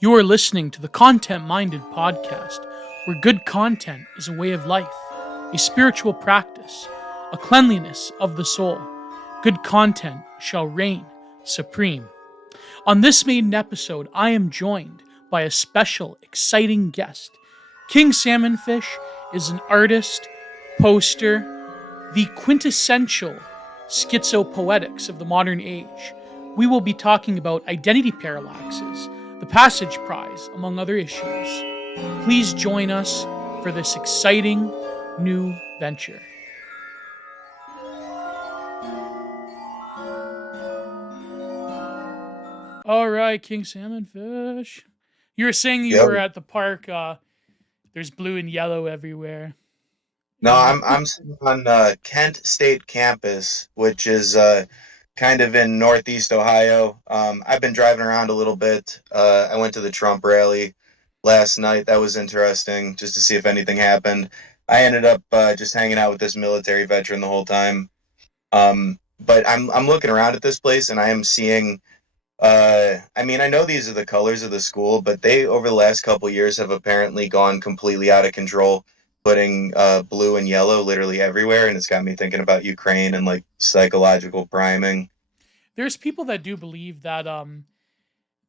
You are listening to the Content Minded podcast, where good content is a way of life, a spiritual practice, a cleanliness of the soul. Good content shall reign supreme. On this maiden episode, I am joined by a special, exciting guest. King Salmonfish is an artist, poster, the quintessential schizopoetics of the modern age. We will be talking about identity parallaxes, the Passage Prize, among other issues. Please join us for this exciting new venture. All right, King Salmonfish. You were saying you Yep. were at the park. There's blue and yellow everywhere. No, And I'm sitting on Kent State campus, which is kind of in Northeast Ohio. I've been driving around a little bit. I went to the Trump rally last night. That was interesting, just to see if anything happened. I ended up just hanging out with this military veteran the whole time. But I'm looking around at this place, and I am seeing. I mean, I know these are the colors of the school, but they over the last couple years have apparently gone completely out of control, putting blue and yellow literally everywhere, and it's got me thinking about Ukraine and like psychological priming. there's people that do believe that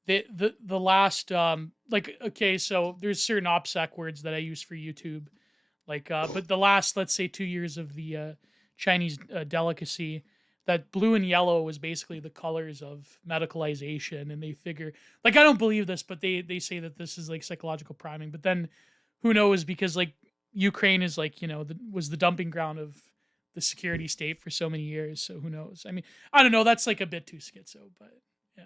the last like, okay, so there's certain OPSEC words that I use for YouTube, like but the last, let's say, 2 years of the Chinese delicacy, that blue and yellow was basically the colors of medicalization, and they figure, like, I don't believe this, but they say that this is like psychological priming. But then who knows, because like Ukraine is like, was the dumping ground of the security state for so many years, so who knows. I mean, I don't know, that's like a bit too schizo, but yeah.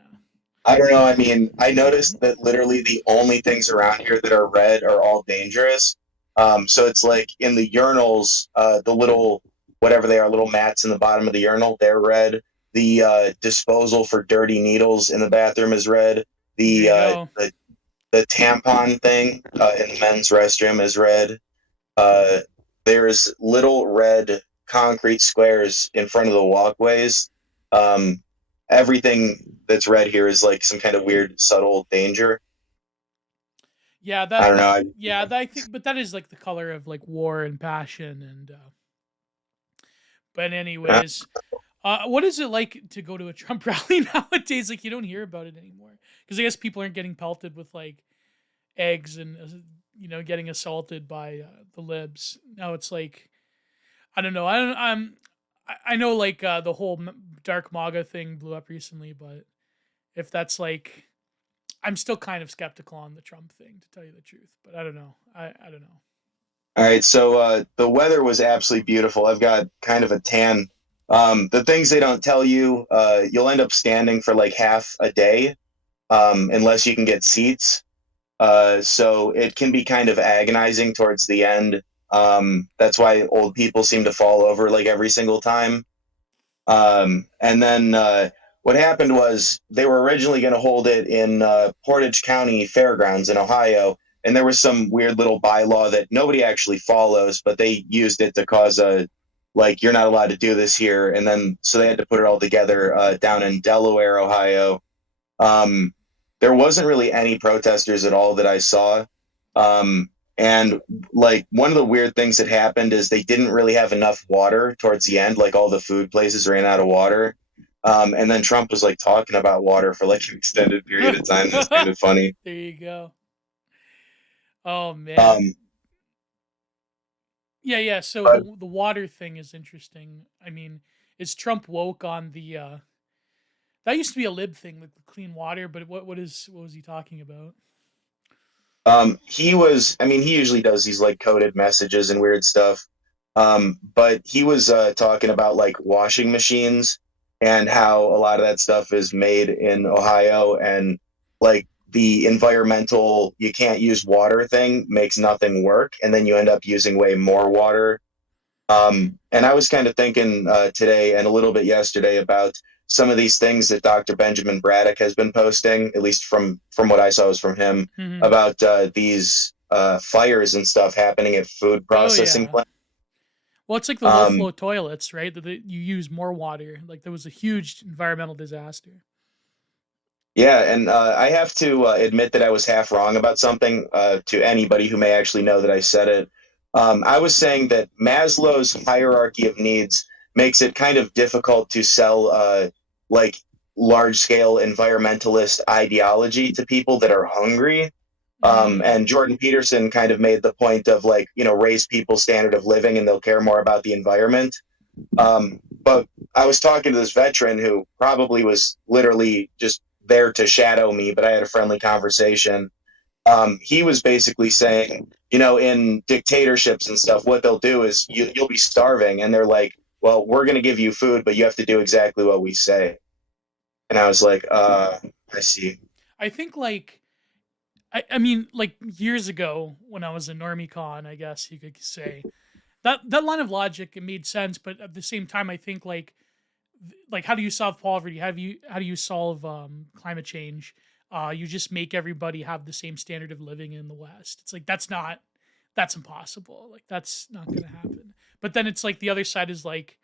I don't know. I mean, I noticed that literally the only things around here that are red are all dangerous. So it's like in the urinals, the little whatever they are, little mats in the bottom of the urinal, they're red. The disposal for dirty needles in the bathroom is red. There The you uh, go. the the tampon thing in the men's restroom is red. Uh, there's little red concrete squares in front of the walkways. Um, Everything that's red here is like some kind of weird, subtle danger. Yeah, I don't know. yeah, that, I think, but that is like the color of like war and passion, and but anyways, what is it like to go to a Trump rally nowadays? Like, you don't hear about it anymore, because I guess people aren't getting pelted with like eggs and getting assaulted by the libs. Now it's like, I don't know. I don't. I know, like, the whole dark MAGA thing blew up recently, but if that's like, I'm still kind of skeptical on the Trump thing, to tell you the truth. But I don't know. I don't know. All right, so the weather was absolutely beautiful. I've got kind of a tan. The things they don't tell you, you'll end up standing for like half a day unless you can get seats. So it can be kind of agonizing towards the end. That's why old people seem to fall over like every single time. And then what happened was they were originally going to hold it in Portage County Fairgrounds in Ohio, and there was some weird little bylaw that nobody actually follows, but they used it to cause a like you're not allowed to do this here, and then so they had to put it all together down in Delaware, Ohio. Um, there wasn't really any protesters at all that I saw. Um, and like one of the weird things that happened is they didn't really have enough water towards the end. Like all the food places ran out of water. And then Trump was like talking about water for like an extended period of time. That's kind of funny. There you go. Oh man. Um, Yeah, yeah. So but the water thing is interesting. I mean, is Trump woke on the that used to be a lib thing, like the clean water, but what was he talking about? he was, I mean, he usually does these like coded messages and weird stuff. But he was talking about like washing machines and how a lot of that stuff is made in Ohio and like the environmental, you can't use water thing makes nothing work. And then you end up using way more water. And I was kind of thinking today and a little bit yesterday about some of these things that Dr. Benjamin Braddock has been posting, at least from what I saw was from him, Hmm. about these fires and stuff happening at food Oh processing yeah. plants. Well, it's like the low Um, flow toilets, right? That you use more water. Like, there was a huge environmental disaster. Yeah, and I have to admit that I was half wrong about something to anybody who may actually know that I said it. I was saying that Maslow's hierarchy of needs makes it kind of difficult to sell like large scale environmentalist ideology to people that are hungry. Mm. And Jordan Peterson kind of made the point of like, raise people's standard of living and they'll care more about the environment. But I was talking to this veteran who probably was literally just there to shadow me, but I had a friendly conversation. He was basically saying, in dictatorships and stuff, what they'll do is you'll be starving, and they're like, well, we're going to give you food, but you have to do exactly what we say. And I was like, I see. I think like I mean like years ago when I was a normie con, I guess you could say that line of logic it made sense, but at the same time, I think like how do you solve poverty? How do you solve climate change? You just make everybody have the same standard of living in the West. It's like that's impossible. Like that's not going to happen. But then it's like the other side is like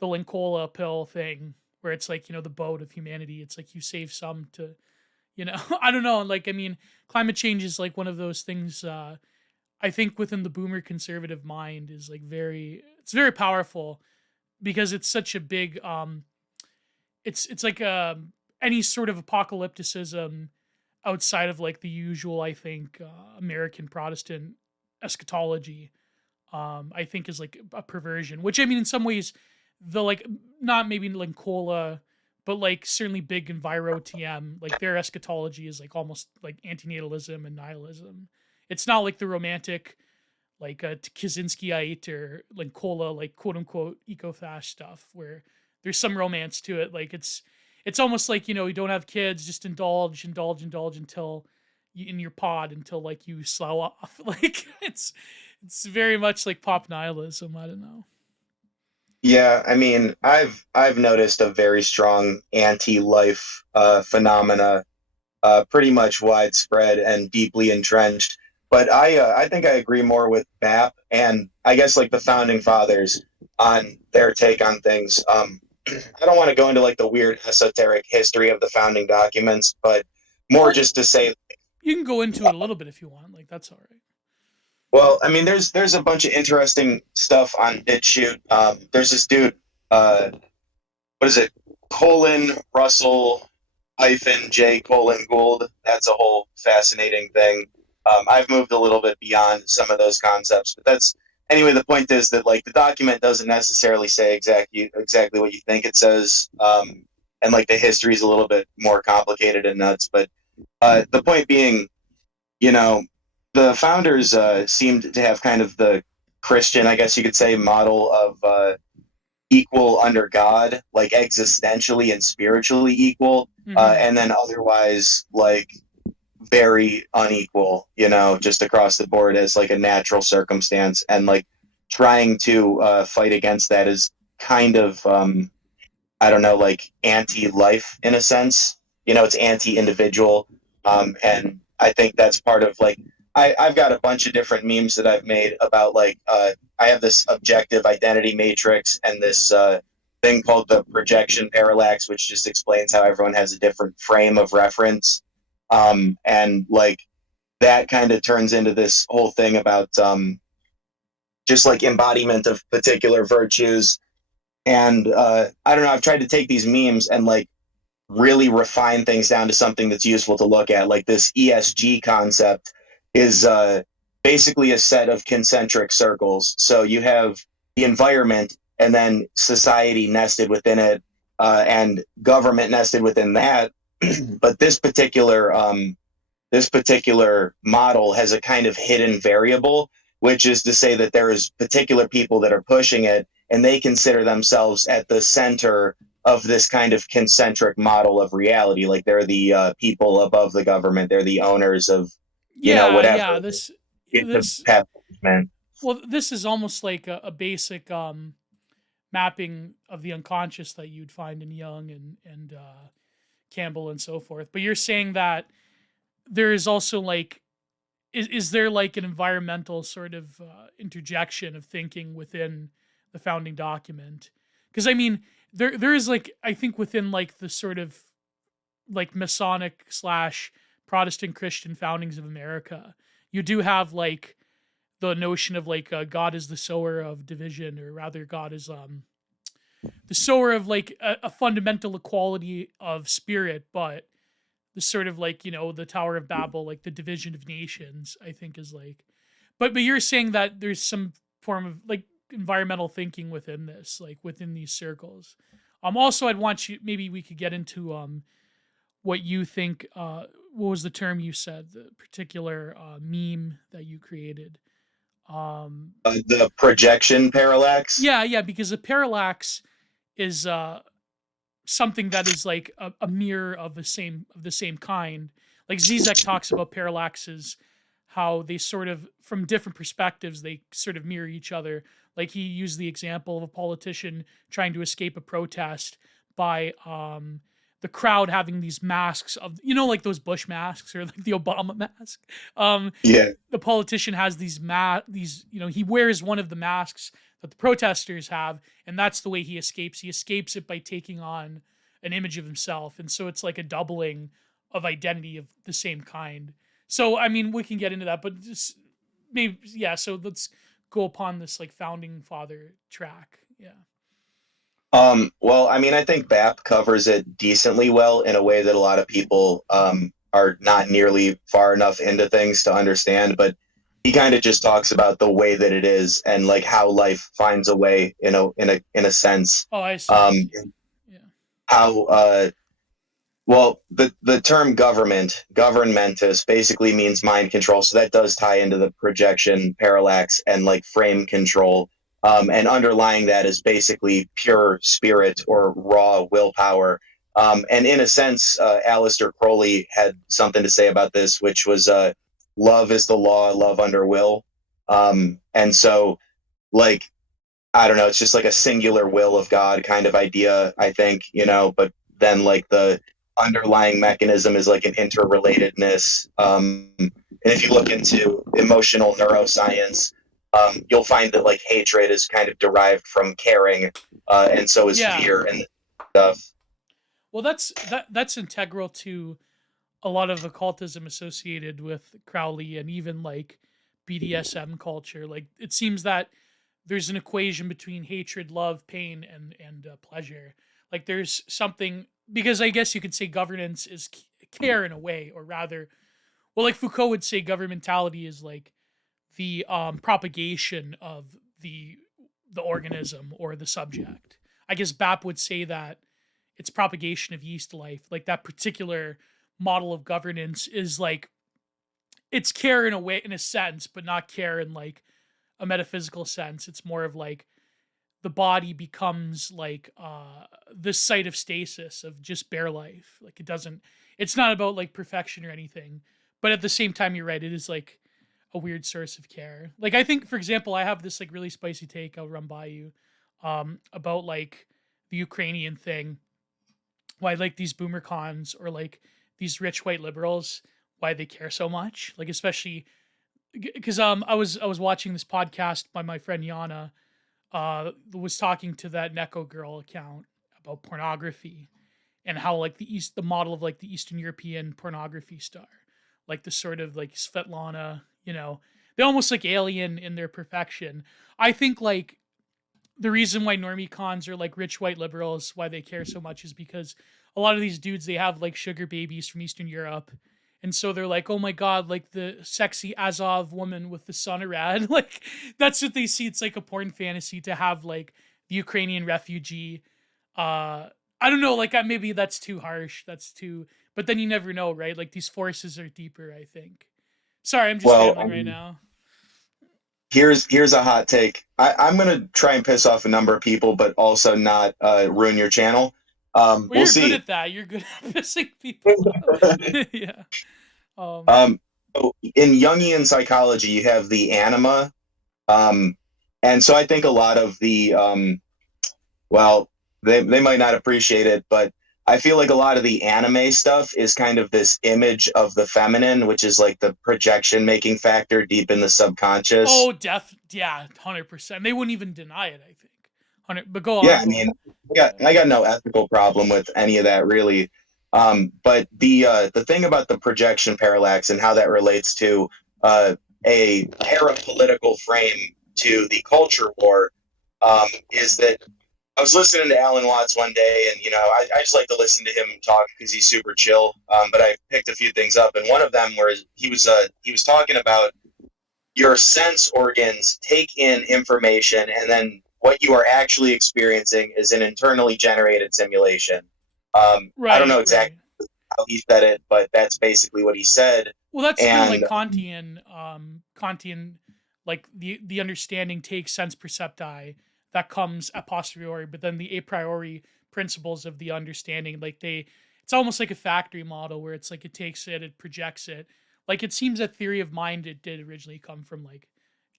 the Linkola pill thing, where it's like the boat of humanity. It's like you save some to I don't know. Like I mean, climate change is like one of those things. I think within the boomer conservative mind is like it's very powerful because it's such a big it's like any sort of apocalypticism outside of like the usual I think American Protestant eschatology I think is like a perversion, which I mean in some ways the like not maybe Linkola but like certainly big Enviro TM like their eschatology is like almost like antinatalism and nihilism. It's not like the romantic like Kaczynskiite or Linkola like quote unquote eco-fast stuff where there's some romance to it. Like it's almost like you don't have kids, just indulge until in your pod until like you slough off. Like it's very much like pop nihilism. I don't know. Yeah, I mean, I've noticed a very strong anti-life phenomena pretty much widespread and deeply entrenched. But I think I agree more with BAP and I guess like the founding fathers on their take on things. I don't want to go into like the weird esoteric history of the founding documents, but more Well, just to say, you can go into it a little bit if you want. Like that's all right. well, I mean, there's a bunch of interesting stuff on BitChute. There's this dude, what is it, Colin Russell hyphen J colon Gould. That's a whole fascinating thing. I've moved a little bit beyond some of those concepts, but that's anyway. The point is that like the document doesn't necessarily say exactly what you think it says, and like the history is a little bit more complicated and nuts. But the point being, you know, the founders seemed to have kind of the Christian, I guess you could say, model of equal under God, like existentially and spiritually equal, Mm-hmm. and then otherwise like very unequal, just across the board as like a natural circumstance, and like trying to fight against that is kind of I don't know, like anti-life in a sense. It's anti-individual, and I think that's part of like I've got a bunch of different memes that I've made about like I have this objective identity matrix and this thing called the projection parallax, which just explains how everyone has a different frame of reference, and like that kind of turns into this whole thing about just like embodiment of particular virtues. And I don't know, I've tried to take these memes and like really refine things down to something that's useful to look at. Like this ESG concept is basically a set of concentric circles. So you have the environment and then society nested within it, and government nested within that. But this particular model has a kind of hidden variable, which is to say that there is particular people that are pushing it, and they consider themselves at the center of this kind of concentric model of reality. Like they're the people above the government, they're the owners of, Yeah. whatever. This It's a this pet man. well, this is almost like a basic mapping of the unconscious that you'd find in Jung and Campbell and so forth. But you're saying that there is also like is there like an environmental sort of interjection of thinking within the founding document? Because I mean, there is like I think within like the sort of like Masonic slash Protestant Christian foundings of America, you do have like the notion of like God is the sower of division, or rather, God is the sower of like a fundamental equality of spirit, but the sort of like, the Tower of Babel, like the division of nations, I think is like, but you're saying that there's some form of like environmental thinking within this, like within these circles. Also, I'd want you, maybe we could get into what you think. What was the term you said? The particular meme that you created. Um, The projection parallax. yeah, because the parallax is something that is like a mirror of the same kind. Like Zizek talks about parallaxes, how they sort of, from different perspectives, they sort of mirror each other. Like he used the example of a politician trying to escape a protest by the crowd having these masks of, like those Bush masks or like the Obama mask. Um, Yeah. the politician has these, he wears one of the masks that the protesters have, and that's the way he escapes. He escapes it by taking on an image of himself, and so it's like a doubling of identity of the same kind. So I mean, we can get into that, but just maybe, yeah. So let's go upon this like founding father track. Yeah. Well, I mean, I think BAP covers it decently well in a way that a lot of people are not nearly far enough into things to understand. But he kind of just talks about the way that it is and like how life finds a way, in a sense. Oh, I see. I Um, see. Yeah. how well, the term governmentus basically means mind control, so that does tie into the projection parallax and like frame control. And underlying that is basically pure spirit or raw willpower. And in a sense, Aleister Crowley had something to say about this, which was love is the law, love under will. And so, like, I don't know, it's just like a singular will of God kind of idea, I think, but then like the underlying mechanism is like an interrelatedness. And if you look into emotional neuroscience, you'll find that like hatred is kind of derived from caring, and so is Yeah. fear and stuff. Well, that's integral to a lot of occultism associated with Crowley and even like BDSM culture. Like it seems that there's an equation between hatred, love, pain, and pleasure. Like there's something, because I guess you could say governance is care in a way, or rather, well, like Foucault would say, governmentality is like the propagation of the the organism or the subject. I guess BAP would say that it's propagation of yeast life. Like that particular model of governance is like, it's care in a way, in a sense, but not care in like a metaphysical sense. It's more of like the body becomes like this site of stasis of just bare life. Like it doesn't, it's not about like perfection or anything, but at the same time, you're right, it is like a weird source of care. Like I think, for example, I have this like really spicy take I'll run by you about like the Ukrainian thing, why like these boomer cons or like these rich white liberals, why they care so much, like especially because I was watching this podcast by my friend Yana, was talking to that Neko girl account about pornography and how like the model of like the Eastern European pornography star, like the sort of like Svetlana, they almost like alien in their perfection. I think like the reason why normie cons are like rich white liberals, why they care so much, is because a lot of these dudes, they have like sugar babies from Eastern Europe. And so they're like, oh my God, like the sexy Azov woman with the sonorad. Like that's what they see. It's like a porn fantasy to have like the Ukrainian refugee. I don't know, like maybe that's too harsh. That's too, but then you never know, right? Like these forces are deeper, I think. Sorry, I'm just Well, rambling right now. here's a hot take. I'm gonna try and piss off a number of people, but also not ruin your channel. Well, We'll you're good see. at that. You're good at pissing people off. Yeah. Um, um, so in Jungian psychology, you have the anima, um, and so I think a lot of the well, they might not appreciate it, but I feel like a lot of the anime stuff is kind of this image of the feminine, which is like the projection making factor deep in the subconscious. oh, yeah, 100%. They wouldn't even deny it, I think. 100, but go Yeah, on, I go mean, on. I got, Yeah. I got no ethical problem with any of that, really. But the thing about the projection parallax and how that relates to uh, a parapolitical frame to the culture war is that I was listening to Alan Watts one day, and I just like to listen to him talk because he's super chill. But I picked a few things up, and one of them was he was talking about your sense organs take in information, and then what you are actually experiencing is an internally generated simulation. I don't know Right, exactly right. how he said it, but that's basically what he said. Well, that's kind of And like Kantian, like the understanding takes sense percepti that comes a posteriori, but then the a priori principles of the understanding, like it's almost like a factory model where it's like it takes it, it projects it. Like it seems that theory of mind it did originally come from like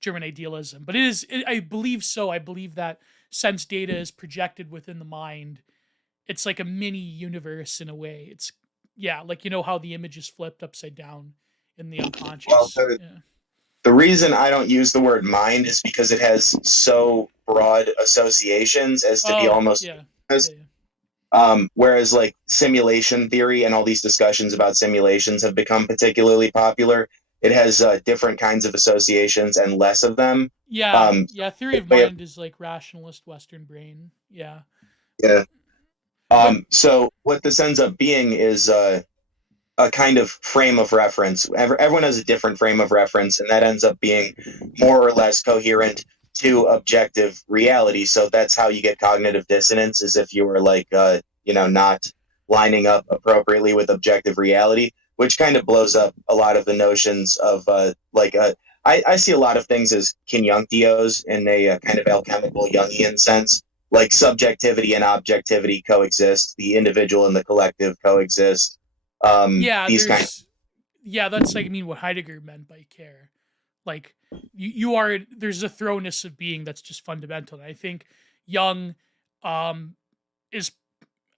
German idealism, but I believe so. I believe that sense data is projected within the mind. It's like a mini universe in a way. It's yeah, like how the image is flipped upside down in the well, unconscious. Yeah. the reason I don't use the word mind is because it has so broad associations as to be Oh, almost yeah. meaningless. Yeah, yeah. Whereas like simulation theory and all these discussions about simulations have become particularly popular. It has different kinds of associations and less of them. Yeah, Um, yeah, theory of way of- mind is like rationalist Western brain. Yeah. yeah. But So what this ends up being is a kind of frame of reference. Everyone has a different frame of reference, and that ends up being more or less coherent to objective reality. So that's how you get cognitive dissonance, is if you were like, not lining up appropriately with objective reality, which kind of blows up a lot of the notions of I see a lot of things as conjunctios in a, kind of alchemical Jungian sense. Like subjectivity and objectivity coexist, the individual and the collective coexist. yeah, These kind of, that's like I mean what Heidegger meant by care. Like you are there's a throwness of being that's just fundamental. And I think Jung um is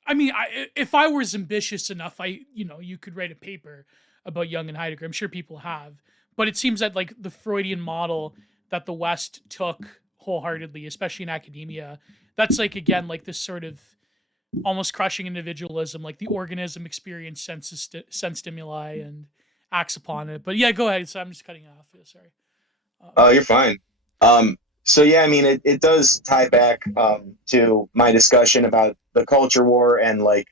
I mean, if I was ambitious enough, you could write a paper about Jung and Heidegger. I'm sure people have, but it seems that like the Freudian model that the West took wholeheartedly, especially in academia, that's like again like this sort of almost crushing individualism, like the organism experience sense stimuli and acts upon it. But yeah, go ahead. So I'm just cutting off. Yeah, sorry. oh, you're fine. So yeah, I mean, it does tie back to my discussion about the culture war, and like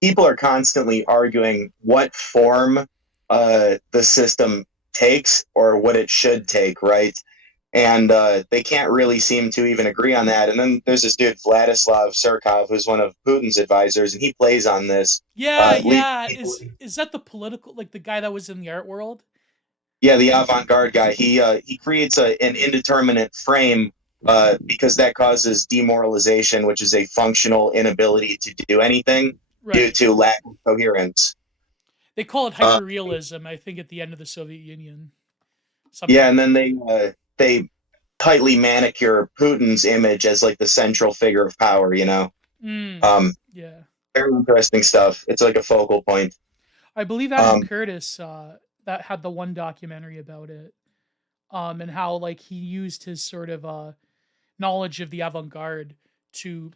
people are constantly arguing what form the system takes or what it should take, right? And they can't really seem to even agree on that. And then there's this dude Vladislav Surkov, who's one of Putin's advisors, and he plays on this. Yeah, Lead yeah. people, Is that the political like the guy that was in the art world? yeah, the avant-garde guy. He creates an indeterminate frame because that causes demoralization, which is a functional inability to do anything due Right. to lack of coherence. They call it Uh, hyperrealism, I think, at the end of the Soviet Union. Something yeah, and like then that. they tightly manicure Putin's image as like the central figure of power. Mm, Um, yeah. very interesting stuff. It's like a focal point. I believe Adam Um, Curtis that had the one documentary about it. And how like he used his sort of knowledge of the avant-garde to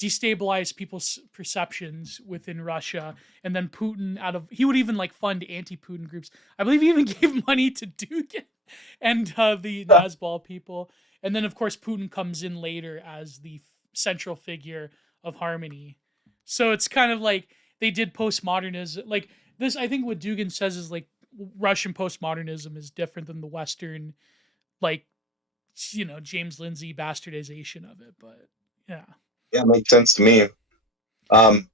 destabilize people's perceptions within Russia, and then Putin he would even like fund anti-Putin groups. I believe he even gave money to Duke and the Nazbol people, and then of course Putin comes in later as the central figure of harmony. So it's kind of like they did postmodernism. Like this, I think what Dugin says is like Russian postmodernism is different than the Western, like James Lindsay bastardization of it. But yeah. yeah, makes sense to me.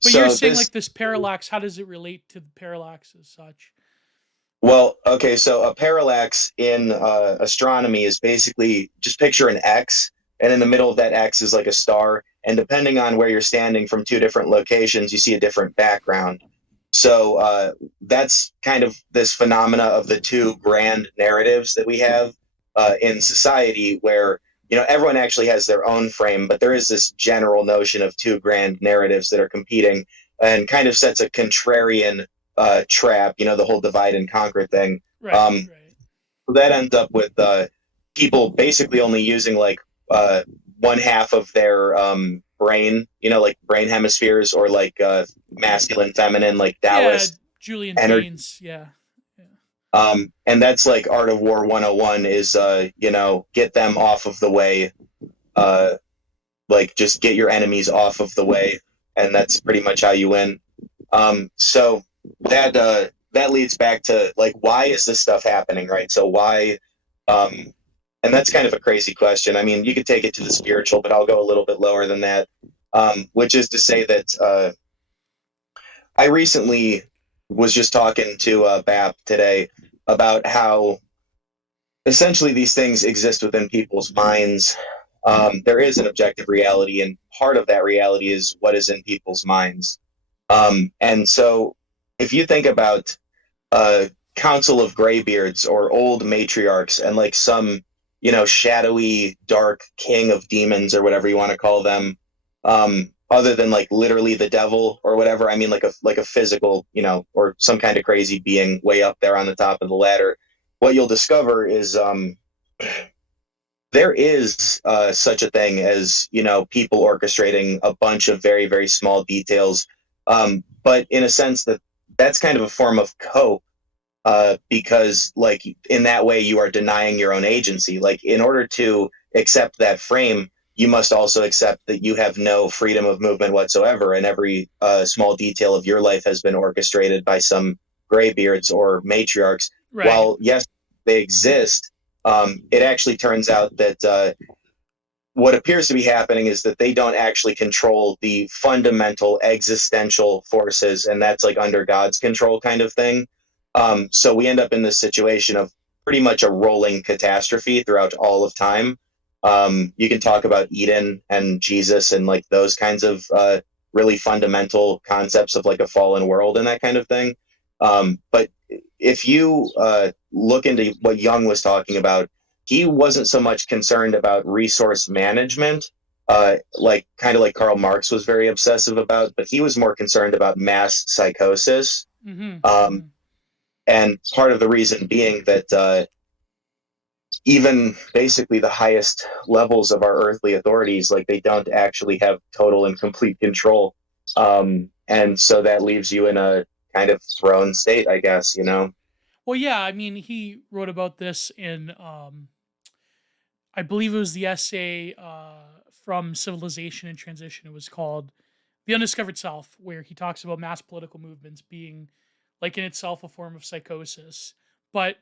But you're So saying this like this parallax, how does it relate to the parallax as such? Well, okay, so a parallax in astronomy is basically just picture an X, and in the middle of that X is like a star, and depending on where you're standing from two different locations, you see a different background. So that's kind of this phenomena of the two grand narratives that we have in society, where everyone actually has their own frame, but there is this general notion of two grand narratives that are competing, and kind of sets a contrarian trap. The whole divide and conquer thing. Right, Um, right. that ends up with people basically only using like uh, one half of their brain, like brain hemispheres, or like masculine, feminine, like Yeah, Taoist Julian energy. Payne's. Yeah. Yeah. And that's like Art of War 101 is, get them off of the way, uh, like just get your enemies off of the way. And that's pretty much how you win. So that leads back to like, why is this stuff happening, right? So why, um, and that's kind of a crazy question. I mean, you could take it to the spiritual, but I'll go a little bit lower than that, which is to say that I recently was just talking to Bap today about how essentially these things exist within people's minds. There is an objective reality, and part of that reality is what is in people's minds. And so, if you think about a council of graybeards or old matriarchs and like some, shadowy, dark king of demons or whatever you want to call them, other than like literally the devil or whatever, I mean like a physical, or some kind of crazy being way up there on the top of the ladder. What you'll discover is there is such a thing as people orchestrating a bunch of very very small details, but in a sense that's kind of a form of cope, because like in that way you are denying your own agency. Like in order to accept that frame, you must also accept that you have no freedom of movement whatsoever, and every small detail of your life has been orchestrated by some graybeards or matriarchs. Right. While yes, they exist, it actually turns out that what appears to be happening is that they don't actually control the fundamental existential forces, and that's like under God's control kind of thing. So we end up in this situation of pretty much a rolling catastrophe throughout all of time. You can talk about Eden and Jesus and like those kinds of really fundamental concepts of like a fallen world and that kind of thing. But if you look into what Jung was talking about, he wasn't so much concerned about resource management, like kind of like Karl Marx was very obsessive about, but he was more concerned about mass psychosis. Mm-hmm. Um, Mm-hmm. and part of the reason being that even basically the highest levels of our earthly authorities, like they don't actually have total and complete control. And so that leaves you in a kind of thrown state, I guess. Well, yeah. I mean, he wrote about this in, I believe it was the essay from Civilization and Transition. It was called "The Undiscovered Self," where he talks about mass political movements being, like, in itself a form of psychosis. But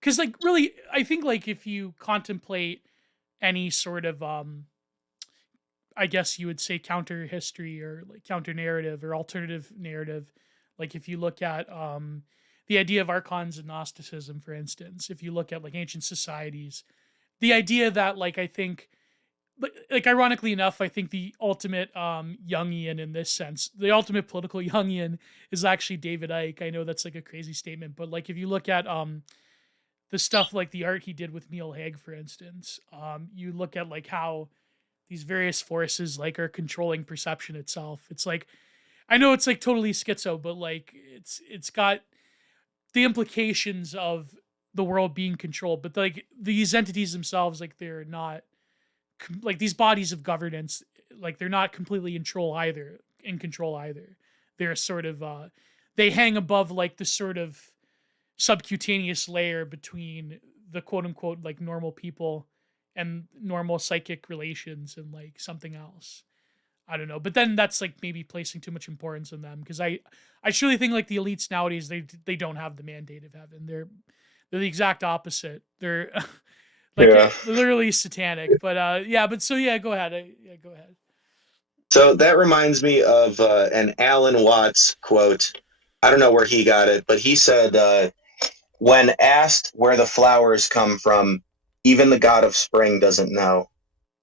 because, like, really, I think, like, if you contemplate any sort of I guess you would say counter history or like counter narrative or alternative narrative. Like if you look at the idea of archons and Gnosticism, for instance, if you look at like ancient societies, the idea that like I think like ironically enough, I think the ultimate Jungian in this sense, the ultimate political Jungian is actually David Icke. I know that's like a crazy statement, but like if you look at the stuff like the art he did with Neil Haig, for instance, you look at like how these various forces like are controlling perception itself. It's like I know it's like totally schizo, but like it's got the implications of the world being controlled, but like these entities themselves, like they're not like these bodies of governance, like they're not completely in control either. They're sort of they hang above like the sort of subcutaneous layer between the quote unquote like normal people and normal psychic relations and like something else. I don't know, but then that's like maybe placing too much importance on them because I truly think like the elites nowadays they don't have the mandate of heaven. They're the exact opposite. They're like Yeah. literally satanic. But yeah, but so yeah, go ahead. Yeah, go ahead. So that reminds me of an Alan Watts quote. I don't know where he got it, but he said, when asked where the flowers come from, even the god of spring doesn't know.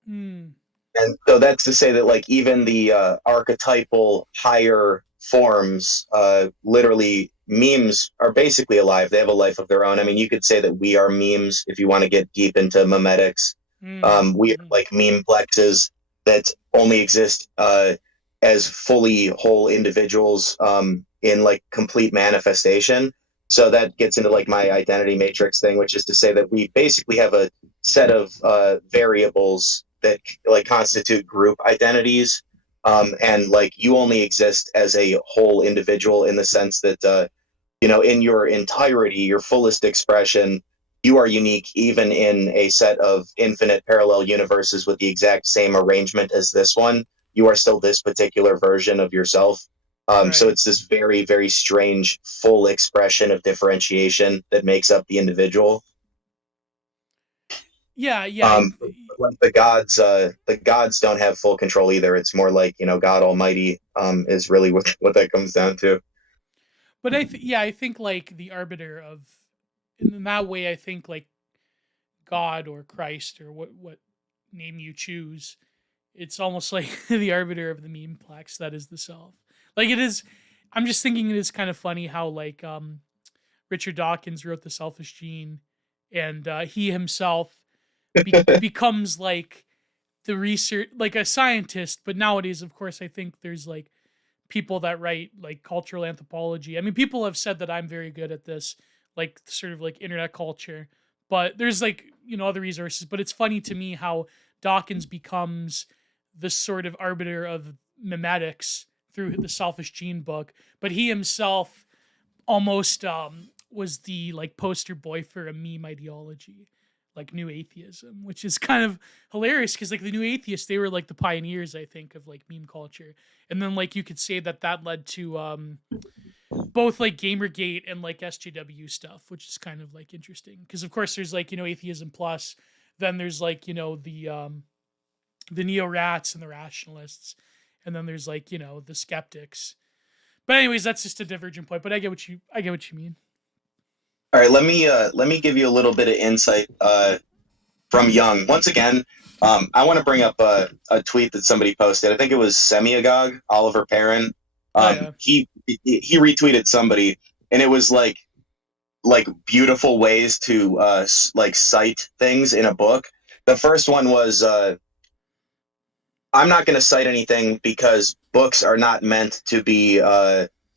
Hmm. And so that's to say that like even the archetypal higher forms, literally memes are basically alive. They have a life of their own. I mean, you could say that we are memes if you want to get deep into memetics. Hmm. We are Hmm. like meme plexes that only exist as fully whole individuals, in like complete manifestation. So that gets into like my identity matrix thing, which is to say that we basically have a set of variables that like constitute group identities. and like you only exist as a whole individual in the sense that in your entirety, your fullest expression, you are unique even in a set of infinite parallel universes with the exact same arrangement as this one. You are still this particular version of yourself. So Right. it's this very, very strange full expression of differentiation that makes up the individual. Yeah, yeah. Like the gods don't have full control either. It's more like God Almighty is really what that comes down to. But yeah, I think like the arbiter of, in that way, I think like God or Christ or what name you choose, it's almost like the arbiter of the memeplex that is the self. Like it is. I'm just thinking it is kind of funny how like Richard Dawkins wrote The Selfish Gene, and he himself becomes like the research, like a scientist. But nowadays, of course, I think there's like people that write like cultural anthropology. I mean, people have said that I'm very good at this, like sort of like internet culture. But there's like other resources. But it's funny to me how Dawkins becomes this sort of arbiter of memetics through the Selfish Gene book, but he himself almost was the like poster boy for a meme ideology, like new atheism, which is kind of hilarious because like the new atheists, they were like the pioneers, I think, of like meme culture. And then like you could say that that led to both like Gamergate and like SJW stuff, which is kind of like interesting because of course there's like atheism plus, then there's like the neo rats and the rationalists, and then there's like the skeptics. But anyways, that's just a divergent point. But I get what you mean. All right, let me give you a little bit of insight from Jung. Once again, I want to bring up a tweet that somebody posted. I think it was Semiagog, Oliver Perrin. Oh yeah. He retweeted somebody, and it was like beautiful ways to like cite things in a book. The first one was I'm not going to cite anything because books are not meant to be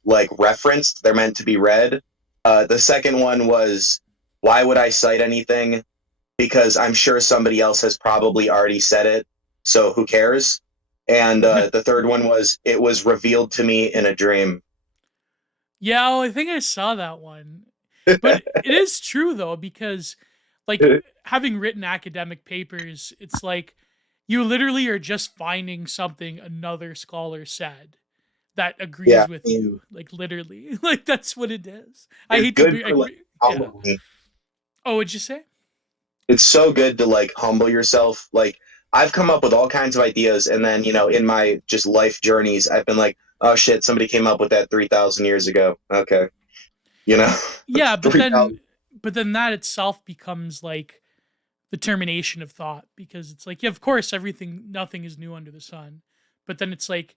like referenced; they're meant to be read. The second one was why would I cite anything? Because I'm sure somebody else has probably already said it, so who cares? And the third one was it was revealed to me in a dream. Yeah, oh, I think I saw that one. But it is true though, because like having written academic papers, it's like you literally are just finding something another scholar said that Yeah, agrees with you. Like literally. Like that's what it is. I it's hate to good be for like yeah. humbling. Oh, what'd you say? It's so good to like humble yourself. Like I've come up with all kinds of ideas, and then in my just life journeys, I've been like, oh shit, somebody came up with that 3,000 years ago. Okay, you know, Yeah, but 3,000. then that itself becomes like the termination of thought because it's like, yeah, of course nothing is new under the sun. But then it's like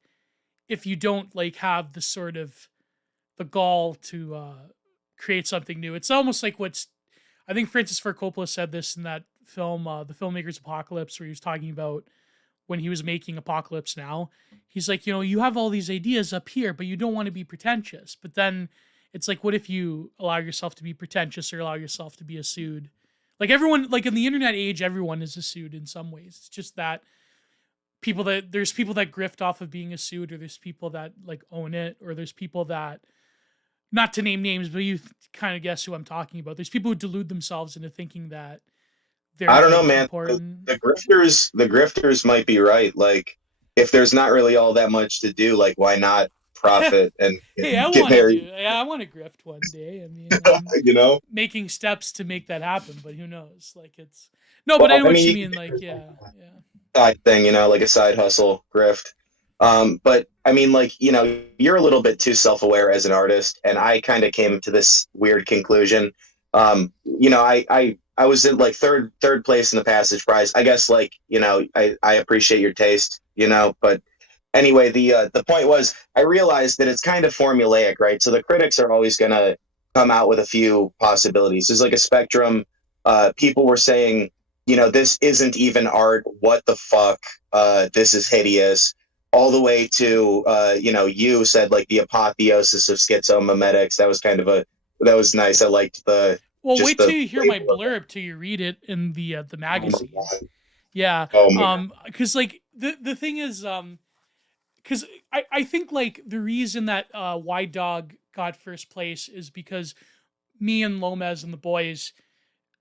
if you don't like have the sort of the gall to create something new. It's almost like what's I think Francis Ford Coppola said this in that film, The Filmmaker's Apocalypse, where he was talking about when he was making Apocalypse Now. He's like, you have all these ideas up here, but you don't want to be pretentious. But then it's like, what if you allow yourself to be pretentious or allow yourself to be a sued? Like everyone, like in the internet age, everyone is a sued in some ways. It's just that there's people that grift off of being a sued, or there's people that like own it, or there's people that, not to name names, but you kind of guess who I'm talking about. There's people who delude themselves into thinking that they're I don't know, like man. important. The grifters might be right. Like, if there's not really all that much to do, like, why not profit and Hey, I get want to do. married? Yeah, I want to grift one day. I mean, I'm You know. making steps to make that happen, but who knows? Like it's no, but I Well, know I what mean, you you can mean. Like yeah, yeah. side thing, like a side hustle grift. But I mean, like, you're a little bit too self-aware as an artist, and I kind of came to this weird conclusion. I was in like third place in the Passage Prize. I guess like, I appreciate your taste, but anyway, the point was I realized that it's kind of formulaic, right? So the critics are always gonna come out with a few possibilities. There's like a spectrum. People were saying, this isn't even art. What the fuck? This is hideous. All the way to, you said like the apotheosis of schizomimetics. That was nice. I liked Well, just wait till the you hear my label of it. blurb till you read it in the Oh my magazine. god. Yeah, Oh my god. because like the thing is, because I think like the reason that Wide Dog got first place is because me and Lomez and the boys,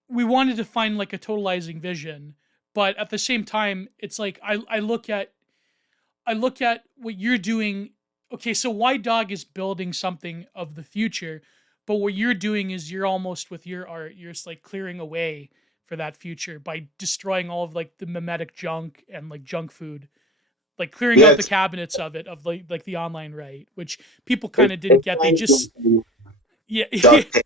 we wanted to find like a totalizing vision, but at the same time, it's like I look at what you're doing. Okay, so White Dog is building something of the future, but what you're doing is you're almost with your art, you're just like clearing away for that future by destroying all of like the mimetic junk and like junk food, like clearing Yeah, out the it's, cabinets of it, of like the online right, which people kind it's, of didn't it's get. They kind just of yeah. duct tape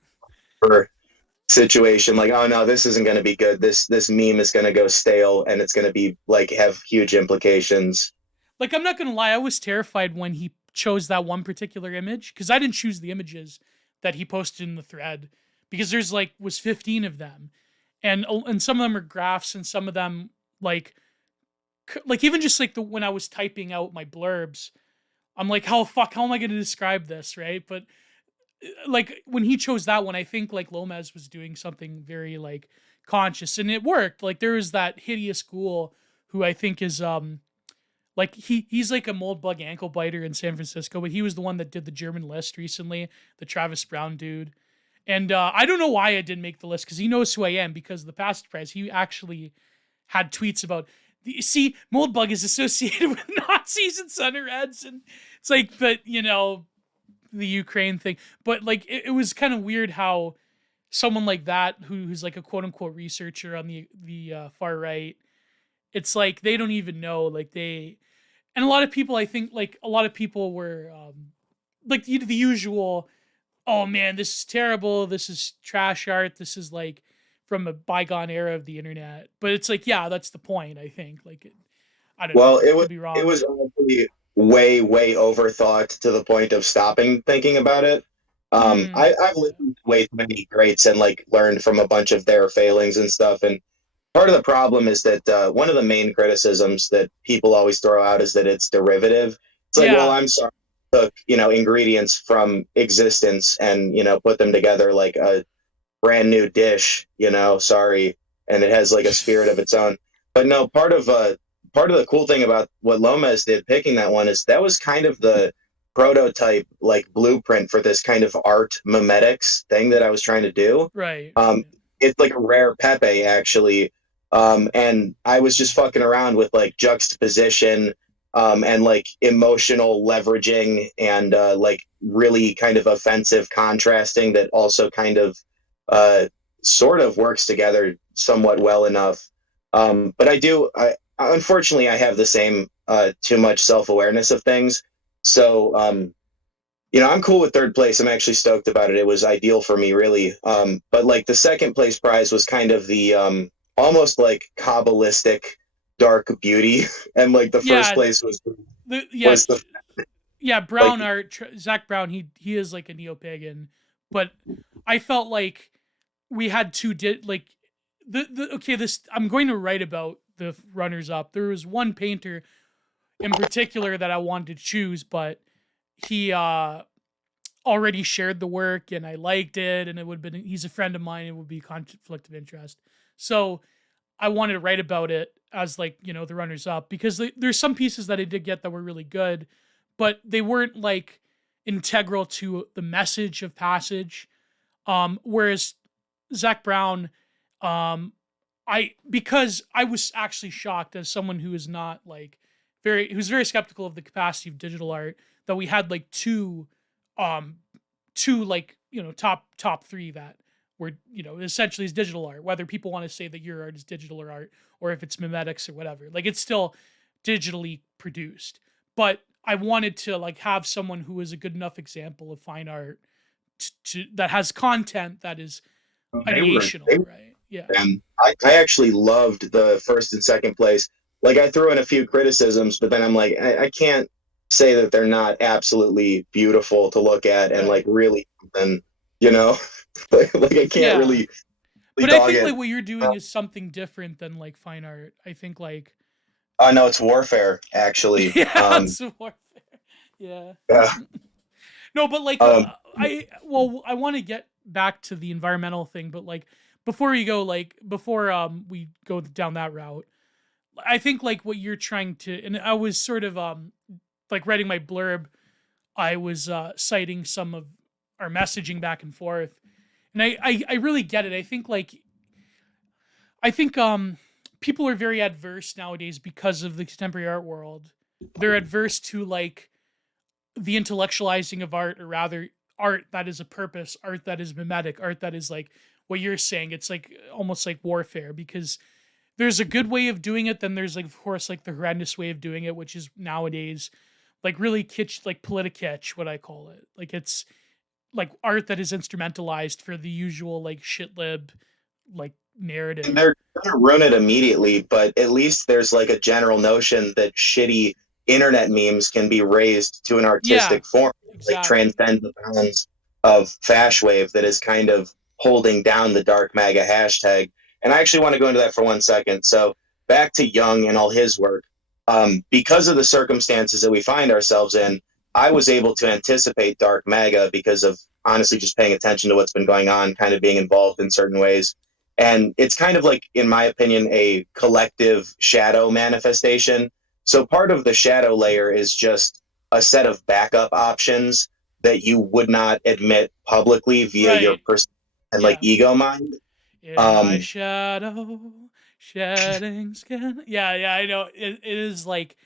situation. Like, oh no, this isn't going to be good. This meme is going to go stale, and it's going to be like have huge implications. Like, I'm not gonna lie, I was terrified when he chose that one particular image because I didn't choose the images that he posted in the thread, because there's like was 15 of them, and some of them are graphs and some of them like like even just like the when I was typing out my blurbs, I'm like, how am I gonna describe this, right? But like when he chose that one, I think like Lomez was doing something very like conscious, and it worked. Like there was that hideous ghoul who I think is like he's like a mold bug ankle biter in San Francisco, but he was the one that did the German list recently, the Travis Brown dude. And I don't know why I didn't make the list because he knows who I am because of the past prize. He actually had tweets about see, mold bug is associated with Nazis and Sunnerheads, and it's like, but you know, the Ukraine thing. But like it was kind of weird how someone like that who's like a quote unquote researcher on the far right, it's like they don't even know, like they, and a lot of people, I think like a lot of people were like the usual, oh man, this is terrible, this is trash art, this is like from a bygone era of the internet. But it's like, yeah, that's the point, I think. Like I don't Well, know, I could be it wrong. was honestly way overthought to the point of stopping thinking about it. Mm, I've yeah, listened to way too many greats and like learned from a bunch of their failings and stuff. And part of the problem is that one of the main criticisms that people always throw out is that it's derivative. It's like, well, yeah. I'm sorry, I took ingredients from existence and put them together like a brand new dish. Sorry, and it has like a spirit of its own. But no, part of the cool thing about what Lomez did picking that one is that was kind of the prototype, like blueprint for this kind of art memetics thing that I was trying to do. Right, Um, right. it's like a rare Pepe actually. And I was just fucking around with like juxtaposition, and like emotional leveraging and like really kind of offensive contrasting that also kind of uh, sort of works together somewhat well enough. But unfortunately, I have the same too much self awareness of things. So, I'm cool with third place. I'm actually stoked about it. It was ideal for me, really. But like the second place prize was kind of the almost like Kabbalistic dark beauty, and like the first Yeah, place yeah, was the yeah. like Brown art, Zach Brown. He is like a neo pagan, but I felt like we had two like the okay. This I'm going to write about the runners up. There was one painter in particular that I wanted to choose, but he already shared the work and I liked it, and it would have been, he's a friend of mine, it would be conflict of interest. So I wanted to write about it as like, you know, the runners up, because there's some pieces that I did get that were really good, but they weren't like integral to the message of Passage. Whereas Zach Brown, um, because I was actually shocked as someone who is not like who's very skeptical of the capacity of digital art, that we had like um, two like, you know, top three that were, you know, essentially is digital art. Whether people want to say that your art is digital or art, or if it's mimetics or whatever, like it's still digitally produced. But I wanted to like have someone who is a good enough example of fine art that has content that is they ideational, were right? Yeah. and I actually loved the first and second place. Like I threw in a few criticisms, but then I'm like, I can't say that they're not absolutely beautiful to look at and like Right. really something, you know, like I can't Yeah. really But I dog think it. like what you're doing is something different than like fine art. I think like No, it's warfare actually. yeah, it's warfare. Yeah. Yeah, No, but like um, I want to get back to the environmental thing, but like before we go, like before we go down that route, I think like what you're trying to, and I was sort of like writing my blurb, I was citing some of our messaging back and forth, and I really get it. I think people are very adverse nowadays because of the contemporary art world. They're adverse to like the intellectualizing of art, or rather art that is a purpose, art that is mimetic, art that is like what you're saying. It's like almost like warfare, because there's a good way of doing it, then there's like of course like the horrendous way of doing it, which is nowadays like really kitsch, like politicitch, what I call it. Like it's like art that is instrumentalized for the usual like shitlib like And narrative. they're going to ruin it immediately, but at least there's like a general notion that shitty internet memes can be raised to an Yeah, artistic form, like exactly. transcend the bounds of Fash Wave that is kind of holding down the dark MAGA hashtag. And I actually want to go into that for 1 second. So back to Jung and all his work. Because of the circumstances that we find ourselves in, I was able to anticipate dark MAGA because of honestly just paying attention to what's been going on, kind of being involved in certain ways. And it's kind of like, in my opinion, a collective shadow manifestation. So part of the shadow layer is just a set of backup options that you would not admit publicly via your Right. person and like Yeah. ego mind. In my Um, shadow, shedding skin. Yeah, yeah, I know. It is like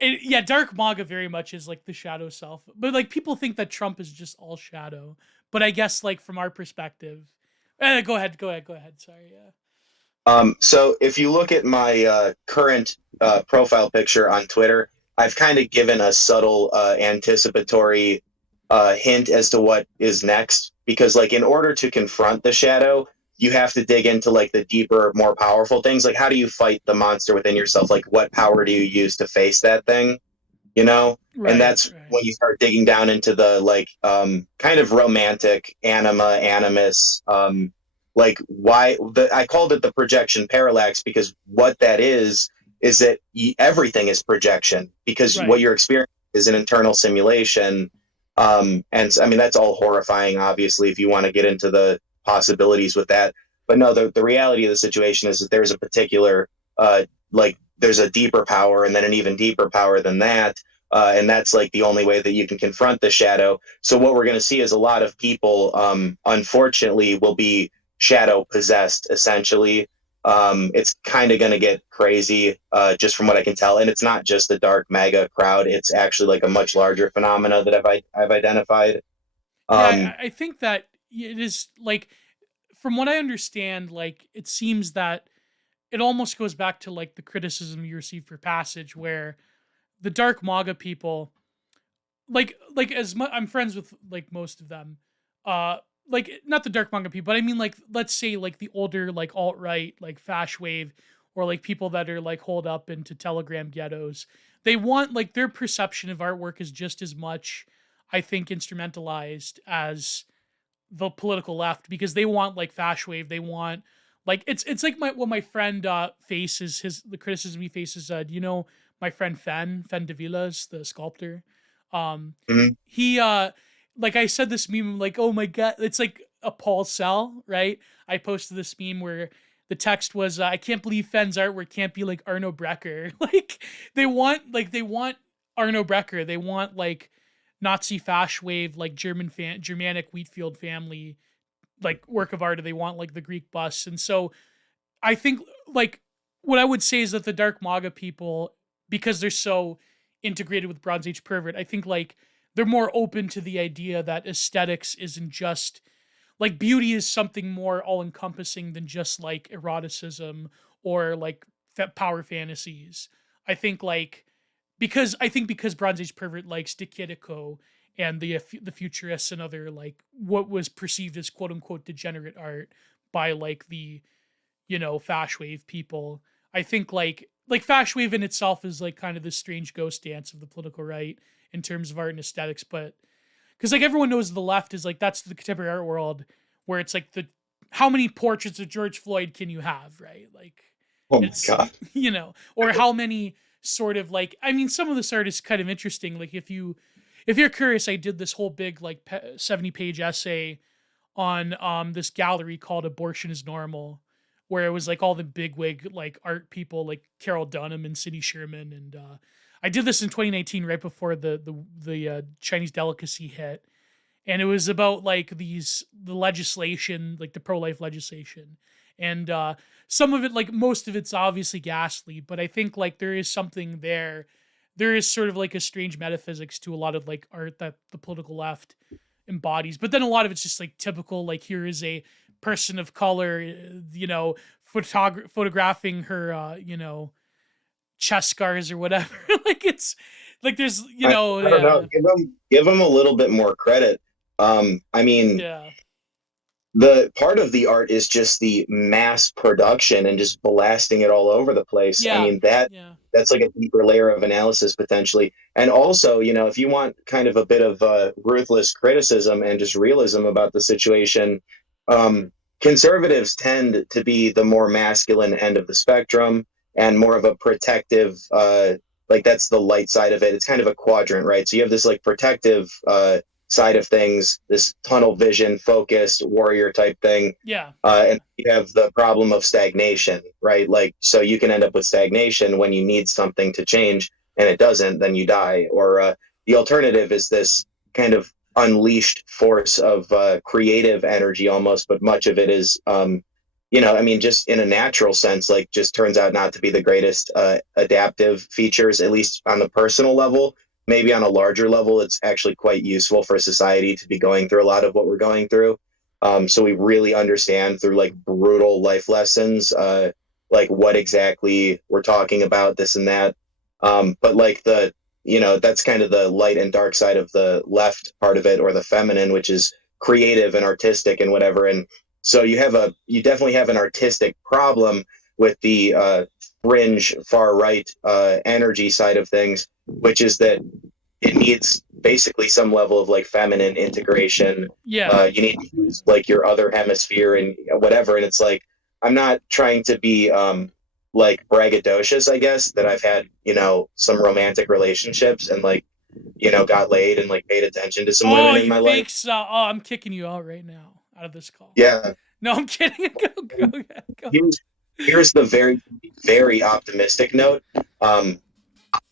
yeah, dark manga very much is like the shadow self. But like people think that Trump is just all shadow. But I guess like from our perspective. Go ahead. Sorry, yeah. so if you look at my current profile picture on Twitter, I've kind of given a subtle anticipatory hint as to what is next. Because, like, in order to confront the shadow, you have to dig into like the deeper, more powerful things. Like, how do you fight the monster within yourself? Like, what power do you use to face that thing? You know? And Right, that's right. when you start digging down into the like kind of romantic anima animus like why the I called it the projection parallax, because what that is that everything is projection, because what Right. you're experiencing is an internal simulation. And I mean that's all horrifying, obviously, if you want to get into the possibilities with that. But no, the reality of the situation is that there's a particular like there's a deeper power and then an even deeper power than that. And that's like the only way that you can confront the shadow. So what we're going to see is a lot of people, unfortunately, will be shadow possessed. Essentially, it's kind of going to get crazy, just from what I can tell. And it's not just the dark MAGA crowd; it's actually like a much larger phenomena that I've identified. Yeah, Um, I think that it is like from what I understand, like it seems that it almost goes back to like the criticism you received for Passage, where the dark MAGA people, like I'm friends with like most of them, uh, like not the dark manga people, but I mean like let's say like the older like alt right like Fash Wave, or like people that are like holed up into Telegram ghettos. They want like their perception of artwork is just as much, I think, instrumentalized as the political left, because they want like Fash Wave. They want like it's like what my friend faces his the criticism he faces. Do you know my friend Fen Davilas, the sculptor? Um, mhm. he like I said this meme like, oh my god, it's like a Paul Cell, right? I posted this meme where the text was I can't believe Fen's artwork can't be like Arno Brecker. Like they want Arno Brecker. They want like Nazi Fash Wave, like Germanic Wheatfield family like work of art. Or they want like the Greek bus. And so I think like what I would say is that the dark MAGA people, because they're so integrated with Bronze Age pervert, I think like they're more open to the idea that aesthetics isn't just like beauty is something more all encompassing than just like eroticism or like power fantasies. I think like because Bronze Age pervert likes Dikidiko and the futurists and other like what was perceived as quote unquote degenerate art by like the Fash Wave people. I think like Fash Wave in itself is like kind of this strange ghost dance of the political right in terms of art and aesthetics, but because like everyone knows the left is like that's the contemporary art world where it's like the how many portraits of George Floyd can you have, right? Like Oh my it's god. or how many sort of like I mean some of this art is kind of interesting. Like if you're curious, I did this whole big like 70-page essay on this gallery called Abortion is Normal, where it was like all the bigwig like art people like Carol Dunham and Cindy Sherman, and I did this in 2019, right before the Chinese delicacy hit, and it was about like the legislation, like the pro life legislation, and some of it, like most of it's obviously ghastly, but I think like there is something there. There is sort of like a strange metaphysics to a lot of like art that the political left embodies, but then a lot of it's just like typical. Like here is a person of color, photographing her, chest scars or whatever. Like it's like there's I don't know. yeah, Give them a little bit more credit. I mean, yeah, the part of the art is just the mass production and just blasting it all over the place. I yeah, mean, that's like a deeper layer of analysis potentially. And also, if you want kind of a bit of ruthless criticism and just realism about the situation, um, conservatives tend to be the more masculine end of the spectrum and more of a protective, like that's the light side of it. It's kind of a quadrant, right? So you have this like protective side of things, this tunnel vision, focused warrior type thing. yeah, And you have the problem of stagnation, right? Like, so you can end up with stagnation when you need something to change and it doesn't, then you die. Or the alternative is this kind of unleashed force of creative energy almost, but much of it is, I mean, just in a natural sense, like just turns out not to be the greatest adaptive features, at least on the personal level. Maybe on a larger level, it's actually quite useful for society to be going through a lot of what we're going through. So we really understand through like brutal life lessons, like what exactly we're talking about, this and that. But like that's kind of the light and dark side of the left part of it, or the feminine, which is creative and artistic and whatever. And so you definitely have an artistic problem with the fringe far right energy side of things, which is that it needs basically some level of like feminine integration. yeah. You need to use like your other hemisphere and whatever. And it's like, I'm not trying to be like braggadocious, I guess, that I've had, some romantic relationships and like, got laid and like paid attention to some Oh, women in you my life. fake stuff. Oh, I'm kicking you out right now out of this call. Yeah. No, I'm kidding. Go, go. Here's here's the very, very optimistic note.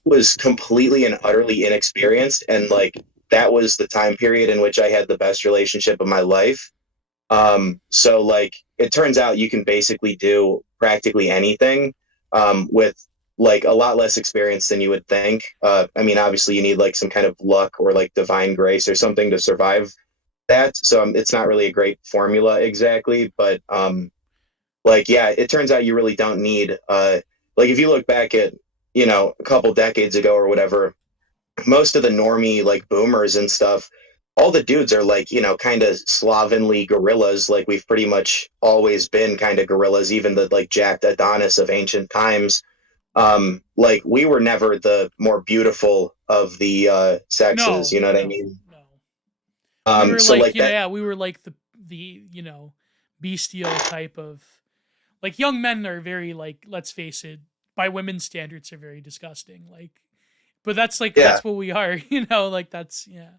Was completely and utterly inexperienced, and like that was the time period in which I had the best relationship of my life. So like it turns out you can basically do practically anything with like a lot less experience than you would think. I mean, obviously you need like some kind of luck or like divine grace or something to survive that. So it's not really a great formula exactly, but like yeah, it turns out you really don't need like if you look back at a couple decades ago or whatever, most of the normie like boomers and stuff, all the dudes are like kind of slovenly gorillas. Like we've pretty much always been kind of gorillas, even the like jacked Adonis of ancient times. Like we were never the more beautiful of the sexes, No, you know what I no, mean? no. We were So like, like that. yeah, we were like bestial type of, like, young men are very, like, let's face it, by women's standards are very disgusting. Like, but that's like Yeah. that's what we are, like that's yeah.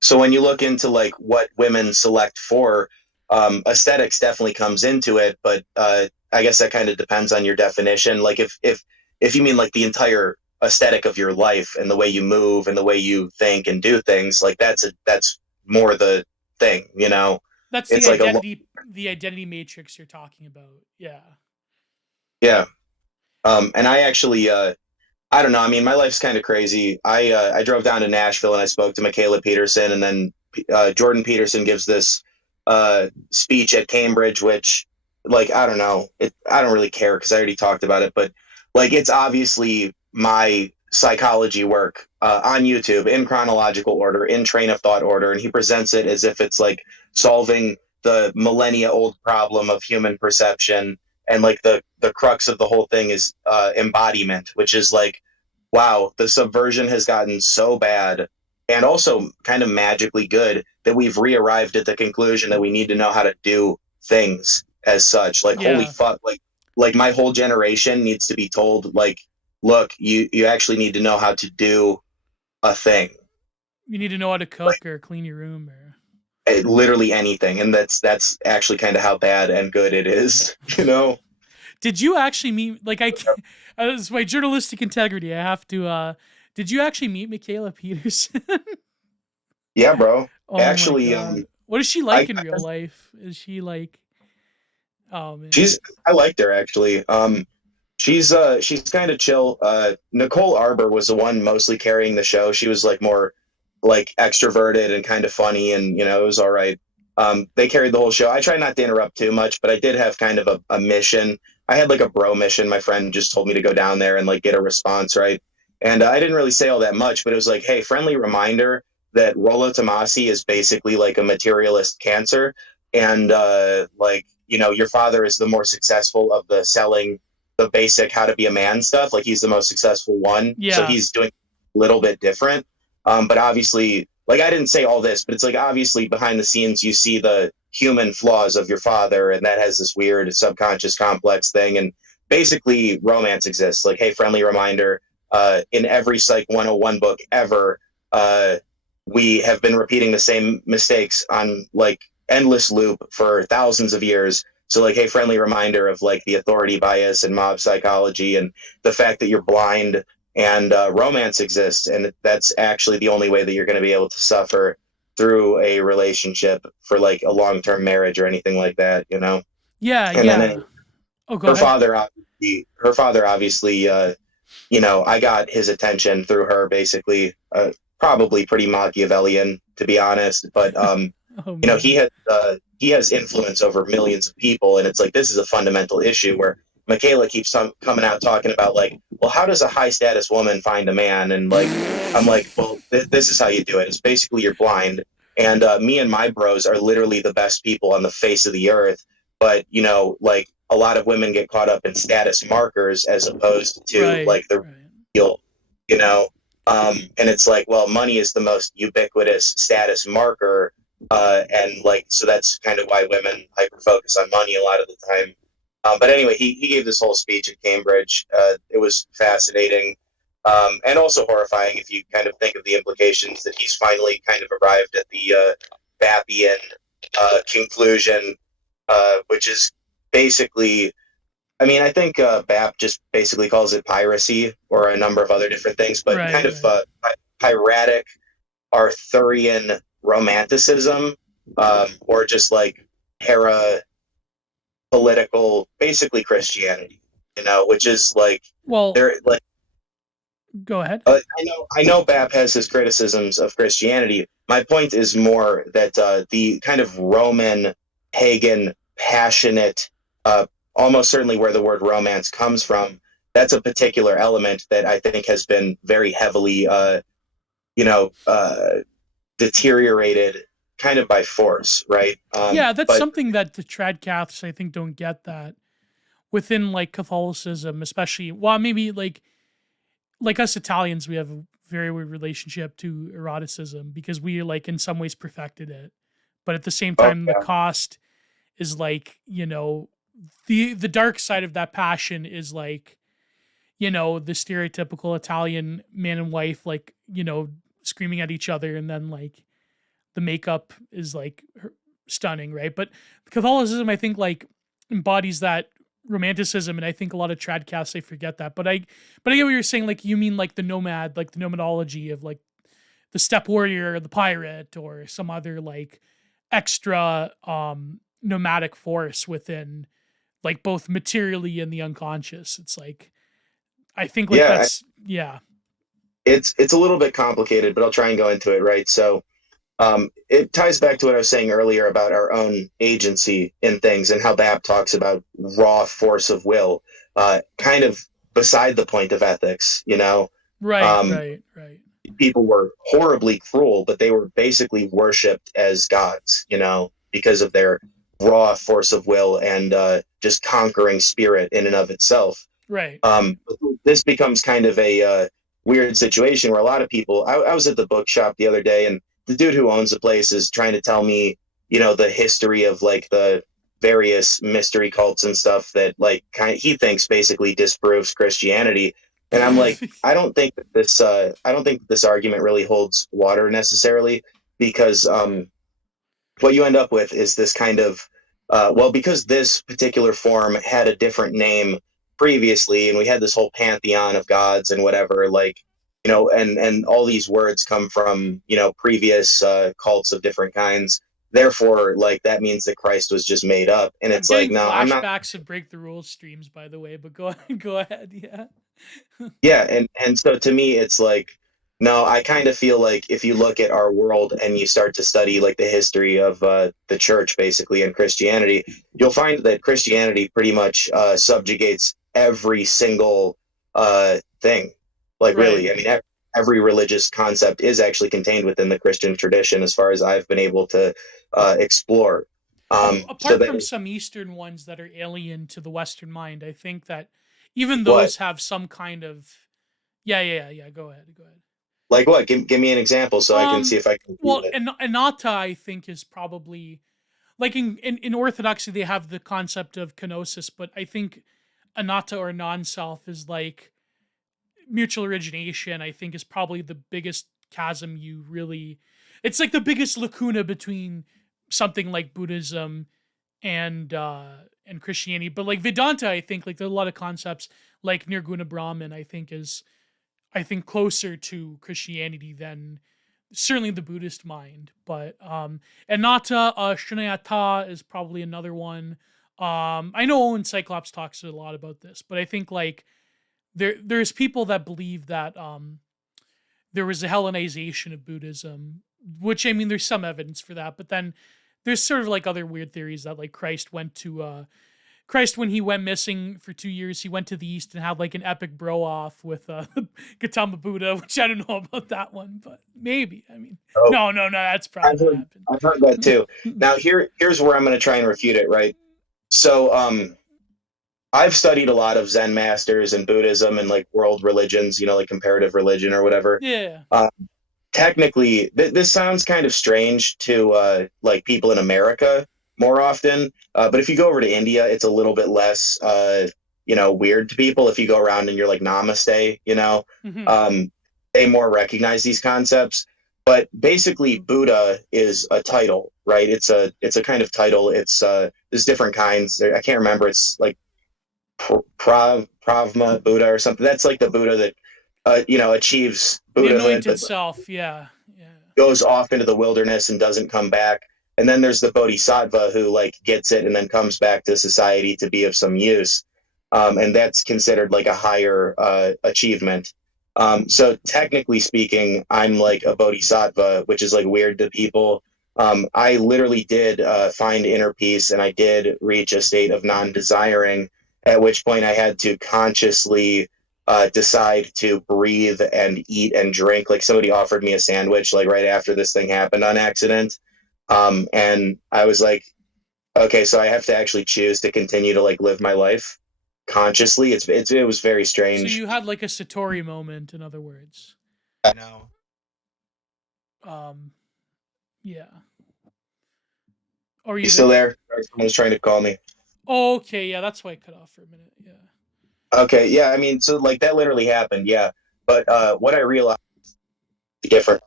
So when you look into like what women select for, aesthetics definitely comes into it, but I guess that kind of depends on your definition. Like if you mean like the entire aesthetic of your life and the way you move and the way you think and do things, like that's more the thing, That's It's like the identity matrix you're talking about. Yeah. yeah. And I actually I don't know. I mean, my life's kind of crazy. I drove down to Nashville and I spoke to Michaela Peterson, and then Jordan Peterson gives this speech at Cambridge, which, like, I don't know. I don't really care because I already talked about it, but like, it's obviously my psychology work on YouTube in chronological order, in train of thought order, and he presents it as if it's like solving the millennia old problem of human perception, and like the crux of the whole thing is embodiment, which is like, wow, the subversion has gotten so bad and also kind of magically good that we've re-arrived at the conclusion that we need to know how to do things as such. Like, holy Yeah. fuck, like my whole generation needs to be told, like, look, you actually need to know how to do a thing. You need to know how to Like, cook or clean your room or literally anything. And that's actually kind of how bad and good it is, Did you actually meet like I? As my journalistic integrity, I have to. Did you actually meet Michaela Peterson? Yeah, bro. Oh my Actually, god, what is she like I in real life? Is she like? Oh man. she's I liked her actually. She's kind of chill. Nicole Arbor was the one mostly carrying the show. She was like more like extroverted and kind of funny, and it was all right. They carried the whole show. I try not to interrupt too much, but I did have kind of a mission. I had like a bro mission. My friend just told me to go down there and like get a response, right? And I didn't really say all that much, but it was like, hey, friendly reminder that Rollo Tomasi is basically like a materialist cancer, and like your father is the more successful of the selling the basic how to be a man stuff. Like he's the most successful one, so Yeah. he's doing a little bit different. But obviously, like I didn't say all this, but it's like obviously behind the scenes you see the human flaws of your father, and that has this weird subconscious complex thing. And basically, romance exists. Like, hey, friendly reminder: in every Psych 101 book ever, we have been repeating the same mistakes on like endless loop for thousands of years. So like, hey, friendly reminder of like the authority bias and mob psychology and the fact that you're blind, and romance exists, and that's actually the only way that you're going to be able to suffer through a relationship for like a long-term marriage or anything like that, Yeah. And then Yeah. Oh, go her ahead. father obviously, I got his attention through her basically. Probably pretty Machiavellian, to be honest, but Oh man. he has influence over millions of people, and it's like this is a fundamental issue where Michaela keeps coming out talking about like, well, how does a high status woman find a man? And like, I'm like, well, this is how you do it. It's basically you're blind, and me and my bros are literally the best people on the face of the earth. But like a lot of women get caught up in status markers as opposed to Right. like the Right. real, you know. And it's like, well, money is the most ubiquitous status marker, and like so that's kind of why women hyper focus on money a lot of the time. But anyway, he gave this whole speech at Cambridge. It was fascinating, and also horrifying if you kind of think of the implications that he's finally kind of arrived at the Bappian conclusion, which is basically, I mean, I think BAP just basically calls it piracy or a number of other different things, but Right. kind of Right. piratic Arthurian romanticism, or just like para political, basically Christianity, which is like Well, they're like go ahead. I know BAP has his criticisms of Christianity. My point is more that the kind of Roman pagan passionate, almost certainly where the word romance comes from, that's a particular element that I think has been very heavily you know uh, deteriorated kind of by force, right? Yeah, that's But something that the trad Catholics I think don't get that within like Catholicism, especially. Well, maybe like us Italians, we have a very weird relationship to eroticism because we like in some ways perfected it, but at the same oh time, the yeah, cost is like the dark side of that passion is like the stereotypical Italian man and wife like screaming at each other, and then like the makeup is like stunning, right? But Catholicism, I think, like embodies that romanticism, and I think a lot of trad casts they forget that. But I get what you're saying. Like you mean like the nomad, like the nomadology of like the steppe warrior, or the pirate, or some other like extra nomadic force within like both materially and the unconscious. It's like I think like yeah. that's yeah. It's a little bit complicated, but I'll try and go into it, right? So it ties back to what I was saying earlier about our own agency in things and how BAP talks about raw force of will, kind of beside the point of ethics. Right, Um, right, right. People were horribly cruel, but they were basically worshipped as gods, because of their raw force of will and just conquering spirit in and of itself. Right. This becomes kind of a weird situation where a lot of people. I was at the bookshop the other day, and the dude who owns the place is trying to tell me, the history of like the various mystery cults and stuff that like he thinks basically disproves Christianity. And I'm like, I don't think this argument really holds water necessarily, because what you end up with is this kind of Well, because this particular form had a different name previously, and we had this whole pantheon of gods and whatever, like, and all these words come from, previous cults of different kinds. Therefore, like, that means that Christ was just made up. And I'm it's like, getting no, I'm not. flashbacks of Break the Rules streams, by the way, but go go ahead. Yeah. Yeah, and so to me, it's like, no, I kind of feel like if you look at our world and you start to study like the history of the church, basically, and Christianity, you'll find that Christianity pretty much subjugates every single thing. Like, really, Right. I mean, every religious concept is actually contained within the Christian tradition, as far as I've been able to explore. So Apart that from some Eastern ones that are alien to the Western mind, I think that even what, those have some kind of yeah. Go ahead. Go ahead. like what? Give me an example so I can see Um. if I can do Well, it. Anata, I think, is probably like in Orthodoxy they have the concept of kenosis, but I think Anata or non-self is like mutual origination. I think is probably the biggest chasm you really. It's like the biggest lacuna between something like Buddhism and Christianity. But like Vedanta, I think like there are a lot of concepts like Nirguna Brahman. I think closer to Christianity than certainly the Buddhist mind. But Anata, Shinayata is probably another one. I know Owen Cyclops talks a lot about this, but I think like there's people that believe that there was a Hellenization of Buddhism, which I mean, there's some evidence for that. But then there's sort of like other weird theories that like Christ when he went missing for 2 years, he went to the east and had like an epic bro off with Gautama Buddha, which I don't know about that one, but maybe. I mean, Oh, no, that's probably I've not heard happened. I've heard that too. Now here's where I'm going to try and refute it, right? So I've studied a lot of Zen masters and Buddhism and like world religions, like comparative religion or whatever. Yeah. Uh, Technically, this sounds kind of strange to like people in America more often, but if you go over to India, it's a little bit less weird to people. If you go around and you're like namaste, Hmm. um, they more recognize these concepts. But basically, Buddha is a title, right? It's a kind of title. There's different kinds. I can't remember. It's like Pravma Buddha or something. That's like the Buddha that achieves The Buddhahood, anointed but self. Yeah. Yeah. goes off into the wilderness and doesn't come back. And then there's the Bodhisattva who like gets it and then comes back to society to be of some use. And that's considered like a higher achievement. So technically speaking, I'm like a Bodhisattva, which is like weird to people. I literally did find inner peace and I did reach a state of non-desiring, at which point I had to consciously decide to breathe and eat and drink. Like somebody offered me a sandwich like right after this thing happened on accident. And I was like, okay, so I have to actually choose to continue to like live my life consciously. It was very So strange. you had like a Satori moment, in other words. I know. Um. Yeah. Are You you still there? there? Someone's trying to call me. Okay. Yeah. That's why I cut off for a minute. Yeah. Okay, yeah, I mean, so like that literally happened, yeah. But what I realized different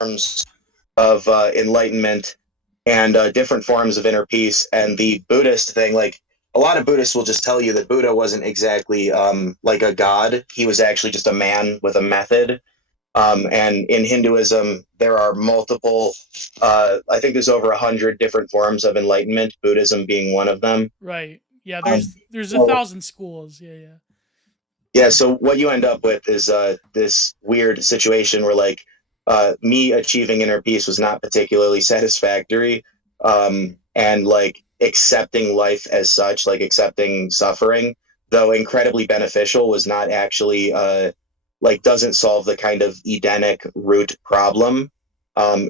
forms of enlightenment and different forms of inner peace. And the Buddhist thing, like a lot of Buddhists will just tell you that Buddha wasn't exactly like a god. He was actually just a man with a method. And in Hinduism, there are multiple, I think there's over 100 different forms of enlightenment, Buddhism being one of them. Right. Yeah. Um, There's a so, thousand schools. Yeah. Yeah. yeah, so what you end up with is this weird situation where like me achieving inner peace was not particularly satisfactory, and like accepting life as such, like accepting suffering, though incredibly beneficial, was not actually like doesn't solve the kind of Edenic root problem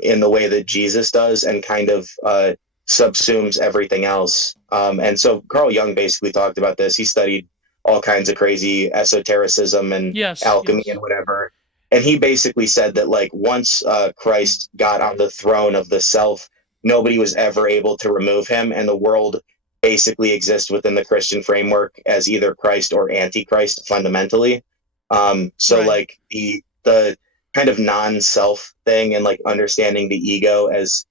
in the way that Jesus does, and kind of subsumes everything else. And so Carl Jung basically talked about this. He studied all kinds of crazy esotericism and Yes. alchemy and Yes. whatever. And he basically said that like once Christ got on the throne of the self, nobody was ever able to remove him, and the world basically exists within the Christian framework as either Christ or Antichrist fundamentally. So Right. like the kind of non-self thing and like understanding the ego as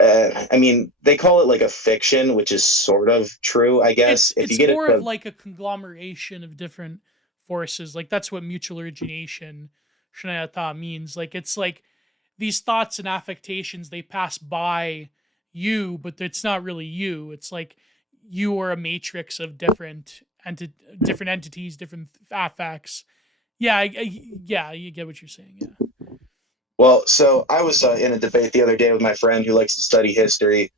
I mean, they call it like a fiction, which is sort of true, I guess. If you It's get it more of to, like a conglomeration of different forces. Like that's what mutual origination Shanayata means. Like it's like these thoughts and affectations they pass by you, but it's not really you. It's like you are a matrix of different entities, different affects. Yeah, yeah, you get what you're saying. Yeah. well, so I was in a debate the other day with my friend who likes to study history.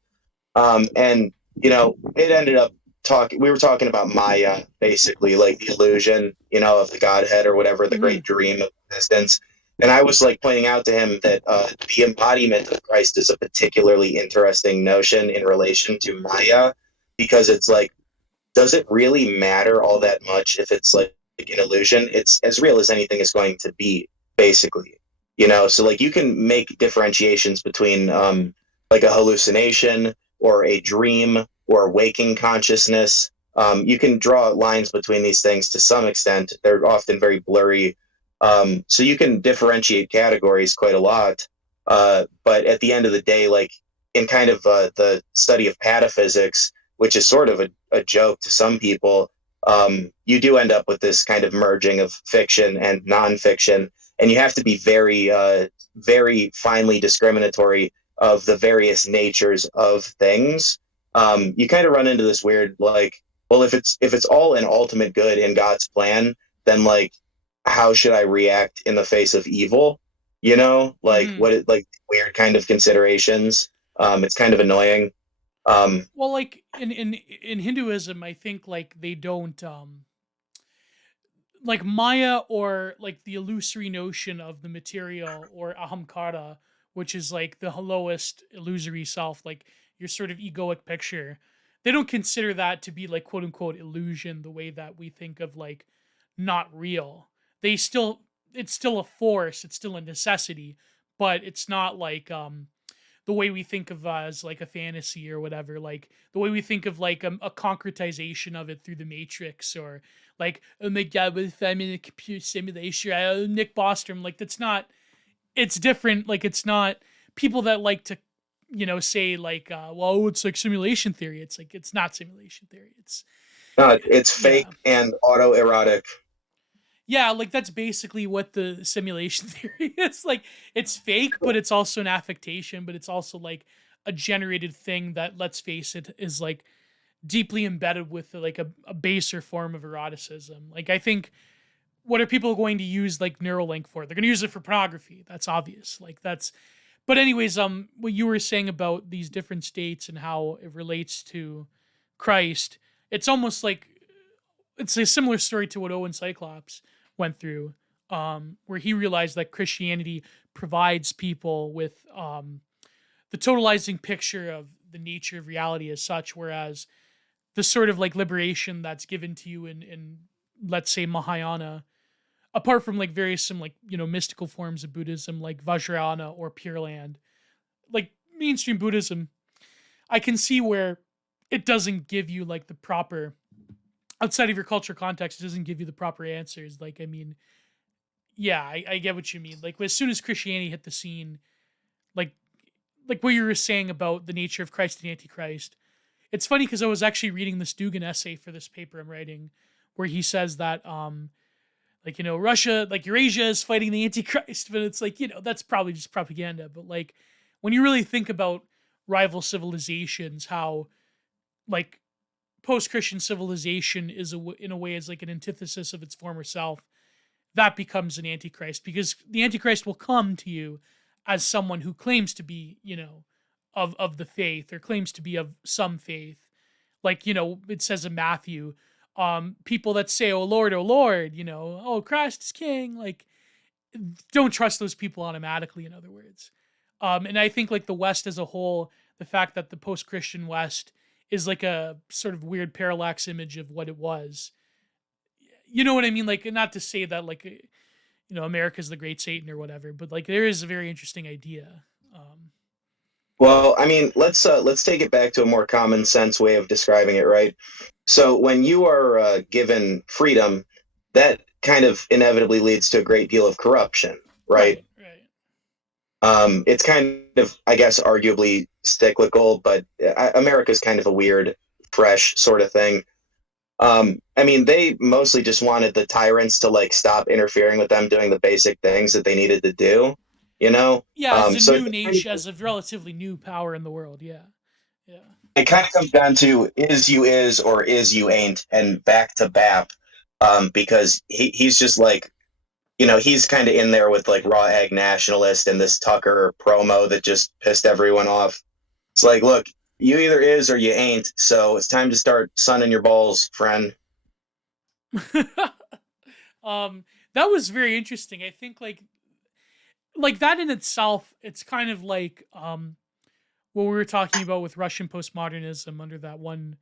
And it ended up talking. We were talking about Maya, basically, like the illusion, of the Godhead or whatever, the Mm-hmm. great dream of existence. And I was like pointing out to him that the embodiment of Christ is a particularly interesting notion in relation to Maya, because it's like, does it really matter all that much if it's like an illusion? It's as real as anything is going to be, basically. So like you can make differentiations between like a hallucination or a dream or waking consciousness. You can draw lines between these things to some extent. They're often very blurry. So you can differentiate categories quite a lot. But at the end of the day, like in kind of the study of pataphysics, which is sort of a joke to some people, you do end up with this kind of merging of fiction and nonfiction, and you have to be very finely discriminatory of the various natures of things. You kind of run into this weird like, well, if it's all an ultimate good in God's plan, then like, how should I react in the face of evil? Like Mm-hmm. what like weird kind of considerations. It's kind of annoying. Um, Well, like in Hinduism, I think like they don't like Maya or like the illusory notion of the material or ahamkara, which is like the lowest illusory self, like your sort of egoic picture. They don't consider that to be like quote unquote illusion the way that we think of like not real. They still it's still a force, it's still a necessity, but it's not like the way we think of as like a fantasy or whatever, like the way we think of like a concretization of it through the Matrix or like oh my god, what if I'm in a computer simulation? Nick Bostrom, like that's not. It's different. Like it's not people that like to say like well it's like simulation theory. It's like it's not simulation theory. It's no, it's yeah. fake and autoerotic. Yeah, like that's basically what the simulation theory is. Like it's fake, but it's also an affectation, but it's also like a generated thing that, let's face it, is like deeply embedded with like a baser form of eroticism. Like I think what are people going to use like Neuralink for? They're going to use it for pornography. That's obvious. Like that's but anyways, what you were saying about these different states and how it relates to Christ, it's almost like it's a similar story to what Owen Cyclops went through, where he realized that Christianity provides people with the totalizing picture of the nature of reality as such, whereas the sort of like liberation that's given to you in let's say Mahayana, apart from like various some like mystical forms of Buddhism like Vajrayana or Pure Land, like mainstream Buddhism, I can see where it doesn't give you like the proper outside of your culture context, it doesn't give you the proper answers. Like, I mean, yeah, I get what you mean. Like, as soon as Christianity hit the scene, like, like what you were saying about the nature of Christ and Antichrist, it's funny because I was actually reading this Dugan essay for this paper I'm writing, where he says that, like, Russia, like Eurasia is fighting the Antichrist, but it's like, that's probably just propaganda. But like, when you really think about rival civilizations, how like post-Christian civilization is in a way is like an antithesis of its former self, that becomes an antichrist because the antichrist will come to you as someone who claims to be of the faith or claims to be of some faith, like it says in Matthew, people that say oh Lord, oh Christ is king, like don't trust those people automatically, in other words. And I think like the West as a whole, the fact that the post-Christian West is like a sort of weird parallax image of what it was. You know what I mean? Like not to say that like America's the great Satan or whatever, but like there is a very interesting idea. Well, I mean, let's take it back to a more common sense way of describing it, right? So when you are given freedom, that kind of inevitably leads to a great deal of corruption, right? Right, right. It's kind of, I guess, arguably cyclical, but America's kind of a weird, fresh sort of thing. I mean, they mostly just wanted the tyrants to like stop interfering with them doing the basic things that they needed to do, you know? Yeah, as a So new nation, as a relatively new power in the world. Yeah, yeah. it kind of comes down to is you is or is you ain't, and back to BAP, because he's just like, he's kind of in there with like raw egg nationalist and this Tucker promo that just pissed everyone off. It's like, look, you either is or you ain't, so it's time to start sunning your balls, friend. um, that was very interesting. I think like that in itself, it's kind of like what we were talking about with Russian postmodernism under that one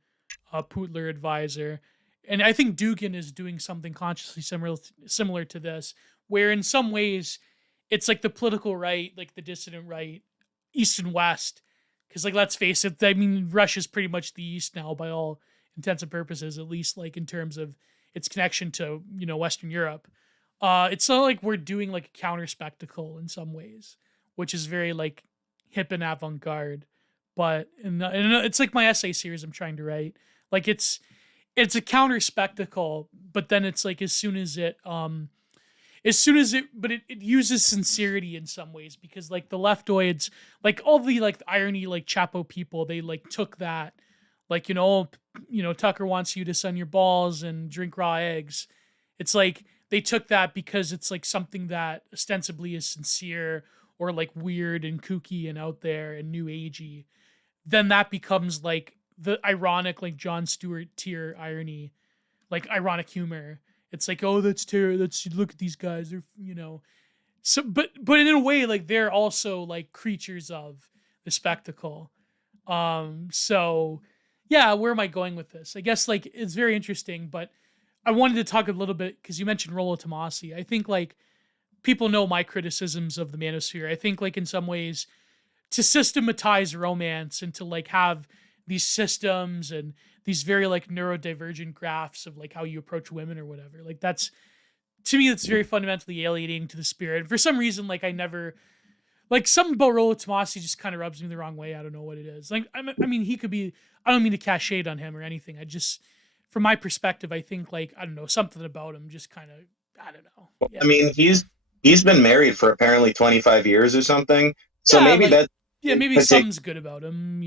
Putler advisor. And I think Dugin is doing something consciously similar to this, where in some ways it's like the political right, like the dissident right, East and West. Because like let's face it, I mean Russia's pretty much the East now by all intents and purposes, at least like in terms of its connection to Western Europe. It's not like we're doing like a counter spectacle in some ways, which is very like hip and avant garde. But and it's like my essay series I'm trying to write. Like it's a counter spectacle, but then it's like but it uses sincerity in some ways because like the leftoids, like all the like the irony, like Chapo people, they like took that, like Tucker wants you to sun your balls and drink raw eggs. It's like they took that because it's like something that ostensibly is sincere or like weird and kooky and out there and new agey. Then that becomes like the ironic, like Jon Stewart tier irony, like ironic humor. It's like, oh, that's terrible. That's look at these guys. They're so, but in a way, like they're also like creatures of the spectacle. So yeah, where am I going with this? I guess like it's very interesting, but I wanted to talk a little bit because you mentioned Rollo Tomasi. I think like people know my criticisms of the manosphere. I think like in some ways to systematize romance and to like have these systems and these very like neurodivergent graphs of like how you approach women or whatever. Like that's to me that's very fundamentally alienating to the spirit. For some reason, like I never like something about Rollo Tomasi just kind of rubs me the wrong way. I don't know what it is. Like I mean, he could be. I don't mean to cast shade on him or anything. I just, from my perspective, I think like I don't know something about him just kind of I don't know. I Yeah, mean, he's been married for apparently 25 years or something. So yeah, maybe like that yeah, maybe particular, something's good about him.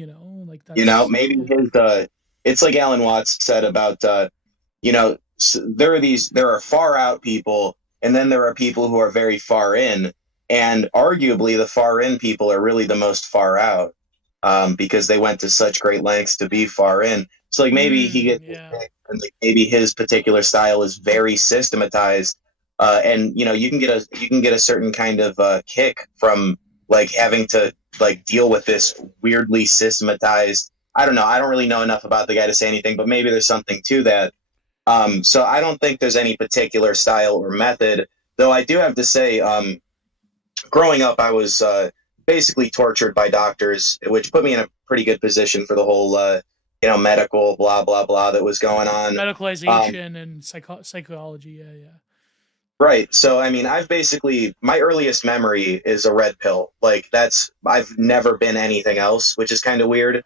Like that's maybe yeah. his it's like Alan Watts said about there are far out people and then there are people who are very far in, and arguably the far in people are really the most far out, because they went to such great lengths to be far in. So like maybe he gets Yeah. and like maybe his particular style is very systematized, and you can get a certain kind of kick from like having to like deal with this weirdly systematized. I don't know. I don't really know enough about the guy to say anything, but maybe there's something to that. So I don't think there's any particular style or method, though I do have to say, growing up, I was basically tortured by doctors, which put me in a pretty good position for the whole, medical blah, blah, blah that was going on. Um, Medicalization and psychology. Yeah, yeah. right. So, I mean, my earliest memory is a red pill. Like, I've never been anything else, which is kind of weird.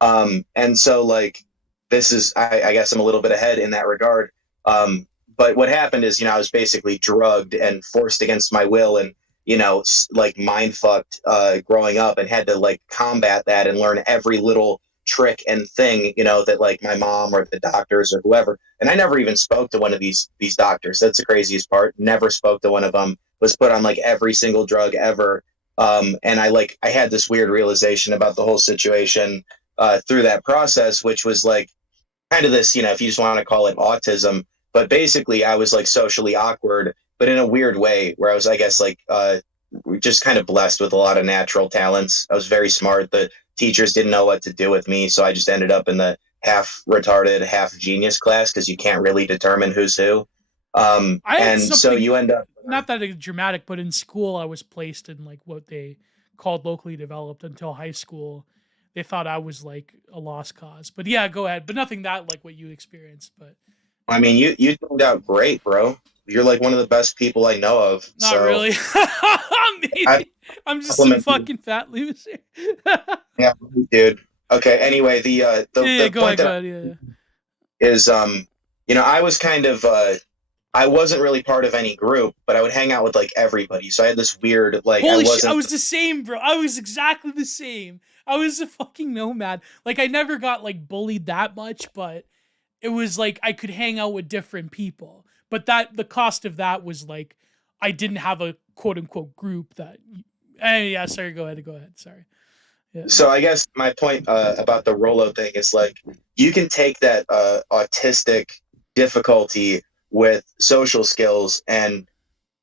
And so like I guess I'm a little bit ahead in that regard. But what happened is, I was basically drugged and forced against my will and, like mind fucked, growing up, and had to like combat that and learn every little trick and thing, that like my mom or the doctors or whoever. And I never even spoke to one of these doctors. That's the craziest part. Never spoke to one of them. Was put on like every single drug ever. And I had this weird realization about the whole situation through that process, which was like kind of this, if you just want to call it autism. But basically, I was like socially awkward, but in a weird way, where I was, I guess, like just kind of blessed with a lot of natural talents. I was very smart. The teachers didn't know what to do with me, so I just ended up in the half retarded, half genius class because you can't really determine who's who. I had And so something you end up. not that dramatic, but in school I was placed in like what they called locally developed until high school. They thought I was like a lost cause. But yeah, go ahead. But nothing that like what you experienced. But I mean, you turned out great, bro. you're like one of the best people I know of. Not So really. I Maybe I'm just some compliment you. fucking fat loser. Yeah, dude. Okay. Anyway, Yeah, yeah, the go point ahead, that go ahead. Yeah, yeah. is I was kind of I wasn't really part of any group, but I would hang out with like everybody. So I had this weird like I Holy shit, I wasn't was the same, bro. I was exactly the same. I was a fucking nomad. Like, I never got like bullied that much, but it was like I could hang out with different people. But that the cost of that was like I didn't have a quote unquote group that. Yeah, sorry. Go ahead. Go ahead. Sorry. Yeah. so I guess my point about the Rolo thing is like you can take that autistic difficulty with social skills and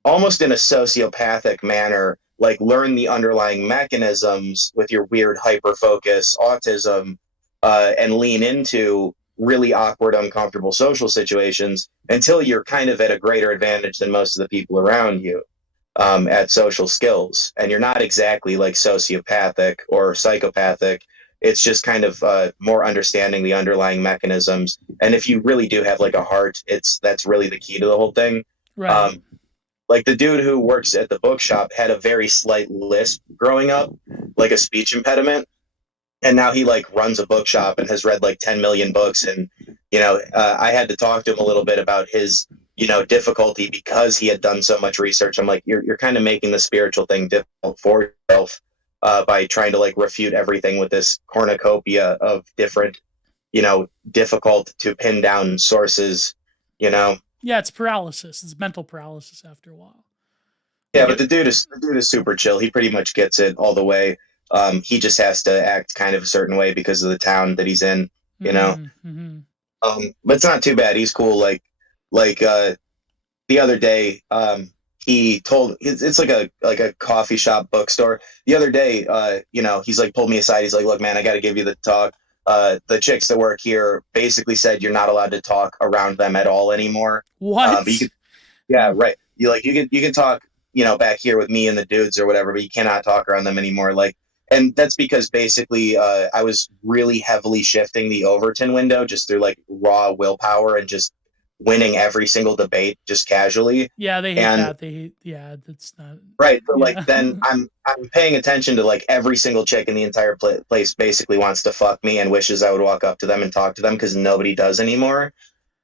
almost in a sociopathic manner, like learn the underlying mechanisms with your weird hyper focus autism and lean into really awkward, uncomfortable social situations until you're kind of at a greater advantage than most of the people around you at social skills. And you're not exactly like sociopathic or psychopathic. It's just kind of more understanding the underlying mechanisms. And if you really do have like a heart, that's really the key to the whole thing. Right. Um, like the dude who works at the bookshop had a very slight lisp growing up, like a speech impediment, and now he like runs a bookshop and has read like 10 million books. And I had to talk to him a little bit about his difficulty because he had done so much research. I'm like, you're kind of making the spiritual thing difficult for yourself by trying to like refute everything with this cornucopia of different difficult to pin down sources you know Yeah, it's paralysis. It's mental paralysis after a while. Yeah, Like but it. the dude is super chill. He pretty much gets it all the way. He just has to act kind of a certain way because of the town that he's in, you know. Mm-hmm. But it's not too bad. He's cool. Like the other day, he told it's like a coffee shop bookstore. The other day, he's like pulled me aside. He's like, "Look, man, I got to give you the talk. The chicks that work here basically said you're not allowed to talk around them at all anymore. But you What? can Yeah, Oh. right. You can talk, back here with me and the dudes or whatever, but you cannot talk around them anymore. Like, and that's because basically I was really heavily shifting the Overton window just through like raw willpower and just winning every single debate just casually. Yeah, they hate And that. They hate. Yeah, that's not. right, so like Yeah. then I'm paying attention to like every single chick in the entire place basically wants to fuck me and wishes I would walk up to them and talk to them because nobody does anymore.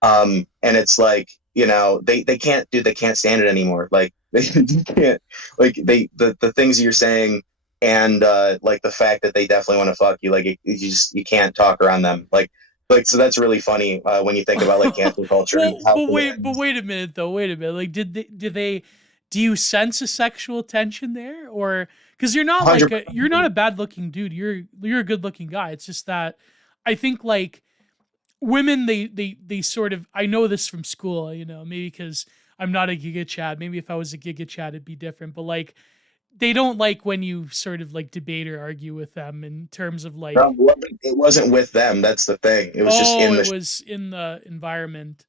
And it's like they can't they can't stand it anymore. Like they can't like the things you're saying and like the fact that they definitely want to fuck you, like you can't talk around them, like so that's really funny when you think about like cancel culture and Well, how but wait a minute though. Wait a minute. Like, did they? Do you sense a sexual tension there, or because you're not like 100%. you're not a bad looking dude. You're a good looking guy. It's just that I think like women they sort of I know this from school. Maybe because I'm not a Giga Chad. Maybe if I was a Giga Chad, it'd be different. But like they don't like when you sort of like debate or argue with them in terms of like, It wasn't with them, that's the thing. It was just oh, in it the was in the environment.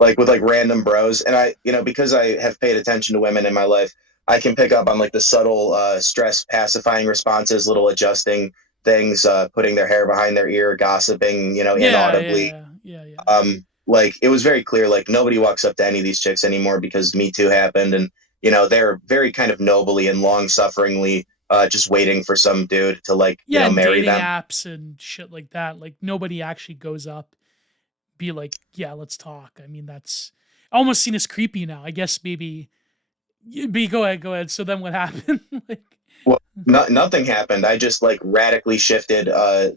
like with like random bros. And I because I have paid attention to women in my life, I can pick up on like the subtle stress pacifying responses, little adjusting things, putting their hair behind their ear, gossiping, Yeah, inaudibly. yeah, yeah, yeah. Like it was very clear like nobody walks up to any of these chicks anymore because Me Too happened. And they're very kind of nobly and long sufferingly just waiting for some dude to like Yeah, and marry dating them. apps and shit like that. Like nobody actually goes up, be like, yeah, let's talk. I mean, that's almost seen as creepy now. I guess maybe. Go ahead, go ahead. So then what happened? Like, Well, nothing happened. I just like radically shifted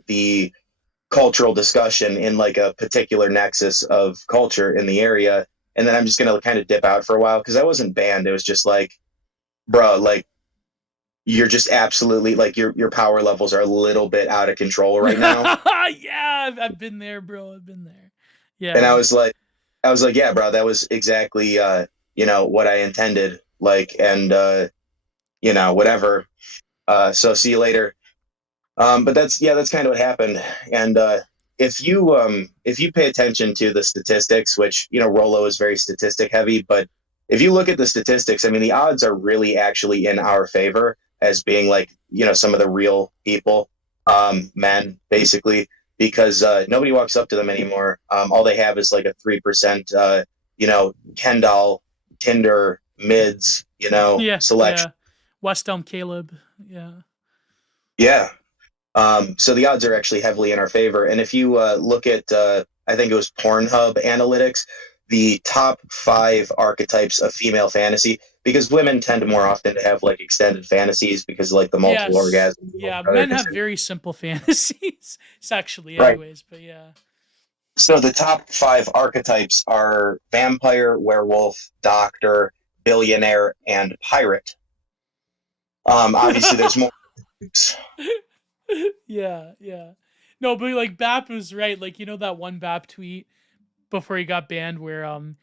the cultural discussion in like a particular nexus of culture in the area. And then I'm just gonna kind of dip out for a while because I wasn't banned. It was just like, bro, like you're just absolutely like your power levels are a little bit out of control right now. yeah, I've been there, bro. I've been there. And Yeah. I was like, yeah, bro, that was exactly what I intended. Like, and whatever. So see you later. But that's kind of what happened. And if you pay attention to the statistics, which Rolo is very statistic heavy, but if you look at the statistics, I mean the odds are really actually in our favor as being like some of the real people, men basically, because nobody walks up to them anymore. All they have is like a 3% Ken doll Tinder mids, Yeah, selection. yeah. West Elm Caleb. Yeah. Yeah. So the odds are actually heavily in our favor. And if you look at, I think it was Pornhub analytics, the top 5 archetypes of female fantasy, because women tend to more often to have like extended fantasies because like the multiple Yes. orgasms and Yeah. other Men have concerns. very simple fantasies, sexually, Right. anyways. But yeah. So the top 5 archetypes are vampire, werewolf, doctor, billionaire, and pirate. Obviously, there's more. Yeah, yeah. No, but like Bap was right. Like that one Bap tweet before he got banned, where it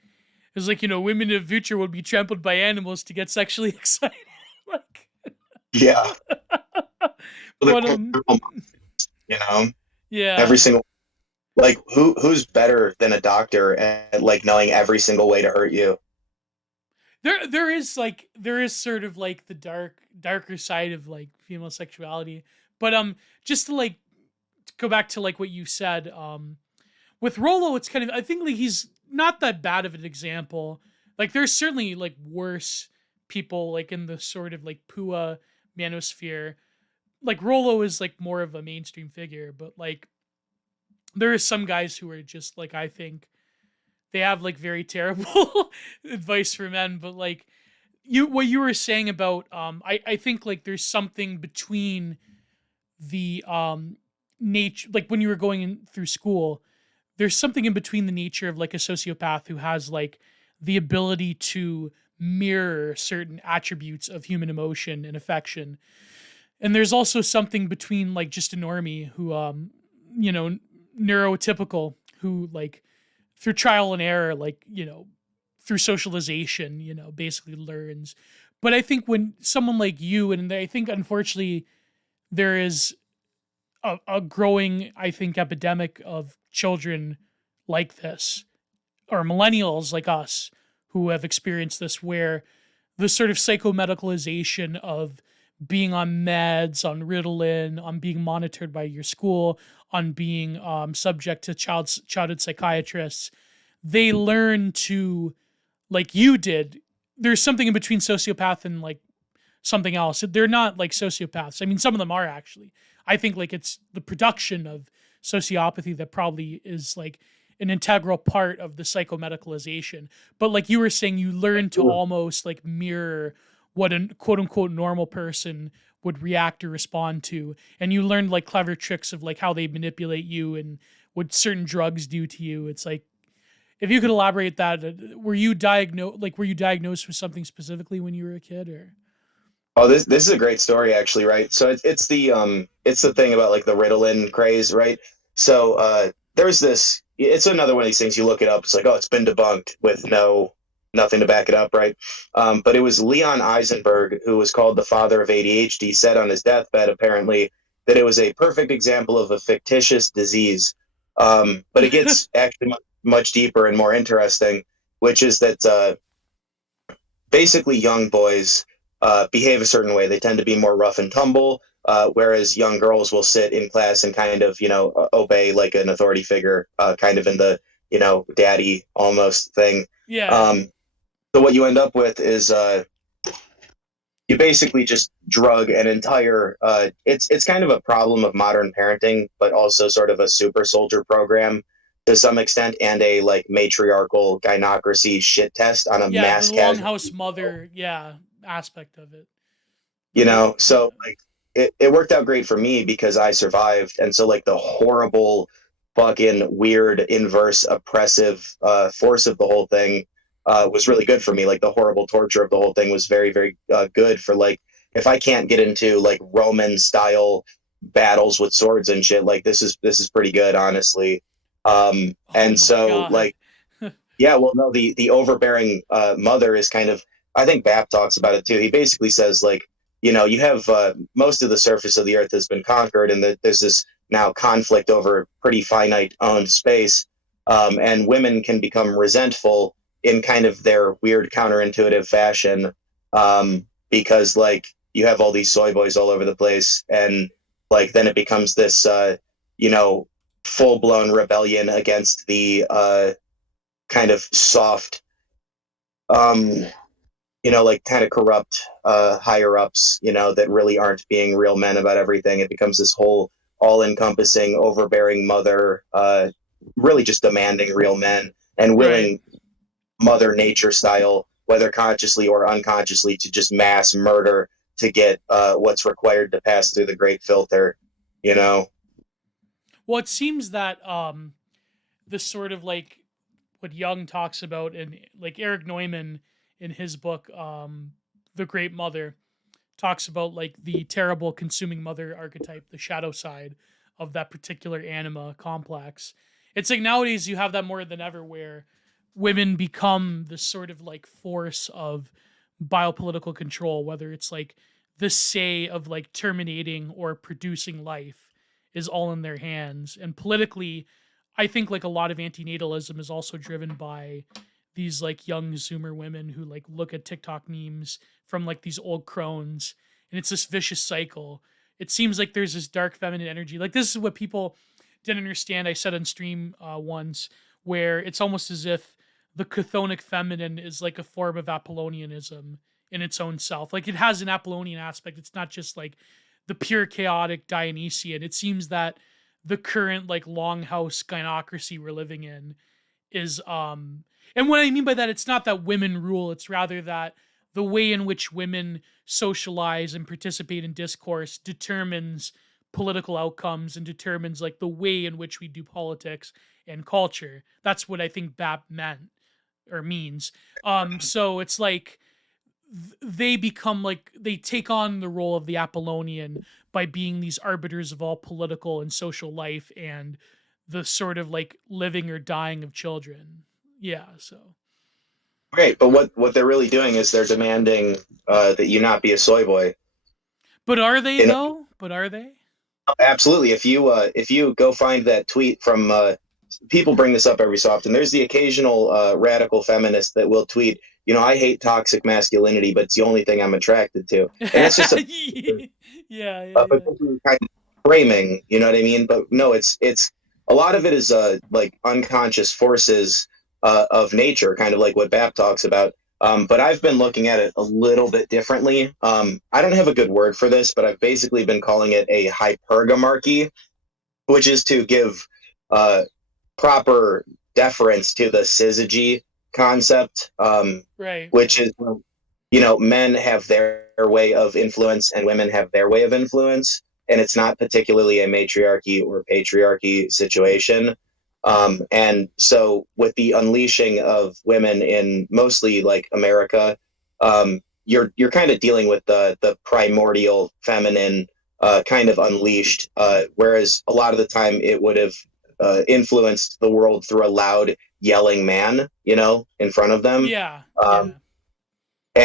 was like women in the future would be trampled by animals to get sexually excited. Like, Yeah, but you know, every yeah. single like who's better than a doctor at like knowing every single way to hurt you? There is sort of like the darker side of like female sexuality, but just to like go back to like what you said, with Rolo, it's kind of, I think like he's not that bad of an example. Like there's certainly like worse people like in the sort of like Pua manosphere. Like Rolo is like more of a mainstream figure, but like there are some guys who are just like, I think they have like very terrible advice for men. But like what you were saying about I think like there's something between the nature, like when you were going through school, there's something in between the nature of like a sociopath who has like the ability to mirror certain attributes of human emotion and affection, and there's also something between like just a normie who you know neurotypical, who like through trial and error, like through socialization, basically learns. But I think when someone like you, and I think unfortunately there is a growing, I think, epidemic of children like this, or millennials like us, who have experienced this, where the sort of psychomedicalization of being on meds, on Ritalin, on being monitored by your school, on being subject to childhood psychiatrists, they learn to, like you did. There's something in between sociopath and like something else. They're not like sociopaths. I mean, some of them are actually. I think like it's the production of sociopathy that probably is like an integral part of the psychomedicalization. But like you were saying, you learn to almost like mirror what a quote unquote normal person would react or respond to. And you learn like clever tricks of like how they manipulate you and what certain drugs do to you. It's like, if you could elaborate that, were you diagnosed with something specifically when you were a kid, or? Oh, this is a great story actually, right? So it's the thing about like the Ritalin craze, right? So there's this. It's another one of these things. You look it up. It's like, oh, it's been debunked with nothing to back it up, right? But it was Leon Eisenberg, who was called the father of ADHD, said on his deathbed apparently that it was a perfect example of a fictitious disease. But it gets actually much deeper and more interesting, which is that basically young boys behave a certain way. They tend to be more rough and tumble, whereas young girls will sit in class and kind of, obey like an authority figure, kind of in the, daddy almost thing. Yeah. Um, so what you end up with is you basically just drug an entire. It's kind of a problem of modern parenting, but also sort of a super soldier program to some extent, and a like matriarchal gynocracy shit test on a Yeah, the mass casual. longhouse mother, yeah, aspect of it. So Yeah. like it worked out great for me because I survived. And so like the horrible fucking weird inverse oppressive force of the whole thing was really good for me. Like the horrible torture of the whole thing was very, very good for like if I can't get into like Roman style battles with swords and shit, like this is pretty good, honestly. Oh And my so god. like yeah, well, no, the overbearing mother is kind of. I think Bap talks about it too. He basically says like, you have most of the surface of the earth has been conquered, and there's this now conflict over pretty finite owned space, and women can become resentful in kind of their weird counterintuitive fashion, because like you have all these soy boys all over the place, and like then it becomes this, you know, full blown rebellion against the kind of soft um, like kind of corrupt higher ups, that really aren't being real men about everything. It becomes this whole all encompassing, overbearing mother, really just demanding real men and Right. willing Mother Nature style, whether consciously or unconsciously, to just mass murder to get what's required to pass through the great filter, you know? Well, it seems that this sort of like what Jung talks about, and like Eric Neumann in his book, The Great Mother, talks about like the terrible consuming mother archetype, the shadow side of that particular anima complex. It's like nowadays you have that more than ever where women become this sort of like force of biopolitical control, whether it's like the say of like terminating or producing life is all in their hands. And politically, I think like a lot of antinatalism is also driven by these like young Zoomer women who like look at TikTok memes from like these old crones, and it's this vicious cycle. It seems like there's this dark feminine energy. Like this is what people didn't understand. I said on stream once where it's almost as if the chthonic feminine is like a form of Apollonianism in its own self. Like it has an Apollonian aspect. It's not just like the pure chaotic Dionysian. It seems that the current like longhouse gynocracy we're living in is and what I mean by that, it's not that women rule, it's rather that the way in which women socialize and participate in discourse determines political outcomes and determines like the way in which we do politics and culture. That's what I think BAP meant or means. So it's like they become like they take on the role of the Apollonian by being these arbiters of all political and social life and the sort of like living or dying of children. Yeah, so Great, but what they're really doing is they're demanding that you not be a soy boy. but are they And though? But are they? absolutely, if you go find that tweet from people bring this up every so often. There's the occasional radical feminist that will tweet, I hate toxic masculinity, but it's the only thing I'm attracted to, and it's just a Yeah, yeah, yeah. particular kind of framing. You know what I mean? But no, it's a lot of it is like unconscious forces of nature, kind of like what Bap talks about. But I've been looking at it a little bit differently. I don't have a good word for this, but I've basically been calling it a hypergamarchy, which is to give uh, proper deference to the syzygy concept, Right, which right. is, men have their way of influence and women have their way of influence. And it's not particularly a matriarchy or patriarchy situation. And so, with the unleashing of women in mostly like America, you're kind of dealing with the primordial feminine kind of unleashed, whereas a lot of the time it would have influenced the world through a loud yelling man, in front of them. Yeah, Um, yeah.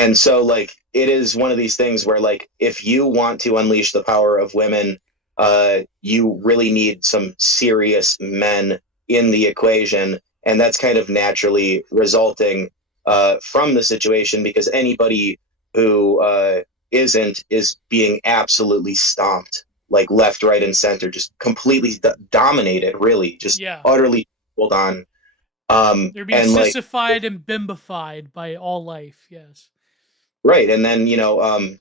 and so, like, it is one of these things where, like, if you want to unleash the power of women, you really need some serious men in the equation. And that's kind of naturally resulting from the situation because anybody who isn't is being absolutely stomped, like left, right, and center, just completely dominated, really, just Yeah. utterly hold on. They're being And like, sissified and bimbified by all life. Yes. right. And then,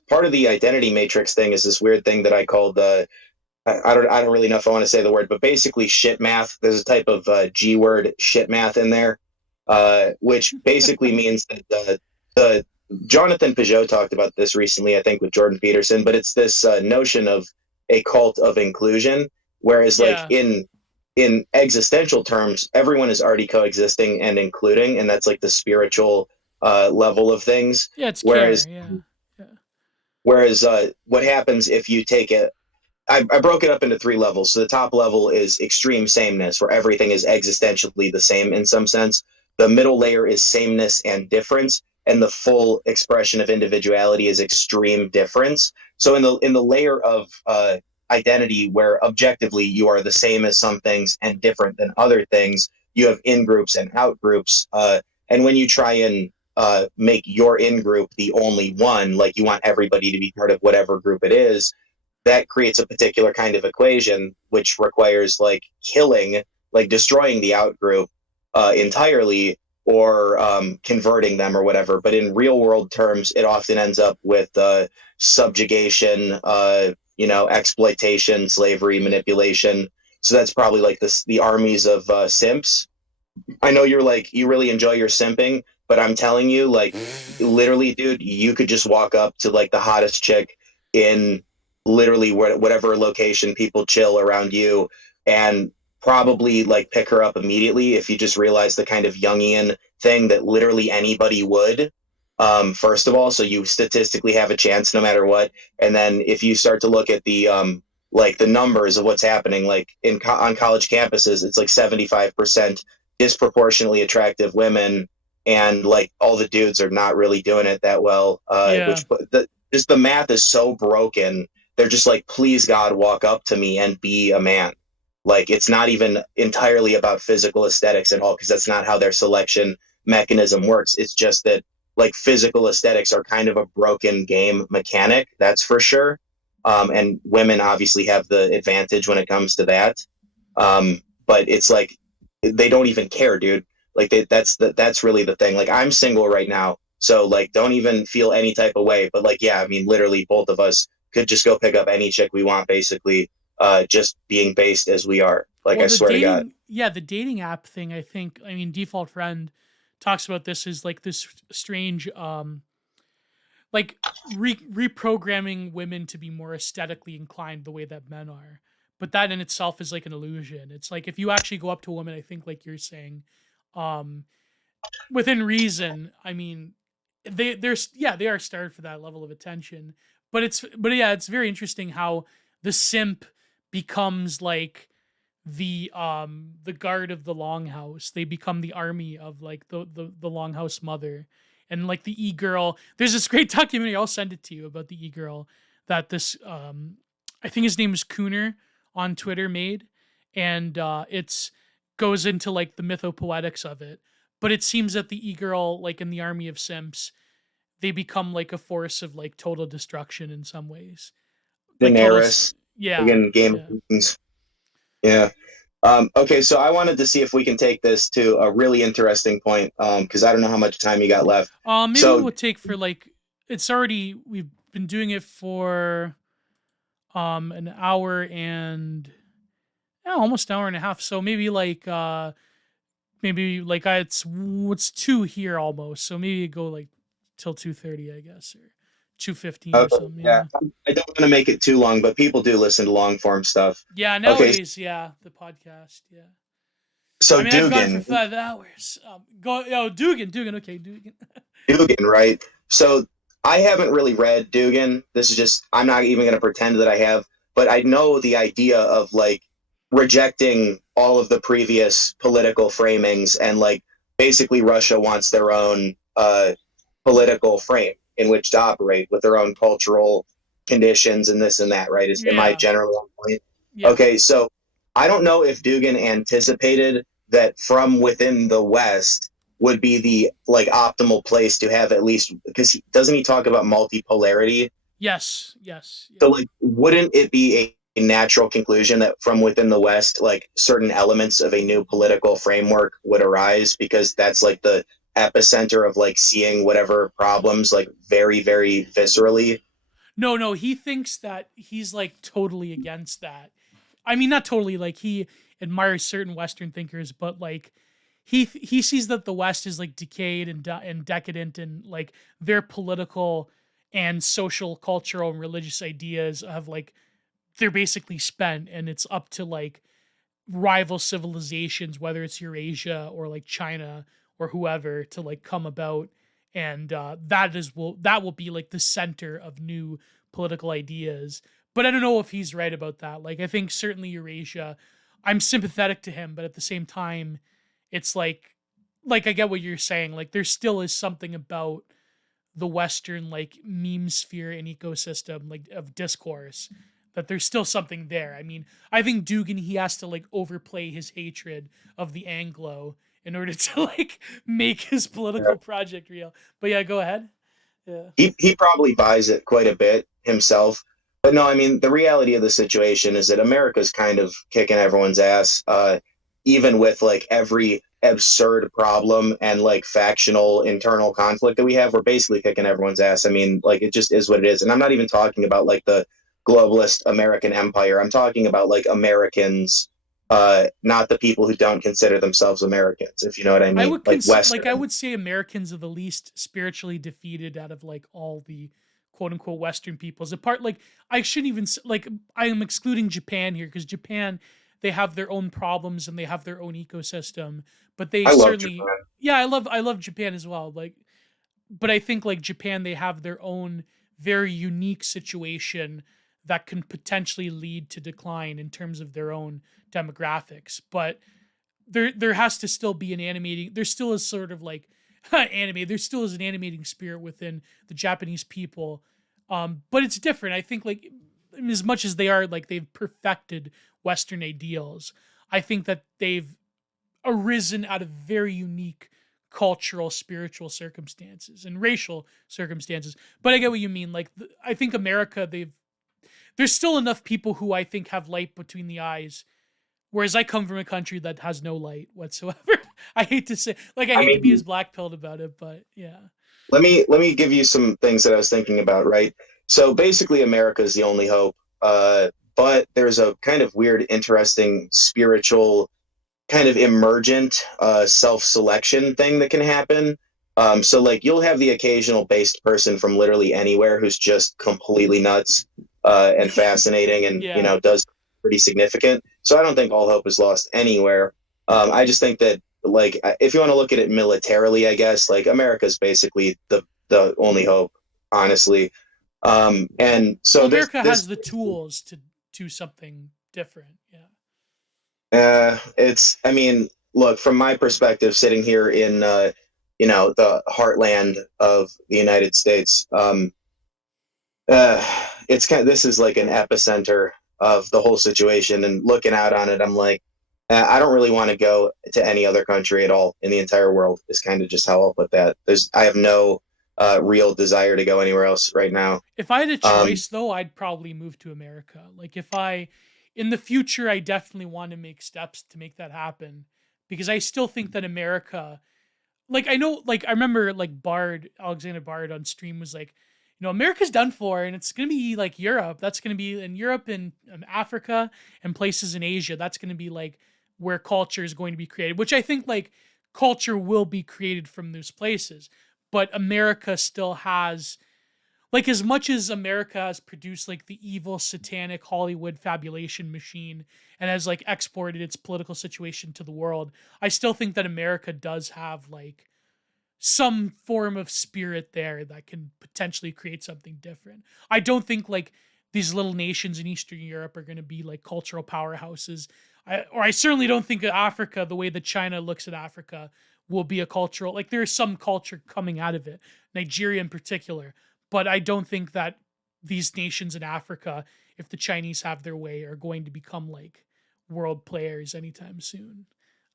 part of the identity matrix thing is this weird thing that I called I don't really know if I want to say the word, but basically shit math. There's a type of G word shit math in there, which basically means that the Jonathan Peugeot talked about this recently, I think, with Jordan Peterson, but it's this notion of a cult of inclusion, whereas like Yeah. in existential terms, everyone is already coexisting and including, and that's like the spiritual level of things. Yeah, it's care. Whereas Yeah. Yeah. what happens if you take it I broke it up into three levels. So the top level is extreme sameness, where everything is existentially the same in some sense. The middle layer is sameness and difference, and the full expression of individuality is extreme difference. So in the layer of identity, where objectively you are the same as some things and different than other things, you have in groups and out groups. And when you try and make your in group the only one, like you want everybody to be part of whatever group it is, that creates a particular kind of equation which requires like killing, like destroying the outgroup entirely, or converting them or whatever. But in real world terms, it often ends up with subjugation, exploitation, slavery, manipulation. So that's probably like the armies of simps. I know you're like you really enjoy your simping, but I'm telling you, like literally, dude, you could just walk up to like the hottest chick in literally whatever location people chill around you, and probably like pick her up immediately if you just realize the kind of Jungian thing that literally anybody would. First of all, so you statistically have a chance no matter what, and then if you start to look at the like the numbers of what's happening, like on college campuses, it's like 75% disproportionately attractive women, and like all the dudes are not really doing it that well. Yeah. Which just the math is so broken. They're just like, please God, walk up to me and be a man. Like it's not even entirely about physical aesthetics at all, because that's not how their selection mechanism works. It's just that like physical aesthetics are kind of a broken game mechanic, that's for sure. And women obviously have the advantage when it comes to that. But it's like they don't even care, dude. Like that's really the thing. Like I'm single right now, so like don't even feel any type of way. But like yeah, I mean literally both of us could just go pick up any chick we want, basically, just being based as we are. Like Well, I swear to God. the dating app thing, I mean, Default Friend talks about this as like this strange, like reprogramming women to be more aesthetically inclined the way that men are. But that in itself is like an illusion. It's like if you actually go up to a woman, I think like you're saying, um, within reason, I mean, they are starved for that level of attention. But yeah, it's very interesting how the simp becomes like the guard of the longhouse. They become the army of like the longhouse mother. And like the e-girl, there's this great documentary, I'll send it to you, about the e-girl that this I think his name is Cooner on Twitter made. And it's goes into like the mythopoetics of it. But it seems that the e-girl, like in the army of simps, they become like a force of like total destruction in some ways. Like total Daenerys, yeah, again, Game of yeah. Thrones. Yeah. Okay, so I wanted to see if we can take this to a really interesting point, because I don't know how much time you got left. Maybe So we'll take for like it's already we've been doing it for an hour and yeah, almost an hour and a half. So maybe like it's 2 here almost. So maybe go like till 2:30, I guess, or 2:15 or something, yeah, yeah. I don't want to make it too long, but people do listen to long form stuff. Yeah, Okay, nowadays, yeah, the podcast, yeah. so I mean, I've gone for Dugan, 5 hours. Dugan, okay, Dugan. Dugan, right? So I haven't really read Dugan. This is just I'm not even going to pretend that I have, but I know the idea of like rejecting all of the previous political framings, and like basically Russia wants their own political frame in which to operate with their own cultural conditions and this and that, right? Am I Yeah, generally on point? yeah. Okay, so I don't know if Dugan anticipated that from within the West would be the like optimal place to have, at least because doesn't he talk about multipolarity? Yes, yes, So yeah. like wouldn't it be a natural conclusion that from within the West, like certain elements of a new political framework would arise, because that's like the epicenter of like seeing whatever problems like very, very viscerally. No, no, he thinks that he's like totally against that. I mean, not totally. Like he admires certain Western thinkers, but like he sees that the West is like decayed and decadent, and like their political and social, cultural, and religious ideas have like they're basically spent, and it's up to like rival civilizations, whether it's Eurasia or like China or whoever, to like come about, and that will be like the center of new political ideas. But I don't know if he's right about that. Like I think certainly Eurasia, I'm sympathetic to him, but at the same time, it's like I get what you're saying. Like there still is something about the Western like meme sphere and ecosystem like of discourse that there's still something there. I mean, I think Dugan he has to like overplay his hatred of the Anglo in order to like make his political project real. But yeah, go ahead. Yeah. He probably buys it quite a bit himself. But no, I mean the reality of the situation is that America's kind of kicking everyone's ass, even with like absurd problem and like factional internal conflict that we have, we're basically kicking everyone's ass. I mean, like it just is what it is. And I'm not even talking about like the globalist American empire. I'm talking about like Americans, not the people who don't consider themselves Americans, if you know what I I mean, would like like I Western. would say Americans are the least spiritually defeated out of like all the quote unquote Western peoples. Apart, like I shouldn't even like I am excluding Japan here because Japan, they have their own problems and they have their own ecosystem. But they I love certainly, Japan. yeah, I love Japan as well. Like, but I think like Japan, they have their own very unique situation that can potentially lead to decline in terms of their own demographics. But there has to still be an animating, there still is sort of like anime, there still is an animating spirit within the Japanese people. But it's different. I think like as much as they are like they've perfected Western ideals, I think that they've arisen out of very unique cultural, spiritual circumstances and racial circumstances. But I get what you mean. Like I think America, there's still enough people who I think have light between the eyes. Whereas I come from a country that has no light whatsoever. I hate to say, like, I I hate to be as mean, black pilled about it, but yeah. let me give you some things that I was thinking about, right? So basically, America is the only hope. But there's a kind of weird, interesting spiritual kind of emergent self-selection thing that can happen. So like you'll have the occasional based person from literally anywhere who's just completely nuts and fascinating and Yeah. does pretty significant. So I don't think all hope is lost anywhere. I just think that like if you want to look at it militarily, I guess like America's basically the only hope, honestly. And Well, so this America this has the tools to do something different. Yeah. It's, I mean, look, from my perspective, sitting here in, the heartland of the United States, it's kind of, this is like an epicenter of the whole situation. And looking out on it, I'm like, I don't really want to go to any other country at all in the entire world, is kind of just how I'll put that. I have no real desire to go anywhere else right now. If I had a Um, choice, though, I'd probably move to America. Like, if I, in the future, I definitely want to make steps to make that happen because I still think that America, like I know, like I remember like Alexander Bard on stream was like, America's done for and it's going to be like Europe. That's going to be in Europe and Africa and places in Asia. That's going to be like where culture is going to be created, which I think like culture will be created from those places. But America still has, like, as much as America has produced like the evil satanic Hollywood fabulation machine and has like exported its political situation to the world, I still think that America does have like some form of spirit there that can potentially create something different. I don't think like these little nations in Eastern Europe are going to be like cultural powerhouses. I certainly don't think Africa, the way that China looks at Africa, will be a cultural, like there's some culture coming out of it, Nigeria in particular. But I don't think that these nations in Africa, if the Chinese have their way, are going to become like world players anytime soon.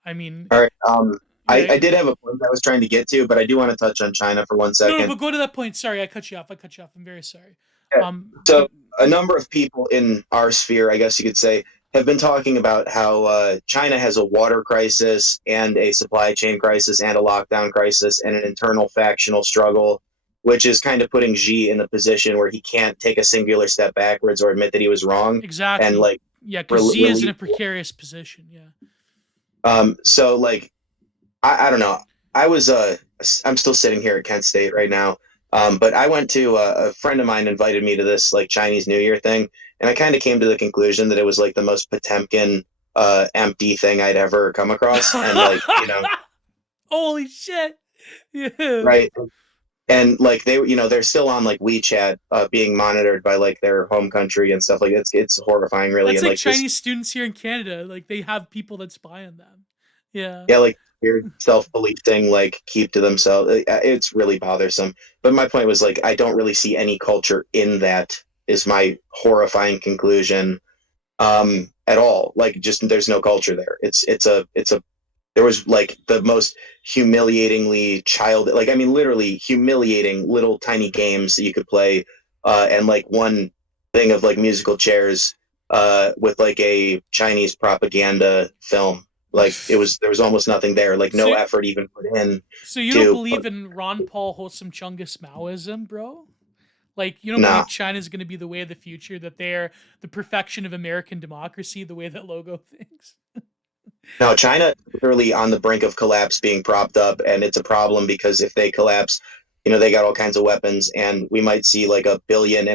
I mean, all right. I yeah, did have a point I was trying to get to, but I do want to touch on China for one no, no, second. but go to that point. Sorry, I cut you off. I cut you off. I'm very sorry. Yeah. So But a number of people in our sphere, I guess you could say, have been talking about how China has a water crisis and a supply chain crisis and a lockdown crisis and an internal factional struggle, which is kind of putting Xi in the position where he can't take a singular step backwards or admit that he was wrong and exactly, like yeah, because Z is in a relieve. precarious position. Yeah. So like I don't know. I'm still sitting here at Kent State right now. But I went to a friend of mine invited me to this like Chinese New Year thing, and I kind of came to the conclusion that it was like the most Potemkin empty thing I'd ever come across. And like, Holy shit! Yeah. right. And like they're still on like WeChat, being monitored by like their home country and stuff like that. It's horrifying really. That's And like like this, Chinese students here in Canada. Like they have people that spy on them. Yeah. yeah, like weird self-policing, like keep to themselves. It's really bothersome. But my point was like I don't really see any culture in that. Is my horrifying conclusion, at all. Like just there's no culture there. It's a there was like the most humiliatingly child, like I mean literally humiliating little tiny games that you could play, and like one thing of like musical chairs with like a Chinese propaganda film. Like there was almost nothing there, like So no effort even put in so you don't to, believe in Ron Paul wholesome Chungus Maoism, bro? Like you don't nah. believe China's going to be the way of the future, that they're the perfection of American democracy, the way that logo thinks. No, China is literally on the brink of collapse, being propped up, and it's a problem because if they collapse, they got all kinds of weapons, and we might see like 1.5 billion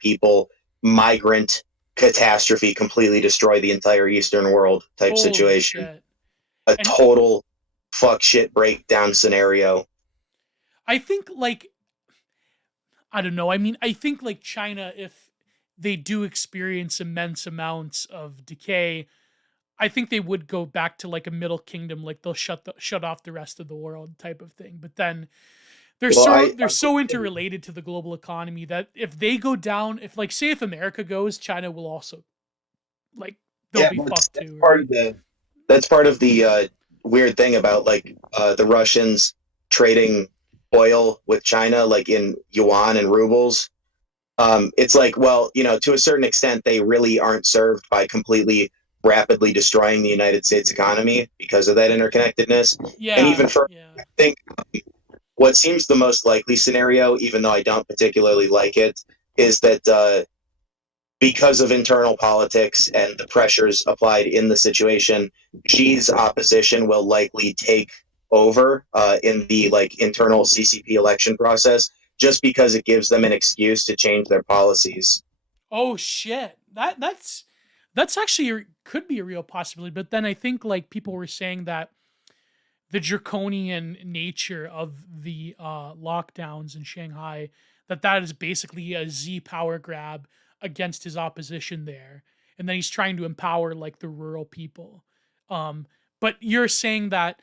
people migrant catastrophe completely destroy the entire Eastern world type Holy situation. shit. A And total fuck shit breakdown scenario. I think like I don't know. I mean, I think like China, if they do experience immense amounts of decay, I think they would go back to like a middle kingdom, like they'll shut off the rest of the world type of thing. But then Well, they're so interrelated to the global economy that if they go down, if like say if America goes, China will also like they'll yeah, be well, fucked that's too, part right? of the weird thing about like the Russians trading oil with China, like in yuan and rubles. It's like, well, to a certain extent, they really aren't served by completely rapidly destroying the United States economy because of that interconnectedness. And Yeah, even for, yeah. I think what seems the most likely scenario, even though I don't particularly like it, is that because of internal politics and the pressures applied in the situation, Xi's opposition will likely take over in the like internal CCP election process, just because it gives them an excuse to change their policies. Oh shit. That's actually could be a real possibility. But then I think like people were saying that the draconian nature of the lockdowns in Shanghai, that is basically a Z power grab against his opposition there, and then he's trying to empower like the rural people. Um, but you're saying that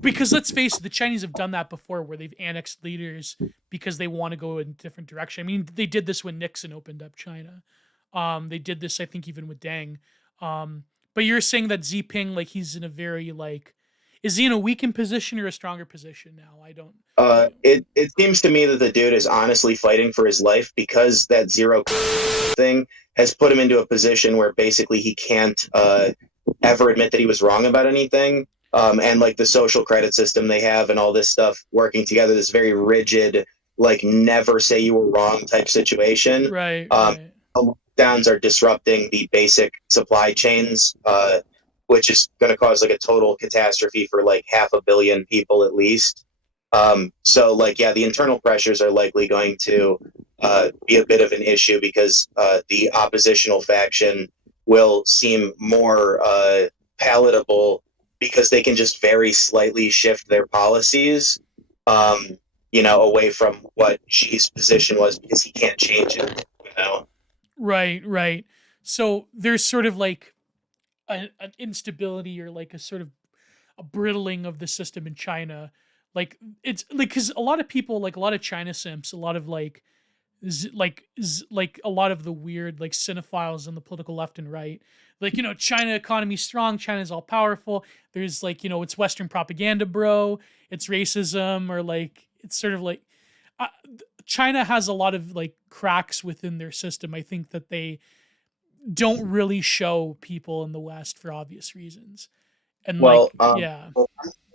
because let's face it, the Chinese have done that before, where they've annexed leaders because they want to go in a different direction. I mean, they did this when Nixon opened up China. They did this, I think, even with Deng. But you're saying that Xi like he's in a very like, is he in a weakened position or a stronger position now? I don't. You, It seems to me that the dude is honestly fighting for his life because that zero thing has put him into a position where basically he can't ever admit that he was wrong about anything. And like the social credit system they have and all this stuff working together, this very rigid, like never say you were wrong type situation. right, Um, right, Lockdowns are disrupting the basic supply chains, which is going to cause like a total catastrophe for like 500 million people at least. So like, yeah, the internal pressures are likely going to be a bit of an issue because the oppositional faction will seem more palatable because they can just very slightly shift their policies, um, away from what Xi's position was because he can't change it. right, right. So there's sort of like an instability or like a sort of a brittling of the system in China. Like it's like because a lot of people, like a lot of China simps, a lot of like like a lot of the weird like cinephiles on the political left and right, like China economy strong, China's all powerful. There's like it's Western propaganda, bro. It's racism, or like it's sort of like uh, China has a lot of like cracks within their system. I think that they don't really show people in the West for obvious reasons. And Well, like, yeah, well,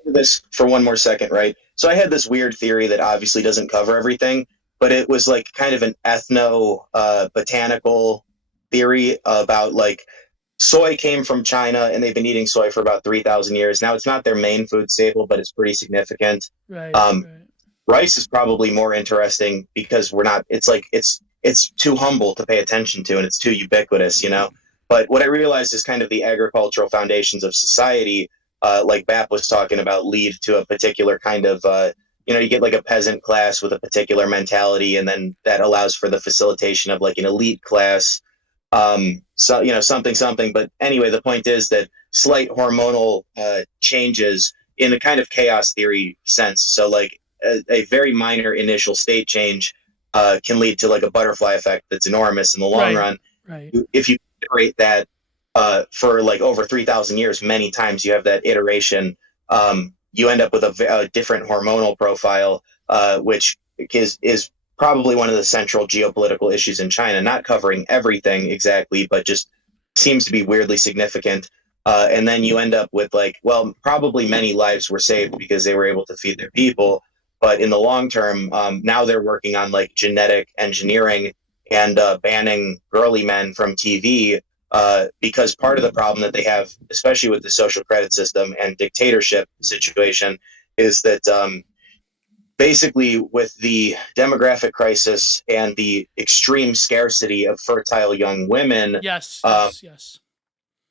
this for one more second, right? So I had this weird theory that obviously doesn't cover everything, but it was like kind of an ethno botanical theory about like soy came from China and they've been eating soy for about 3,000 years. Now it's not their main food staple, but it's pretty significant. right, Um, right, Rice is probably more interesting because we're not. It's like it's too humble to pay attention to, and it's too ubiquitous. But what I realized is kind of the agricultural foundations of society, like Bap was talking about, lead to a particular kind of you get like a peasant class with a particular mentality, and then that allows for the facilitation of like an elite class. So something something. But anyway, the point is that slight hormonal changes in a kind of chaos theory sense. So like a very minor initial state change can lead to like a butterfly effect that's enormous in the long right, run. right, If you iterate that for like over 3,000 years, many times you have that iteration, you end up with a different hormonal profile, which is probably one of the central geopolitical issues in China, not covering everything exactly, but just seems to be weirdly significant. And then you end up with like, well, probably many lives were saved because they were able to feed their people. But in the long term, now they're working on like genetic engineering and banning girly men from TV, because part of the problem that they have, especially with the social credit system and dictatorship situation, is that basically with the demographic crisis and the extreme scarcity of fertile young women, Yes, um, yes, yes.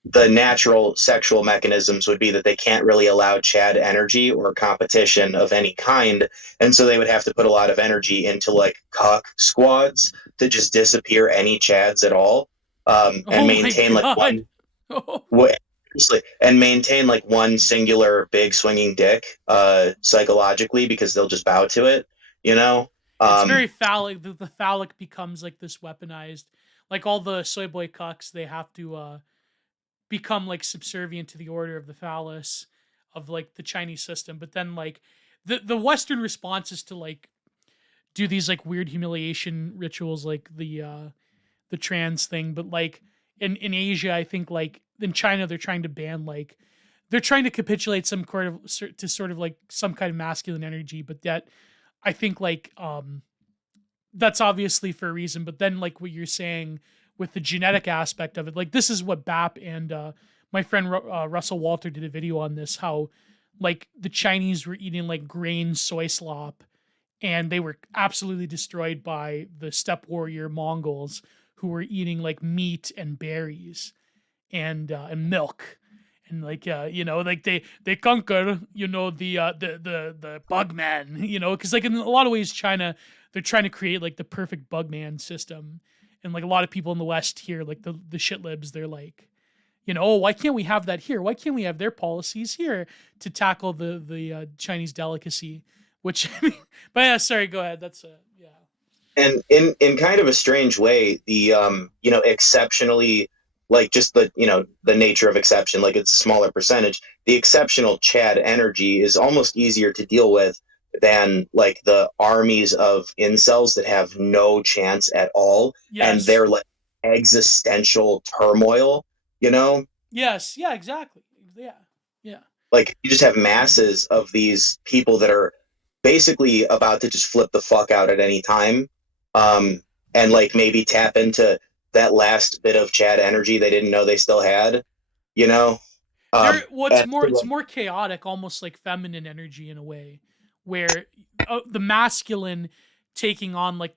the natural sexual mechanisms would be that they can't really allow Chad energy or competition of any kind. And so they would have to put a lot of energy into like cock squads to just disappear any Chads at all, and Oh my maintain like god. one, and maintain like one singular big swinging dick, psychologically, because they'll just bow to it, you know? It's Um, very phallic. The phallic becomes like this weaponized, like all the soy boy cucks, they have to become like subservient to the order of the phallus of like the Chinese system. But then like the Western response is to like do these like weird humiliation rituals like the trans thing. But like in Asia, I think like in China they're trying to ban like they're trying to capitulate some sort of to sort of like some kind of masculine energy, but that I think like that's obviously for a reason. But then like what you're saying with the genetic aspect of it, like this is what BAP and my friend Russell Walter did a video on this, how like the Chinese were eating like grain soy slop and they were absolutely destroyed by the steppe warrior Mongols who were eating like meat and berries and milk and like like they conquer the bug man, because like in a lot of ways China, they're trying to create like the perfect bug man system. And like a lot of people in the West here, like the shit libs, they're like, oh, why can't we have that here? Why can't we have their policies here to tackle the Chinese delicacy? Which but yeah, sorry, go ahead. That's yeah. and in kind of a strange way, the exceptionally, like, just the the nature of exception, like it's a smaller percentage, the exceptional Chad energy is almost easier to deal with than like the armies of incels that have no chance at all, and Yes. they're like existential turmoil, you know Yes. Yeah. Exactly. Yeah. Yeah. like you just have masses of these people that are basically about to just flip the fuck out at any time, um, and like maybe tap into that last bit of Chad energy they didn't know they still had, you know. There, what's And more, it's more chaotic, almost like feminine energy in a way, where the masculine taking on like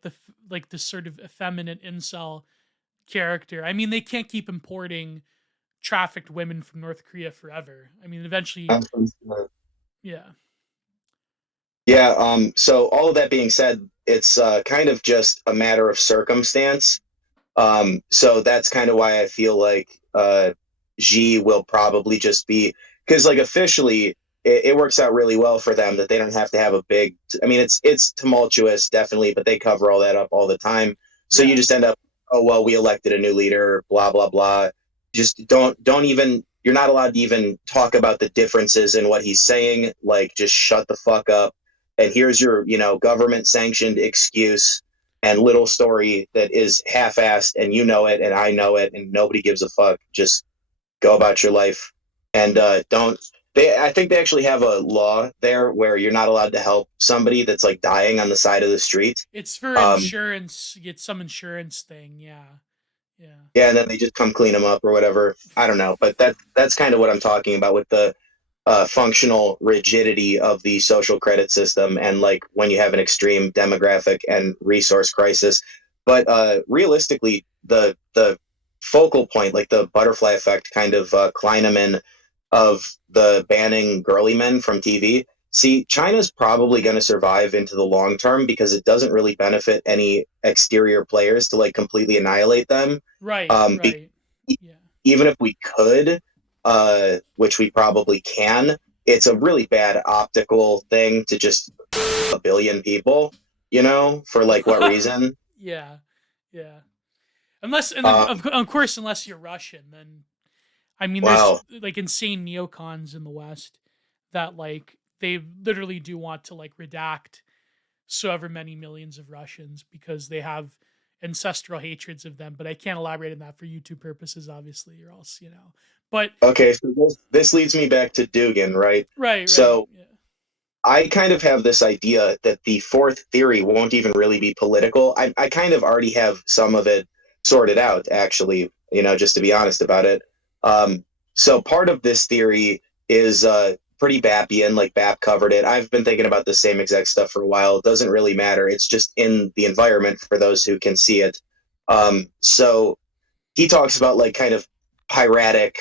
like the sort of effeminate incel character. I mean, they can't keep importing trafficked women from North Korea forever. I mean, eventually, yeah. yeah, so all of that being said, it's kind of just a matter of circumstance. So that's kind of why I feel like Xi will probably just be, because like officially it works out really well for them that they don't have to have a big. I mean, it's tumultuous definitely, but they cover all that up all the time. So you Yeah. just end up, oh well, we elected a new leader, blah blah blah. Just don't even. You're not allowed to even talk about the differences in what he's saying. Like, just shut the fuck up. And here's your government sanctioned excuse and little story that is half-assed, and you know it and I know it and nobody gives a fuck. Just go about your life, and don't they I think they actually have a law there where you're not allowed to help somebody that's like dying on the side of the street. It's for um insurance. You get some insurance thing. Yeah. Yeah. yeah, and then they just come clean them up or whatever. I don't know, but that's kind of what I'm talking about with the functional rigidity of the social credit system, and like when you have an extreme demographic and resource crisis. But realistically, the focal point, like the butterfly effect kind of Kleineman of the banning girly men from TV. See, China's probably going to survive into the long term because it doesn't really benefit any exterior players to like completely annihilate them. Right. Um, be- Right. Yeah. Even if we could, which we probably can, it's a really bad optical thing to just a billion people, for like what reason? Yeah. Yeah. Unless, and Uh, of course, unless you're Russian, then I mean, there's wow. like insane neocons in the West that like they literally do want to like redact so ever many millions of Russians because they have ancestral hatreds of them. But I can't elaborate on that for YouTube purposes, obviously, or else. But Okay, so this leads me back to Dugan, right? right, So yeah, I kind of have this idea that the fourth theory won't even really be political. I kind of already have some of it sorted out, actually, just to be honest about it. Um, so part of this theory is pretty Bappian, like Bap covered it. I've been thinking about the same exact stuff for a while. It doesn't really matter. It's just in the environment for those who can see it. So he talks about like kind of piratic,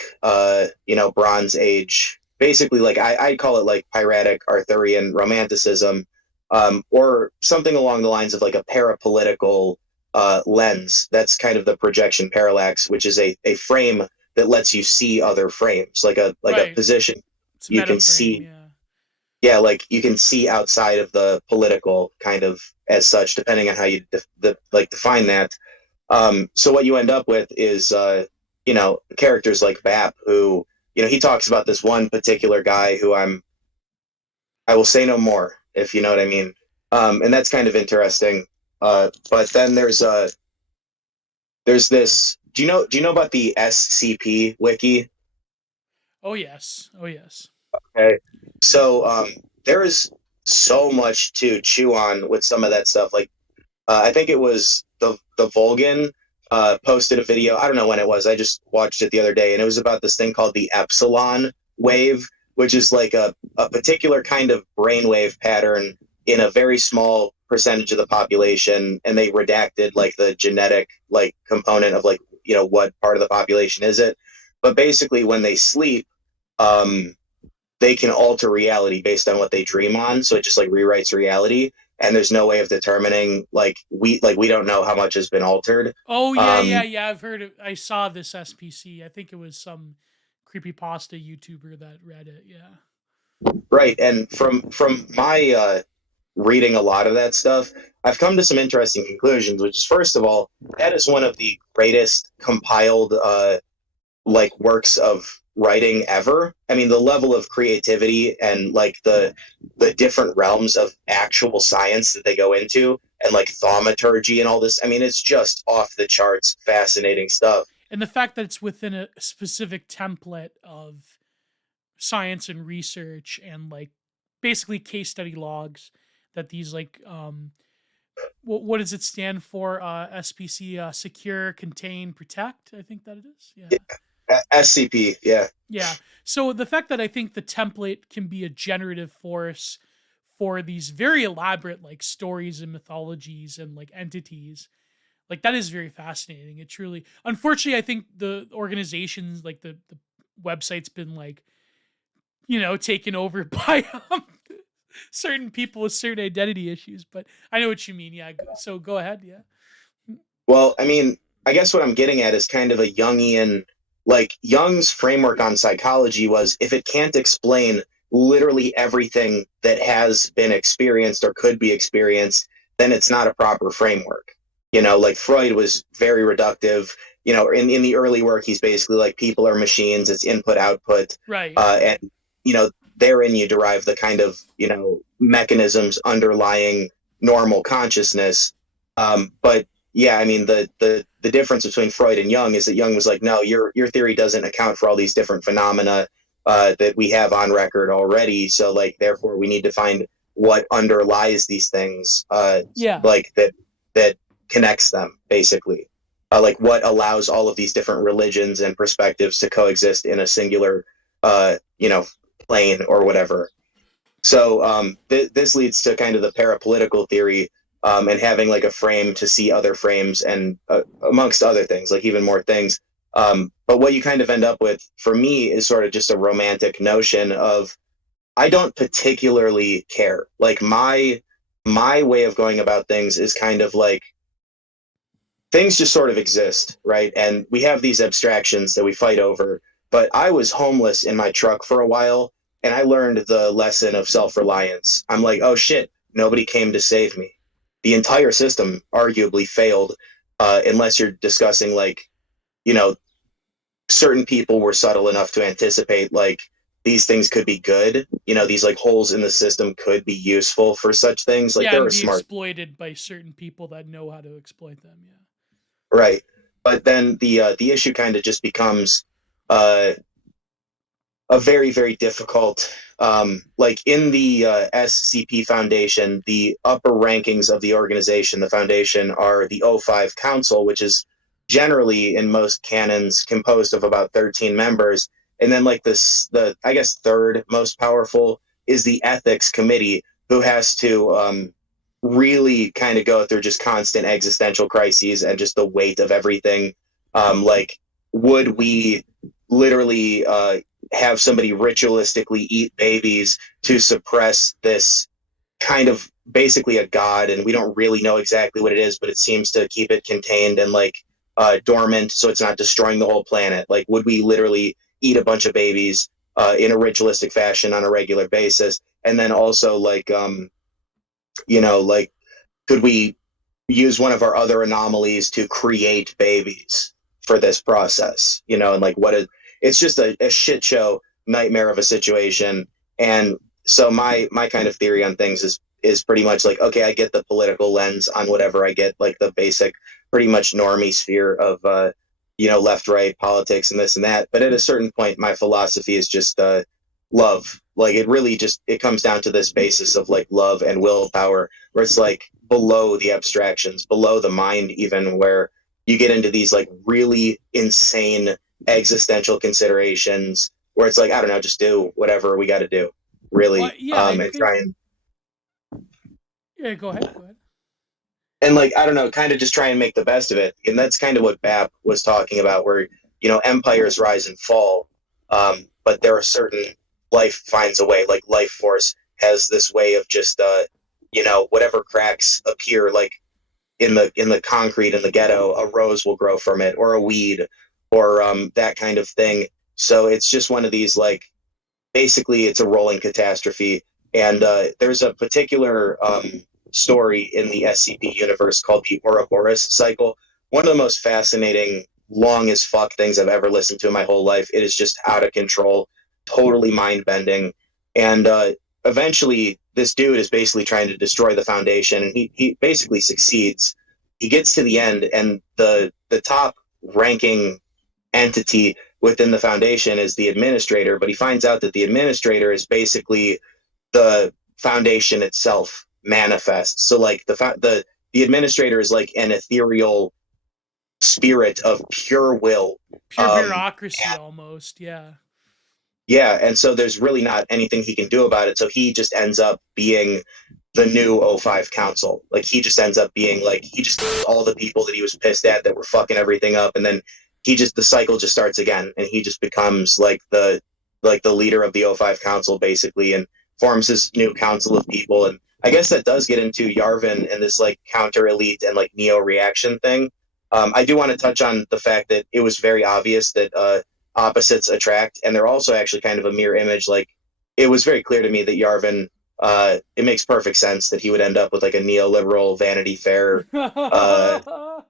Bronze Age, basically like I call it like piratic Arthurian Romanticism, or something along the lines of like a parapolitical lens. That's kind of the projection parallax, which is a frame that lets you see other frames, like a right. position It's a you can metaframe, see. yeah. Yeah, like you can see outside of the political kind of as such, depending on how you define that. So what you end up with is, characters like Bap, who, he talks about this one particular guy who I will say no more, if you know what I mean. And that's kind of interesting. But then there's this. Do you know about the SCP wiki? Oh yes, oh yes. Okay. So there is so much to chew on with some of that stuff. Like I think it was the Volgan posted a video. I don't know when it was. I just watched it the other day, and it was about this thing called the epsilon wave, which is like a particular kind of brainwave pattern in a very small percentage of the population, and they redacted like the genetic like component of like what part of the population is it. But basically, when they sleep, um, they can alter reality based on what they dream on. So it just like rewrites reality, and there's no way of determining like we don't know how much has been altered. Oh yeah, Um, yeah, yeah. I've heard it. I saw this SPC. I think it was some creepypasta YouTuber that read it. Yeah. right, and from my reading a lot of that stuff, I've come to some interesting conclusions. Which is, first of all, that is one of the greatest compiled like works of writing ever. I mean, the level of creativity and like the different realms of actual science that they go into, and like thaumaturgy and all this. I mean, it's just off the charts, fascinating stuff. And the fact that it's within a specific template of science and research and like basically case study logs that these like what does it stand for? SPC, secure, contain, protect. I think that it is. Yeah. SCP, yeah. Yeah. So the fact that I think the template can be a generative force for these very elaborate like stories and mythologies and like entities, like that is very fascinating. It truly, unfortunately, I think the organizations like the website's been like, taken over by certain people with certain identity issues. But I know what you mean. Yeah. So go ahead. Yeah. Well, I mean, I guess what I'm getting at is kind of a Jungian, like Jung's framework on psychology was if it can't explain literally everything that has been experienced or could be experienced, then it's not a proper framework. Like Freud was very reductive. In the early work, he's basically like people are machines, it's input output, Right. and therein you derive the kind of mechanisms underlying normal consciousness. But yeah, I mean the difference between Freud and Jung is that Jung was like, no, your theory doesn't account for all these different phenomena that we have on record already. So like, therefore, we need to find what underlies these things, Yeah. like that connects them, basically. Like what allows all of these different religions and perspectives to coexist in a singular, uh, you know, plane or whatever. So this leads to kind of the parapolitical theory, and having like a frame to see other frames, and amongst other things, like even more things. But what you kind of end up with for me is sort of just a romantic notion of I don't particularly care. Like my way of going about things is kind of like things just sort of exist, right? And we have these abstractions that we fight over. But I was homeless in my truck for a while, and I learned the lesson of self reliance. I'm like, oh shit, nobody came to save me. The entire system arguably failed, unless you're discussing like, you know, certain people were subtle enough to anticipate like these things could be good. These like holes in the system could be useful for such things. Like Yeah, there and are be smart. exploited by certain people that know how to exploit them. Yeah. Right. But then the issue kind of just becomes, a very, very difficult, like in the SCP Foundation, the upper rankings of the organization, the foundation, are the O5 Council, which is generally in most canons composed of about 13 members. And then like this, the, I guess, third most powerful is the Ethics Committee, who has to really kind of go through just constant existential crises and just the weight of everything. Like, would we literally have somebody ritualistically eat babies to suppress this kind of basically a god, and we don't really know exactly what it is, but it seems to keep it contained and like dormant so it's not destroying the whole planet? Like, would we literally eat a bunch of babies in a ritualistic fashion on a regular basis? And then also like like, could we use one of our other anomalies to create babies for this process? And like, what is, it's just a shit show nightmare of a situation. And so my kind of theory on things is pretty much like, okay, I get the political lens on whatever, I get like the basic pretty much normie sphere of left right politics and this and that, but at a certain point my philosophy is just love. Like, it really just, it comes down to this basis of like love and willpower, where it's like below the abstractions, below the mind, even, where you get into these like really insane existential considerations where it's like, I don't know, just do whatever we got to do, Well, really, yeah, I and think. try and Yeah, go ahead. Go ahead. like, I don't know, kind of just try and make the best of it. And that's kind of what Bap was talking about, where empires rise and fall, but there are certain, life finds a way. Like, life force has this way of just whatever cracks appear, like in the concrete in the ghetto, a rose will grow from it, or a weed, or that kind of thing. So it's just one of these, like, basically it's a rolling catastrophe. And there's a particular story in the SCP universe called the Ouroboros cycle. One of the most fascinating, long as fuck things I've ever listened to in my whole life. It is just out of control, totally mind bending. And eventually, this dude is basically trying to destroy the foundation, and he basically succeeds. He gets to the end, and the top ranking entity within the foundation is the administrator, but he finds out that the administrator is basically the foundation itself manifests. So like the administrator is like an ethereal spirit of pure will. Pure Um, bureaucracy, almost. Yeah. yeah, and so there's really not anything he can do about it. So he just ends up being the new O5 council. Like, he just ends up being like, he just all the people that he was pissed at that were fucking everything up, and then the cycle just starts again, and he just becomes like the leader of the O5 council, basically, and forms this new council of people. And I guess that does get into Yarvin and this like counter elite and like neo reaction thing. I do want to touch on the fact that it was very obvious that opposites attract, and they're also actually kind of a mirror image. Like, it was very clear to me that Yarvin, it makes perfect sense that he would end up with like a neoliberal Vanity Fair. I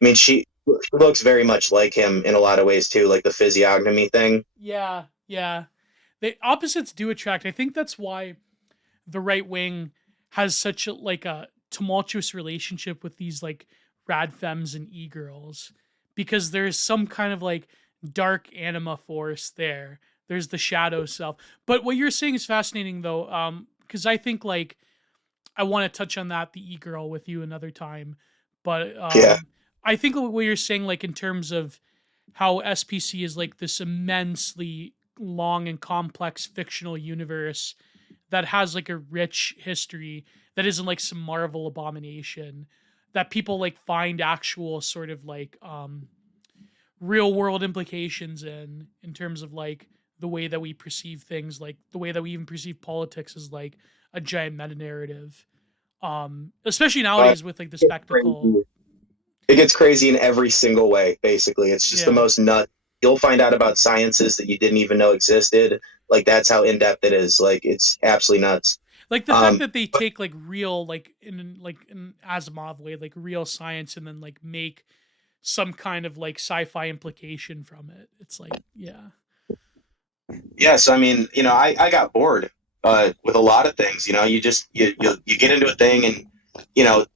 mean, she looks very much like him in a lot of ways too, like the physiognomy thing. Yeah, yeah. The opposites do attract. I think that's why the right wing has such a tumultuous relationship with these like rad femmes and e-girls, because there's some kind of like dark anima force there. There's the shadow self. But what you're saying is fascinating though, because I think like I want to touch on that, the e-girl, with you another time. But Yeah. I think what you're saying, like in terms of how SPC is like this immensely long and complex fictional universe that has like a rich history that isn't like some Marvel abomination, that people like find actual sort of like real world implications in terms of like the way that we perceive things, like the way that we even perceive politics as like a giant meta narrative. Especially Uh, nowadays with like the it gets spectacle. crazy. It gets crazy in every single way, basically. It's just the Yeah. most nut. You'll find out about sciences that you didn't even know existed. Like, that's how in depth it is. Like, it's absolutely nuts. Like the fact Um, that they but take like real, like in like an Asimov way, like real science, and then like make some kind of like sci-fi implication from it. It's like, yeah. yes, I mean, I got bored with a lot of things. You just you get into a thing, and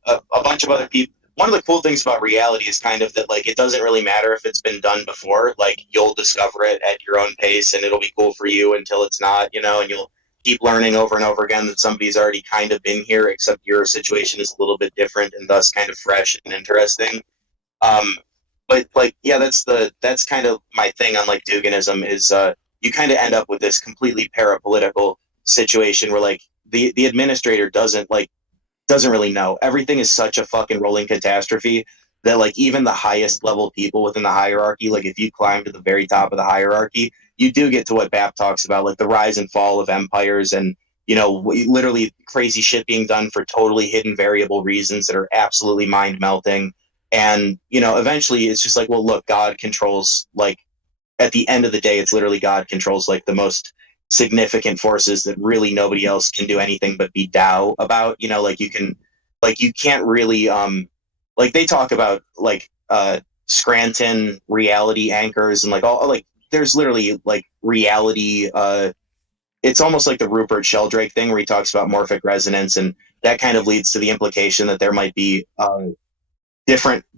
a bunch of other people. one of the cool things about reality is kind of that like it doesn't really matter if it's been done before. Like you'll discover it at your own pace, and it'll be cool for you until it's not, you know, and you'll keep learning over and over again that somebody's already kind of been here, except your situation is a little bit different and thus kind of fresh and interesting. Um, but like, yeah, that's kind of my thing on like Duganism is you kind of end up with this completely parapolitical situation where like the administrator doesn't really know. Everything is such a fucking rolling catastrophe that like even the highest level people within the hierarchy, like if you climb to the very top of the hierarchy, you do get to what BAP talks about, like the rise and fall of empires and you know literally crazy shit being done for totally hidden variable reasons that are absolutely mind melting. And you know, eventually it's just like, well, look, God controls like at the end of the day, it's literally God controls like the most significant forces that really nobody else can do anything but be Tao about. You know, like you can't really, like they talk about like Scranton reality anchors and like all like there's literally like reality. It's almost like the Rupert Sheldrake thing where he talks about morphic resonance, and that kind of leads to the implication that there might be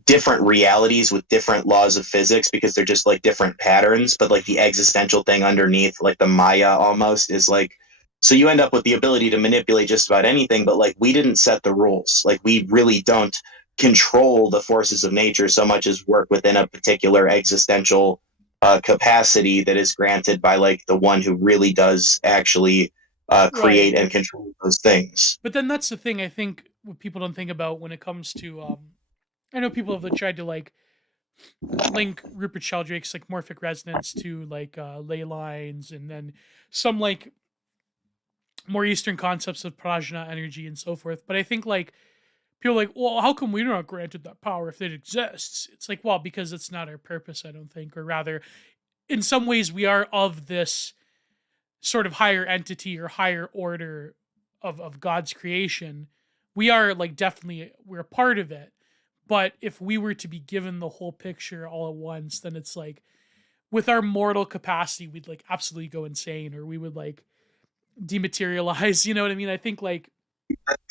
different realities with different laws of physics because they're just like different patterns, but like the existential thing underneath, like the Maya almost is like, so you end up with the ability to manipulate just about anything, but like we didn't set the rules. Like we really don't control the forces of nature so much as work within a particular existential capacity that is granted by like the one who really does actually create Right. and control those things. But then that's the thing I think what people don't think about when it comes to I know people have tried to like link Rupert Sheldrake's like morphic resonance to like ley lines, and then some like more Eastern concepts of prajna energy and so forth. But I think like people are like, well, how come we're not granted that power if it exists? It's like, well, because it's not our purpose, I don't think, or rather, in some ways, we are of this sort of higher entity or higher order of God's creation. We are like definitely we're a part of it. But if we were to be given the whole picture all at once, then it's like with our mortal capacity, we'd like absolutely go insane, or we would like dematerialize. You know what I mean? I think like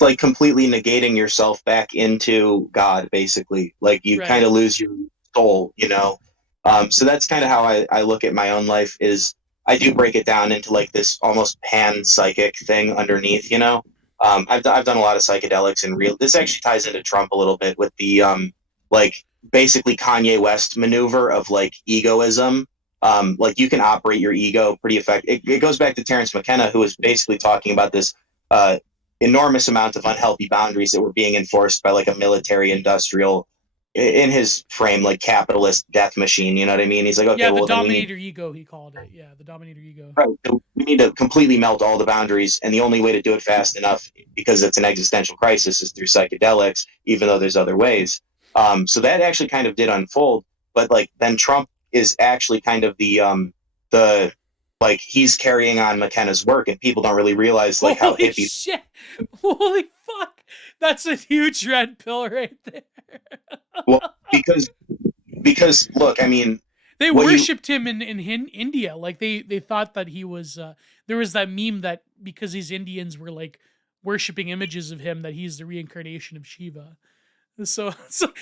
Like completely negating yourself back into God, basically. Like you kind right. of lose your soul, you know. So that's kind of how I look at my own life. Is I do break it down into like this almost pan psychic thing underneath, you know. I've done a lot of psychedelics and real. This actually ties into Trump a little bit with the like basically Kanye West maneuver of like egoism. Like you can operate your ego pretty effective. It goes back to Terence McKenna, who was basically talking about this uh, enormous amount of unhealthy boundaries that were being enforced by like a military industrial in his frame like capitalist death machine, you know what I mean? He's like, okay, Yeah, the well then we need Dominator ego, he called it. Yeah, the Dominator ego. right, so we need to completely melt all the boundaries, and the only way to do it fast enough because it's an existential crisis is through psychedelics, even though there's other ways. So that actually kind of did unfold, but like then Trump is actually kind of the like he's carrying on McKenna's work, and people don't really realize like how Holy hippie. shit! Holy fuck! That's a huge red pill right there. Well, because look, I mean, They what you worshipped him in India. Like they thought that he was. There was that meme that because these Indians were like worshiping images of him, that he's the reincarnation of Shiva. So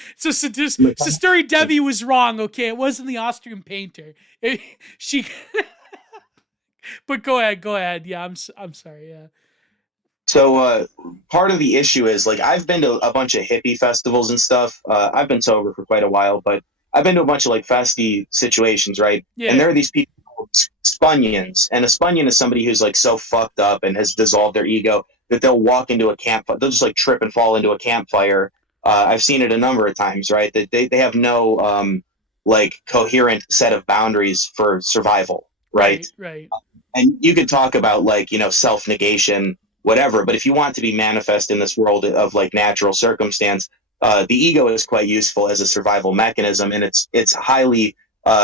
Sisteri Devi was wrong. Okay, it wasn't the Austrian painter. She. But go ahead. Yeah, I'm sorry. Yeah. so part of the issue is like I've been to a bunch of hippie festivals and stuff. I've been sober for quite a while, but I've been to a bunch of like festy situations, right? And there Yeah. are these people called spunions, and a spunion is somebody who's like so fucked up and has dissolved their ego that they'll walk into a campfire. They'll just like trip and fall into a campfire. I've seen it a number of times, right? That they have no like coherent set of boundaries for survival, right? Right. Right. And you could talk about like self negation, whatever, but if you want to be manifest in this world of like natural circumstance, the ego is quite useful as a survival mechanism, and it's highly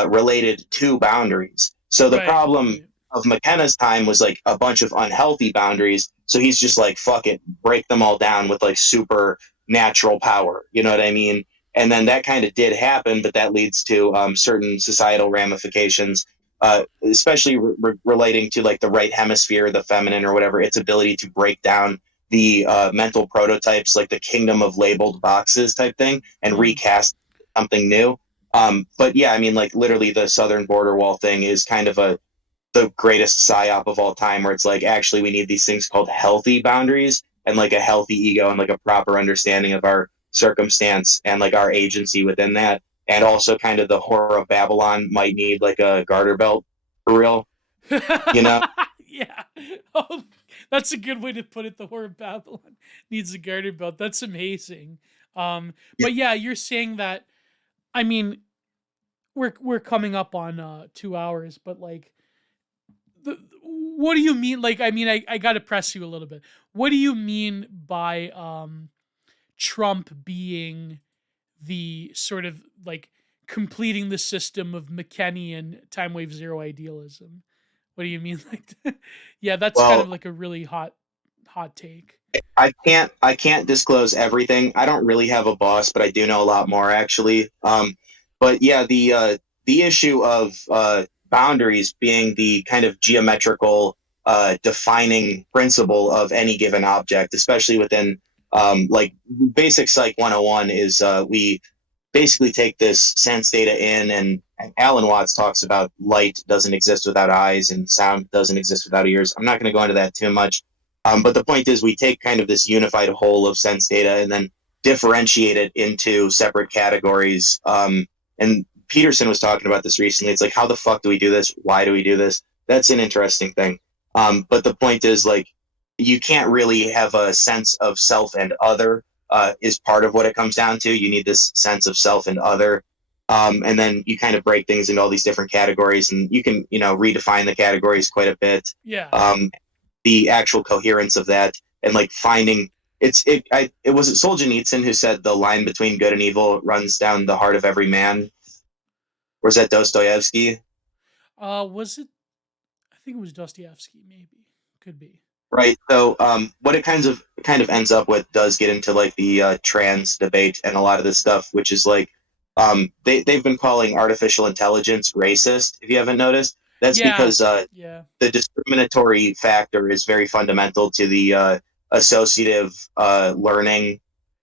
related to boundaries. So the Right. problem Right. of McKenna's time was like a bunch of unhealthy boundaries, so he's just like fuck it, break them all down with like super natural power, you know what I mean? And then that kind of did happen, but that leads to certain societal ramifications, especially relating to like the right hemisphere, the feminine or whatever, its ability to break down the mental prototypes, like the kingdom of labeled boxes type thing, and recast something new. But yeah, I mean, like literally the southern border wall thing is kind of the greatest psyop of all time, where it's like, actually, we need these things called healthy boundaries and like a healthy ego and like a proper understanding of our circumstance and like our agency within that. And also kind of the horror of Babylon might need like a garter belt for real, you know? Yeah. Oh, that's a good way to put it. The Whore of Babylon needs a garter belt. That's amazing. But yeah, you're saying that. I mean, we're coming up on 2 hours, but like, what do you mean? Like, I mean, I got to press you a little bit. What do you mean by Trump being the sort of like completing the system of McKennian time wave zero idealism? What do you mean like that? Yeah, that's kind of Well, like a really hot take. I can't disclose everything. I don't really have a boss, but I do know a lot more actually. But yeah, the issue of boundaries being the kind of geometrical defining principle of any given object, especially within like basic psych 101 is we basically take this sense data in, and Alan Watts talks about light doesn't exist without eyes and sound doesn't exist without ears. I'm not going to go into that too much. But the point is, we take kind of this unified whole of sense data and then differentiate it into separate categories. And Peterson was talking about this recently. It's like, how the fuck do we do this? Why do we do this? That's an interesting thing. But the point is, like, you can't really have a sense of self and other is part of what it comes down to. You need this sense of self and other. And then you kind of break things into all these different categories, and you can, redefine the categories quite a bit. Yeah. The actual coherence of that, and like finding it was it Solzhenitsyn who said the line between good and evil runs down the heart of every man, or is that Dostoevsky? Was it? I think it was Dostoevsky. Maybe could be. Right. So what it kind of ends up with does get into like the trans debate and a lot of this stuff, which is like they've been calling artificial intelligence racist, if you haven't noticed. That's Yeah. because Yeah. the discriminatory factor is very fundamental to the associative learning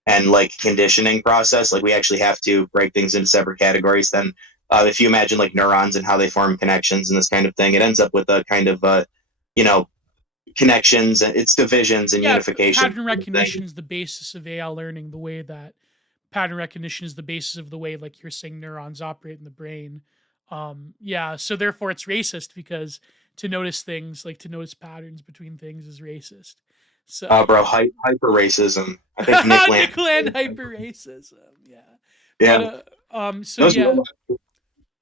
and like conditioning process. Like we actually have to break things into separate categories. Then, if you imagine like neurons and how they form connections and this kind of thing, it ends up with a kind of you know connections and it's divisions and Yeah. unification Pattern kind of recognition thing. is the basis of AI learning. The way that pattern recognition is the basis of the way, like you're saying, neurons operate in the brain. Yeah. So therefore, it's racist because to notice things, like to notice patterns between things, is racist. So Bro, hyper racism. I think Nick Land. Nickel and hyper racism. Yeah. But Yeah, so those yeah. robots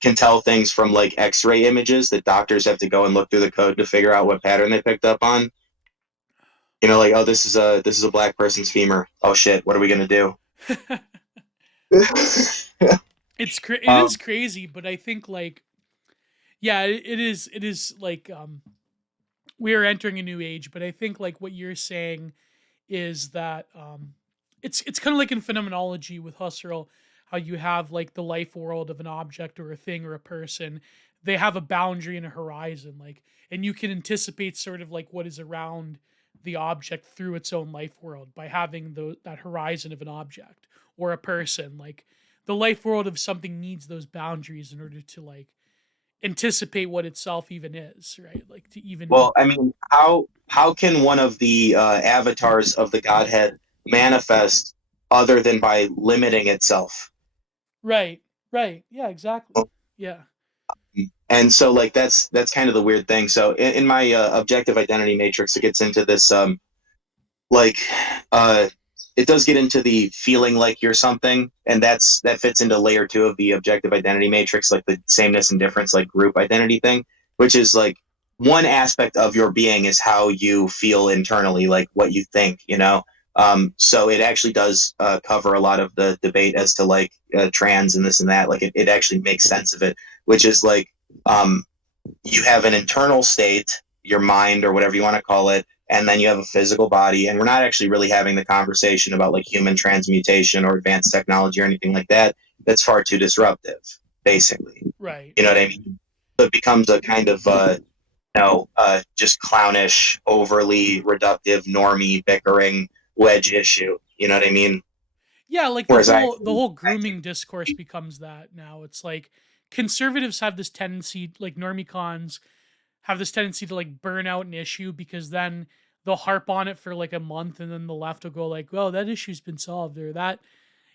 can tell things from like X-ray images that doctors have to go and look through the code to figure out what pattern they picked up on. Like, oh, this is a black person's femur. Oh shit, what are we gonna do? It is um, crazy, but I think like yeah, it is like we are entering a new age, but I think like what you're saying is that it's kind of like in phenomenology with Husserl, how you have like the life world of an object or a thing or a person. They have a boundary and a horizon, like, and you can anticipate sort of like what is around the object through its own life world by having that horizon of an object or a person. Like the life world of something needs those boundaries in order to like anticipate what itself even is, right? Like to even well, I mean, how can one of the avatars of the Godhead manifest other than by limiting itself? right, right, yeah, exactly, yeah, And so, like, that's kind of the weird thing. So, in my objective identity matrix, it gets into this like uh it does get into the feeling like you're something, and that fits into layer two of the objective identity matrix, like the sameness and difference, like group identity thing, which is like one aspect of your being is how you feel internally, like what you think, so it actually does cover a lot of the debate as to like trans and this and that. Like it actually makes sense of it, which is like um you have an internal state, your mind or whatever you want to call it, and then you have a physical body. And we're not actually really having the conversation about like human transmutation or advanced technology or anything like that. That's far too disruptive, basically. right, You know what I right, mean? So it becomes a kind of just clownish, overly reductive, normie, bickering, wedge issue. You know what I mean? Yeah, like Whereas I the actually, whole I grooming discourse think, becomes that now. It's like conservatives have this tendency, like normicons have this tendency to like burn out an issue because then they'll harp on it for like a month and then the left will go like, well, that issue's been solved or that.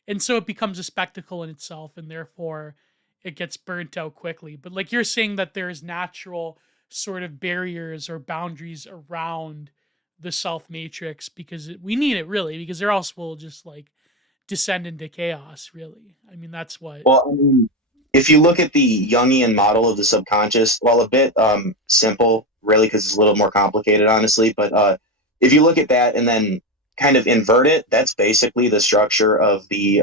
And so it becomes a spectacle in itself and therefore it gets burnt out quickly. But like you're saying that there's natural sort of barriers or boundaries around the self matrix because we need it really because or else we'll just like descend into chaos really. I mean that's what. well, I mean, if you look at the Jungian model of the subconscious, while a bit simple, really, because it's a little more complicated, honestly, but if you look at that and then kind of invert it, that's basically the structure of the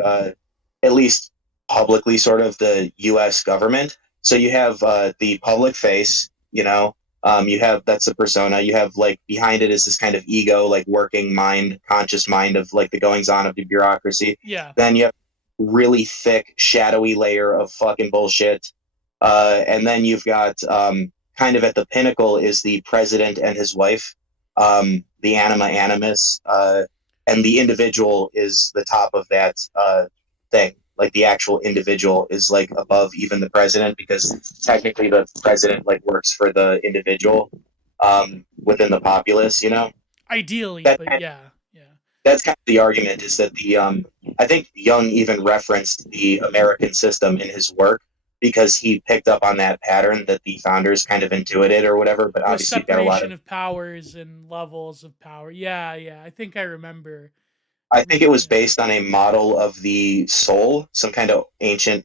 at least publicly sort of the U.S. government. So you have the public face, you have that's the persona. You have like behind it is this kind of ego, like working mind, conscious mind of like the goings on of the bureaucracy. Yeah. Then you have really thick, shadowy layer of fucking bullshit. And then you've got kind of at the pinnacle is the president and his wife, the anima animus, and the individual is the top of that thing. Like the actual individual is like above even the president because technically the president like works for the individual within the populace. Ideally, That but yeah. Yeah. that's kind of the argument is that the I think Jung even referenced the American system in his work because he picked up on that pattern that the founders kind of intuited or whatever. But The obviously, you've got a lot separation of. of powers and levels of power. Yeah, yeah. I think I remember. I think it was Yeah. based on a model of the soul, some kind of ancient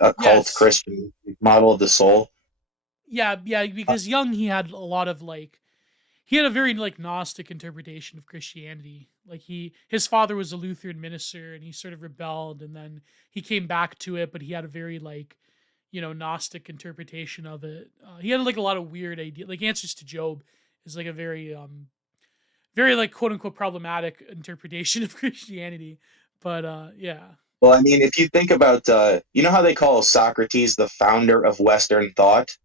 occult Yes. Christian model of the soul. Yeah, yeah, because Young he had a lot of like he had a very like gnostic interpretation of Christianity. Like his father was a Lutheran minister and he sort of rebelled and then he came back to it, but he had a very like gnostic interpretation of it. He had like a lot of weird ideas. Like Answers to Job is like a very like quote unquote problematic interpretation of Christianity. But yeah. Well, I mean, if you think about, how they call Socrates the founder of Western thought.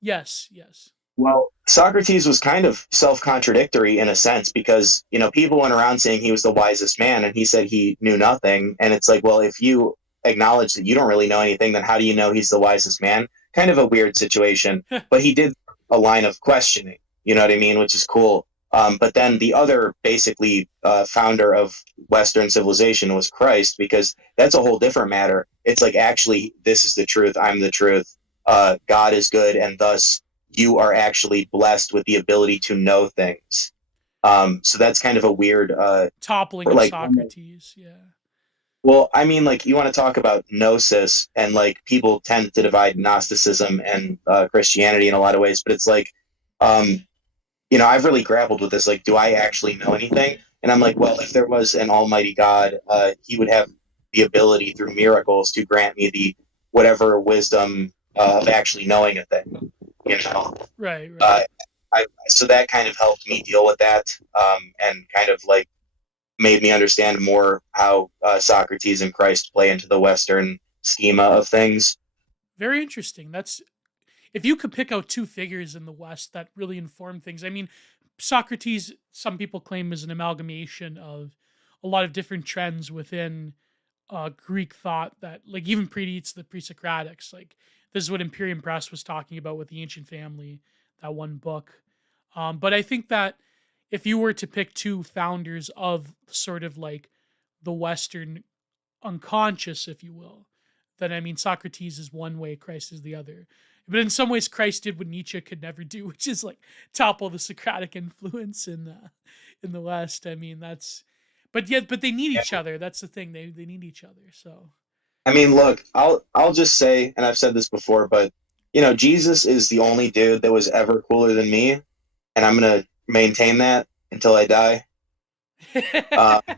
Yes, yes. Well, Socrates was kind of self-contradictory in a sense because, people went around saying he was the wisest man and he said he knew nothing. And it's like, well, if you acknowledge that you don't really know anything, then how do you know he's the wisest man? Kind of a weird situation. But he did a line of questioning, you know what I mean, which is cool. But then the other basically founder of Western civilization was Christ because that's a whole different matter. It's like, actually, this is the truth. I'm the truth. God is good, and thus you are actually blessed with the ability to know things. So that's kind of a weird, Toppling of like, Socrates, yeah. well, I mean, like, you want to talk about gnosis, and like people tend to divide Gnosticism and Christianity in a lot of ways, but it's like, um, I've really grappled with this. Like, do I actually know anything? And I'm like, well, if there was an almighty God, he would have the ability through miracles to grant me the whatever wisdom of actually knowing a thing, you know? Right, right. Uh, so that kind of helped me deal with that, and kind of like made me understand more how Socrates and Christ play into the Western schema of things. Very interesting. That's if you could pick out two figures in the West that really inform things. I mean, Socrates, some people claim, is an amalgamation of a lot of different trends within Greek thought that, like, even predates the pre-Socratics. Like, this is what Imperium Press was talking about with the Ancient Family, that one book. But I think that if you were to pick two founders of sort of like the Western unconscious, if you will, then I mean Socrates is one way, Christ is the other. But in some ways, Christ did what Nietzsche could never do, which is like topple the Socratic influence in the West. I mean, but they need each other. That's the thing. They need each other. So I mean, look, I'll just say, and I've said this before, but Jesus is the only dude that was ever cooler than me, and I'm gonna maintain that until I die. Uh, yeah.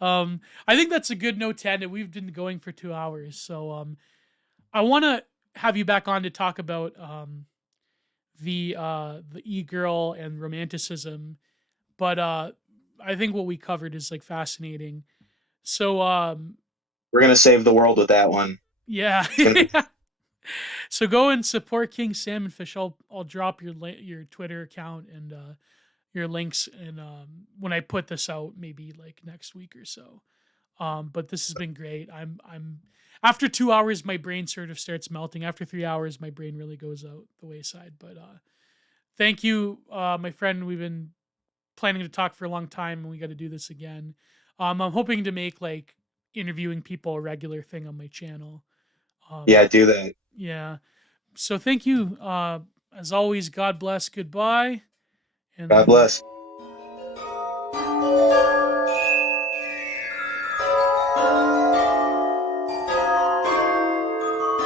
I think that's a good note to end it. We've been going for 2 hours, so I want to have you back on to talk about the e-girl and romanticism, but I think what we covered is like fascinating. So we're gonna save the world with that one. yeah. It's gonna be So go and support King Salmonfish. I'll drop your Twitter account and your links, and when I put this out, maybe like next week or so. But this has been great. I'm after 2 hours, my brain sort of starts melting. After 3 hours, my brain really goes out the wayside. But thank you, my friend. We've been planning to talk for a long time, and we got to do this again. I'm hoping to make like interviewing people a regular thing on my channel. Yeah, Um, do that. yeah. So thank you. As always, God bless. Goodbye. And God then bless.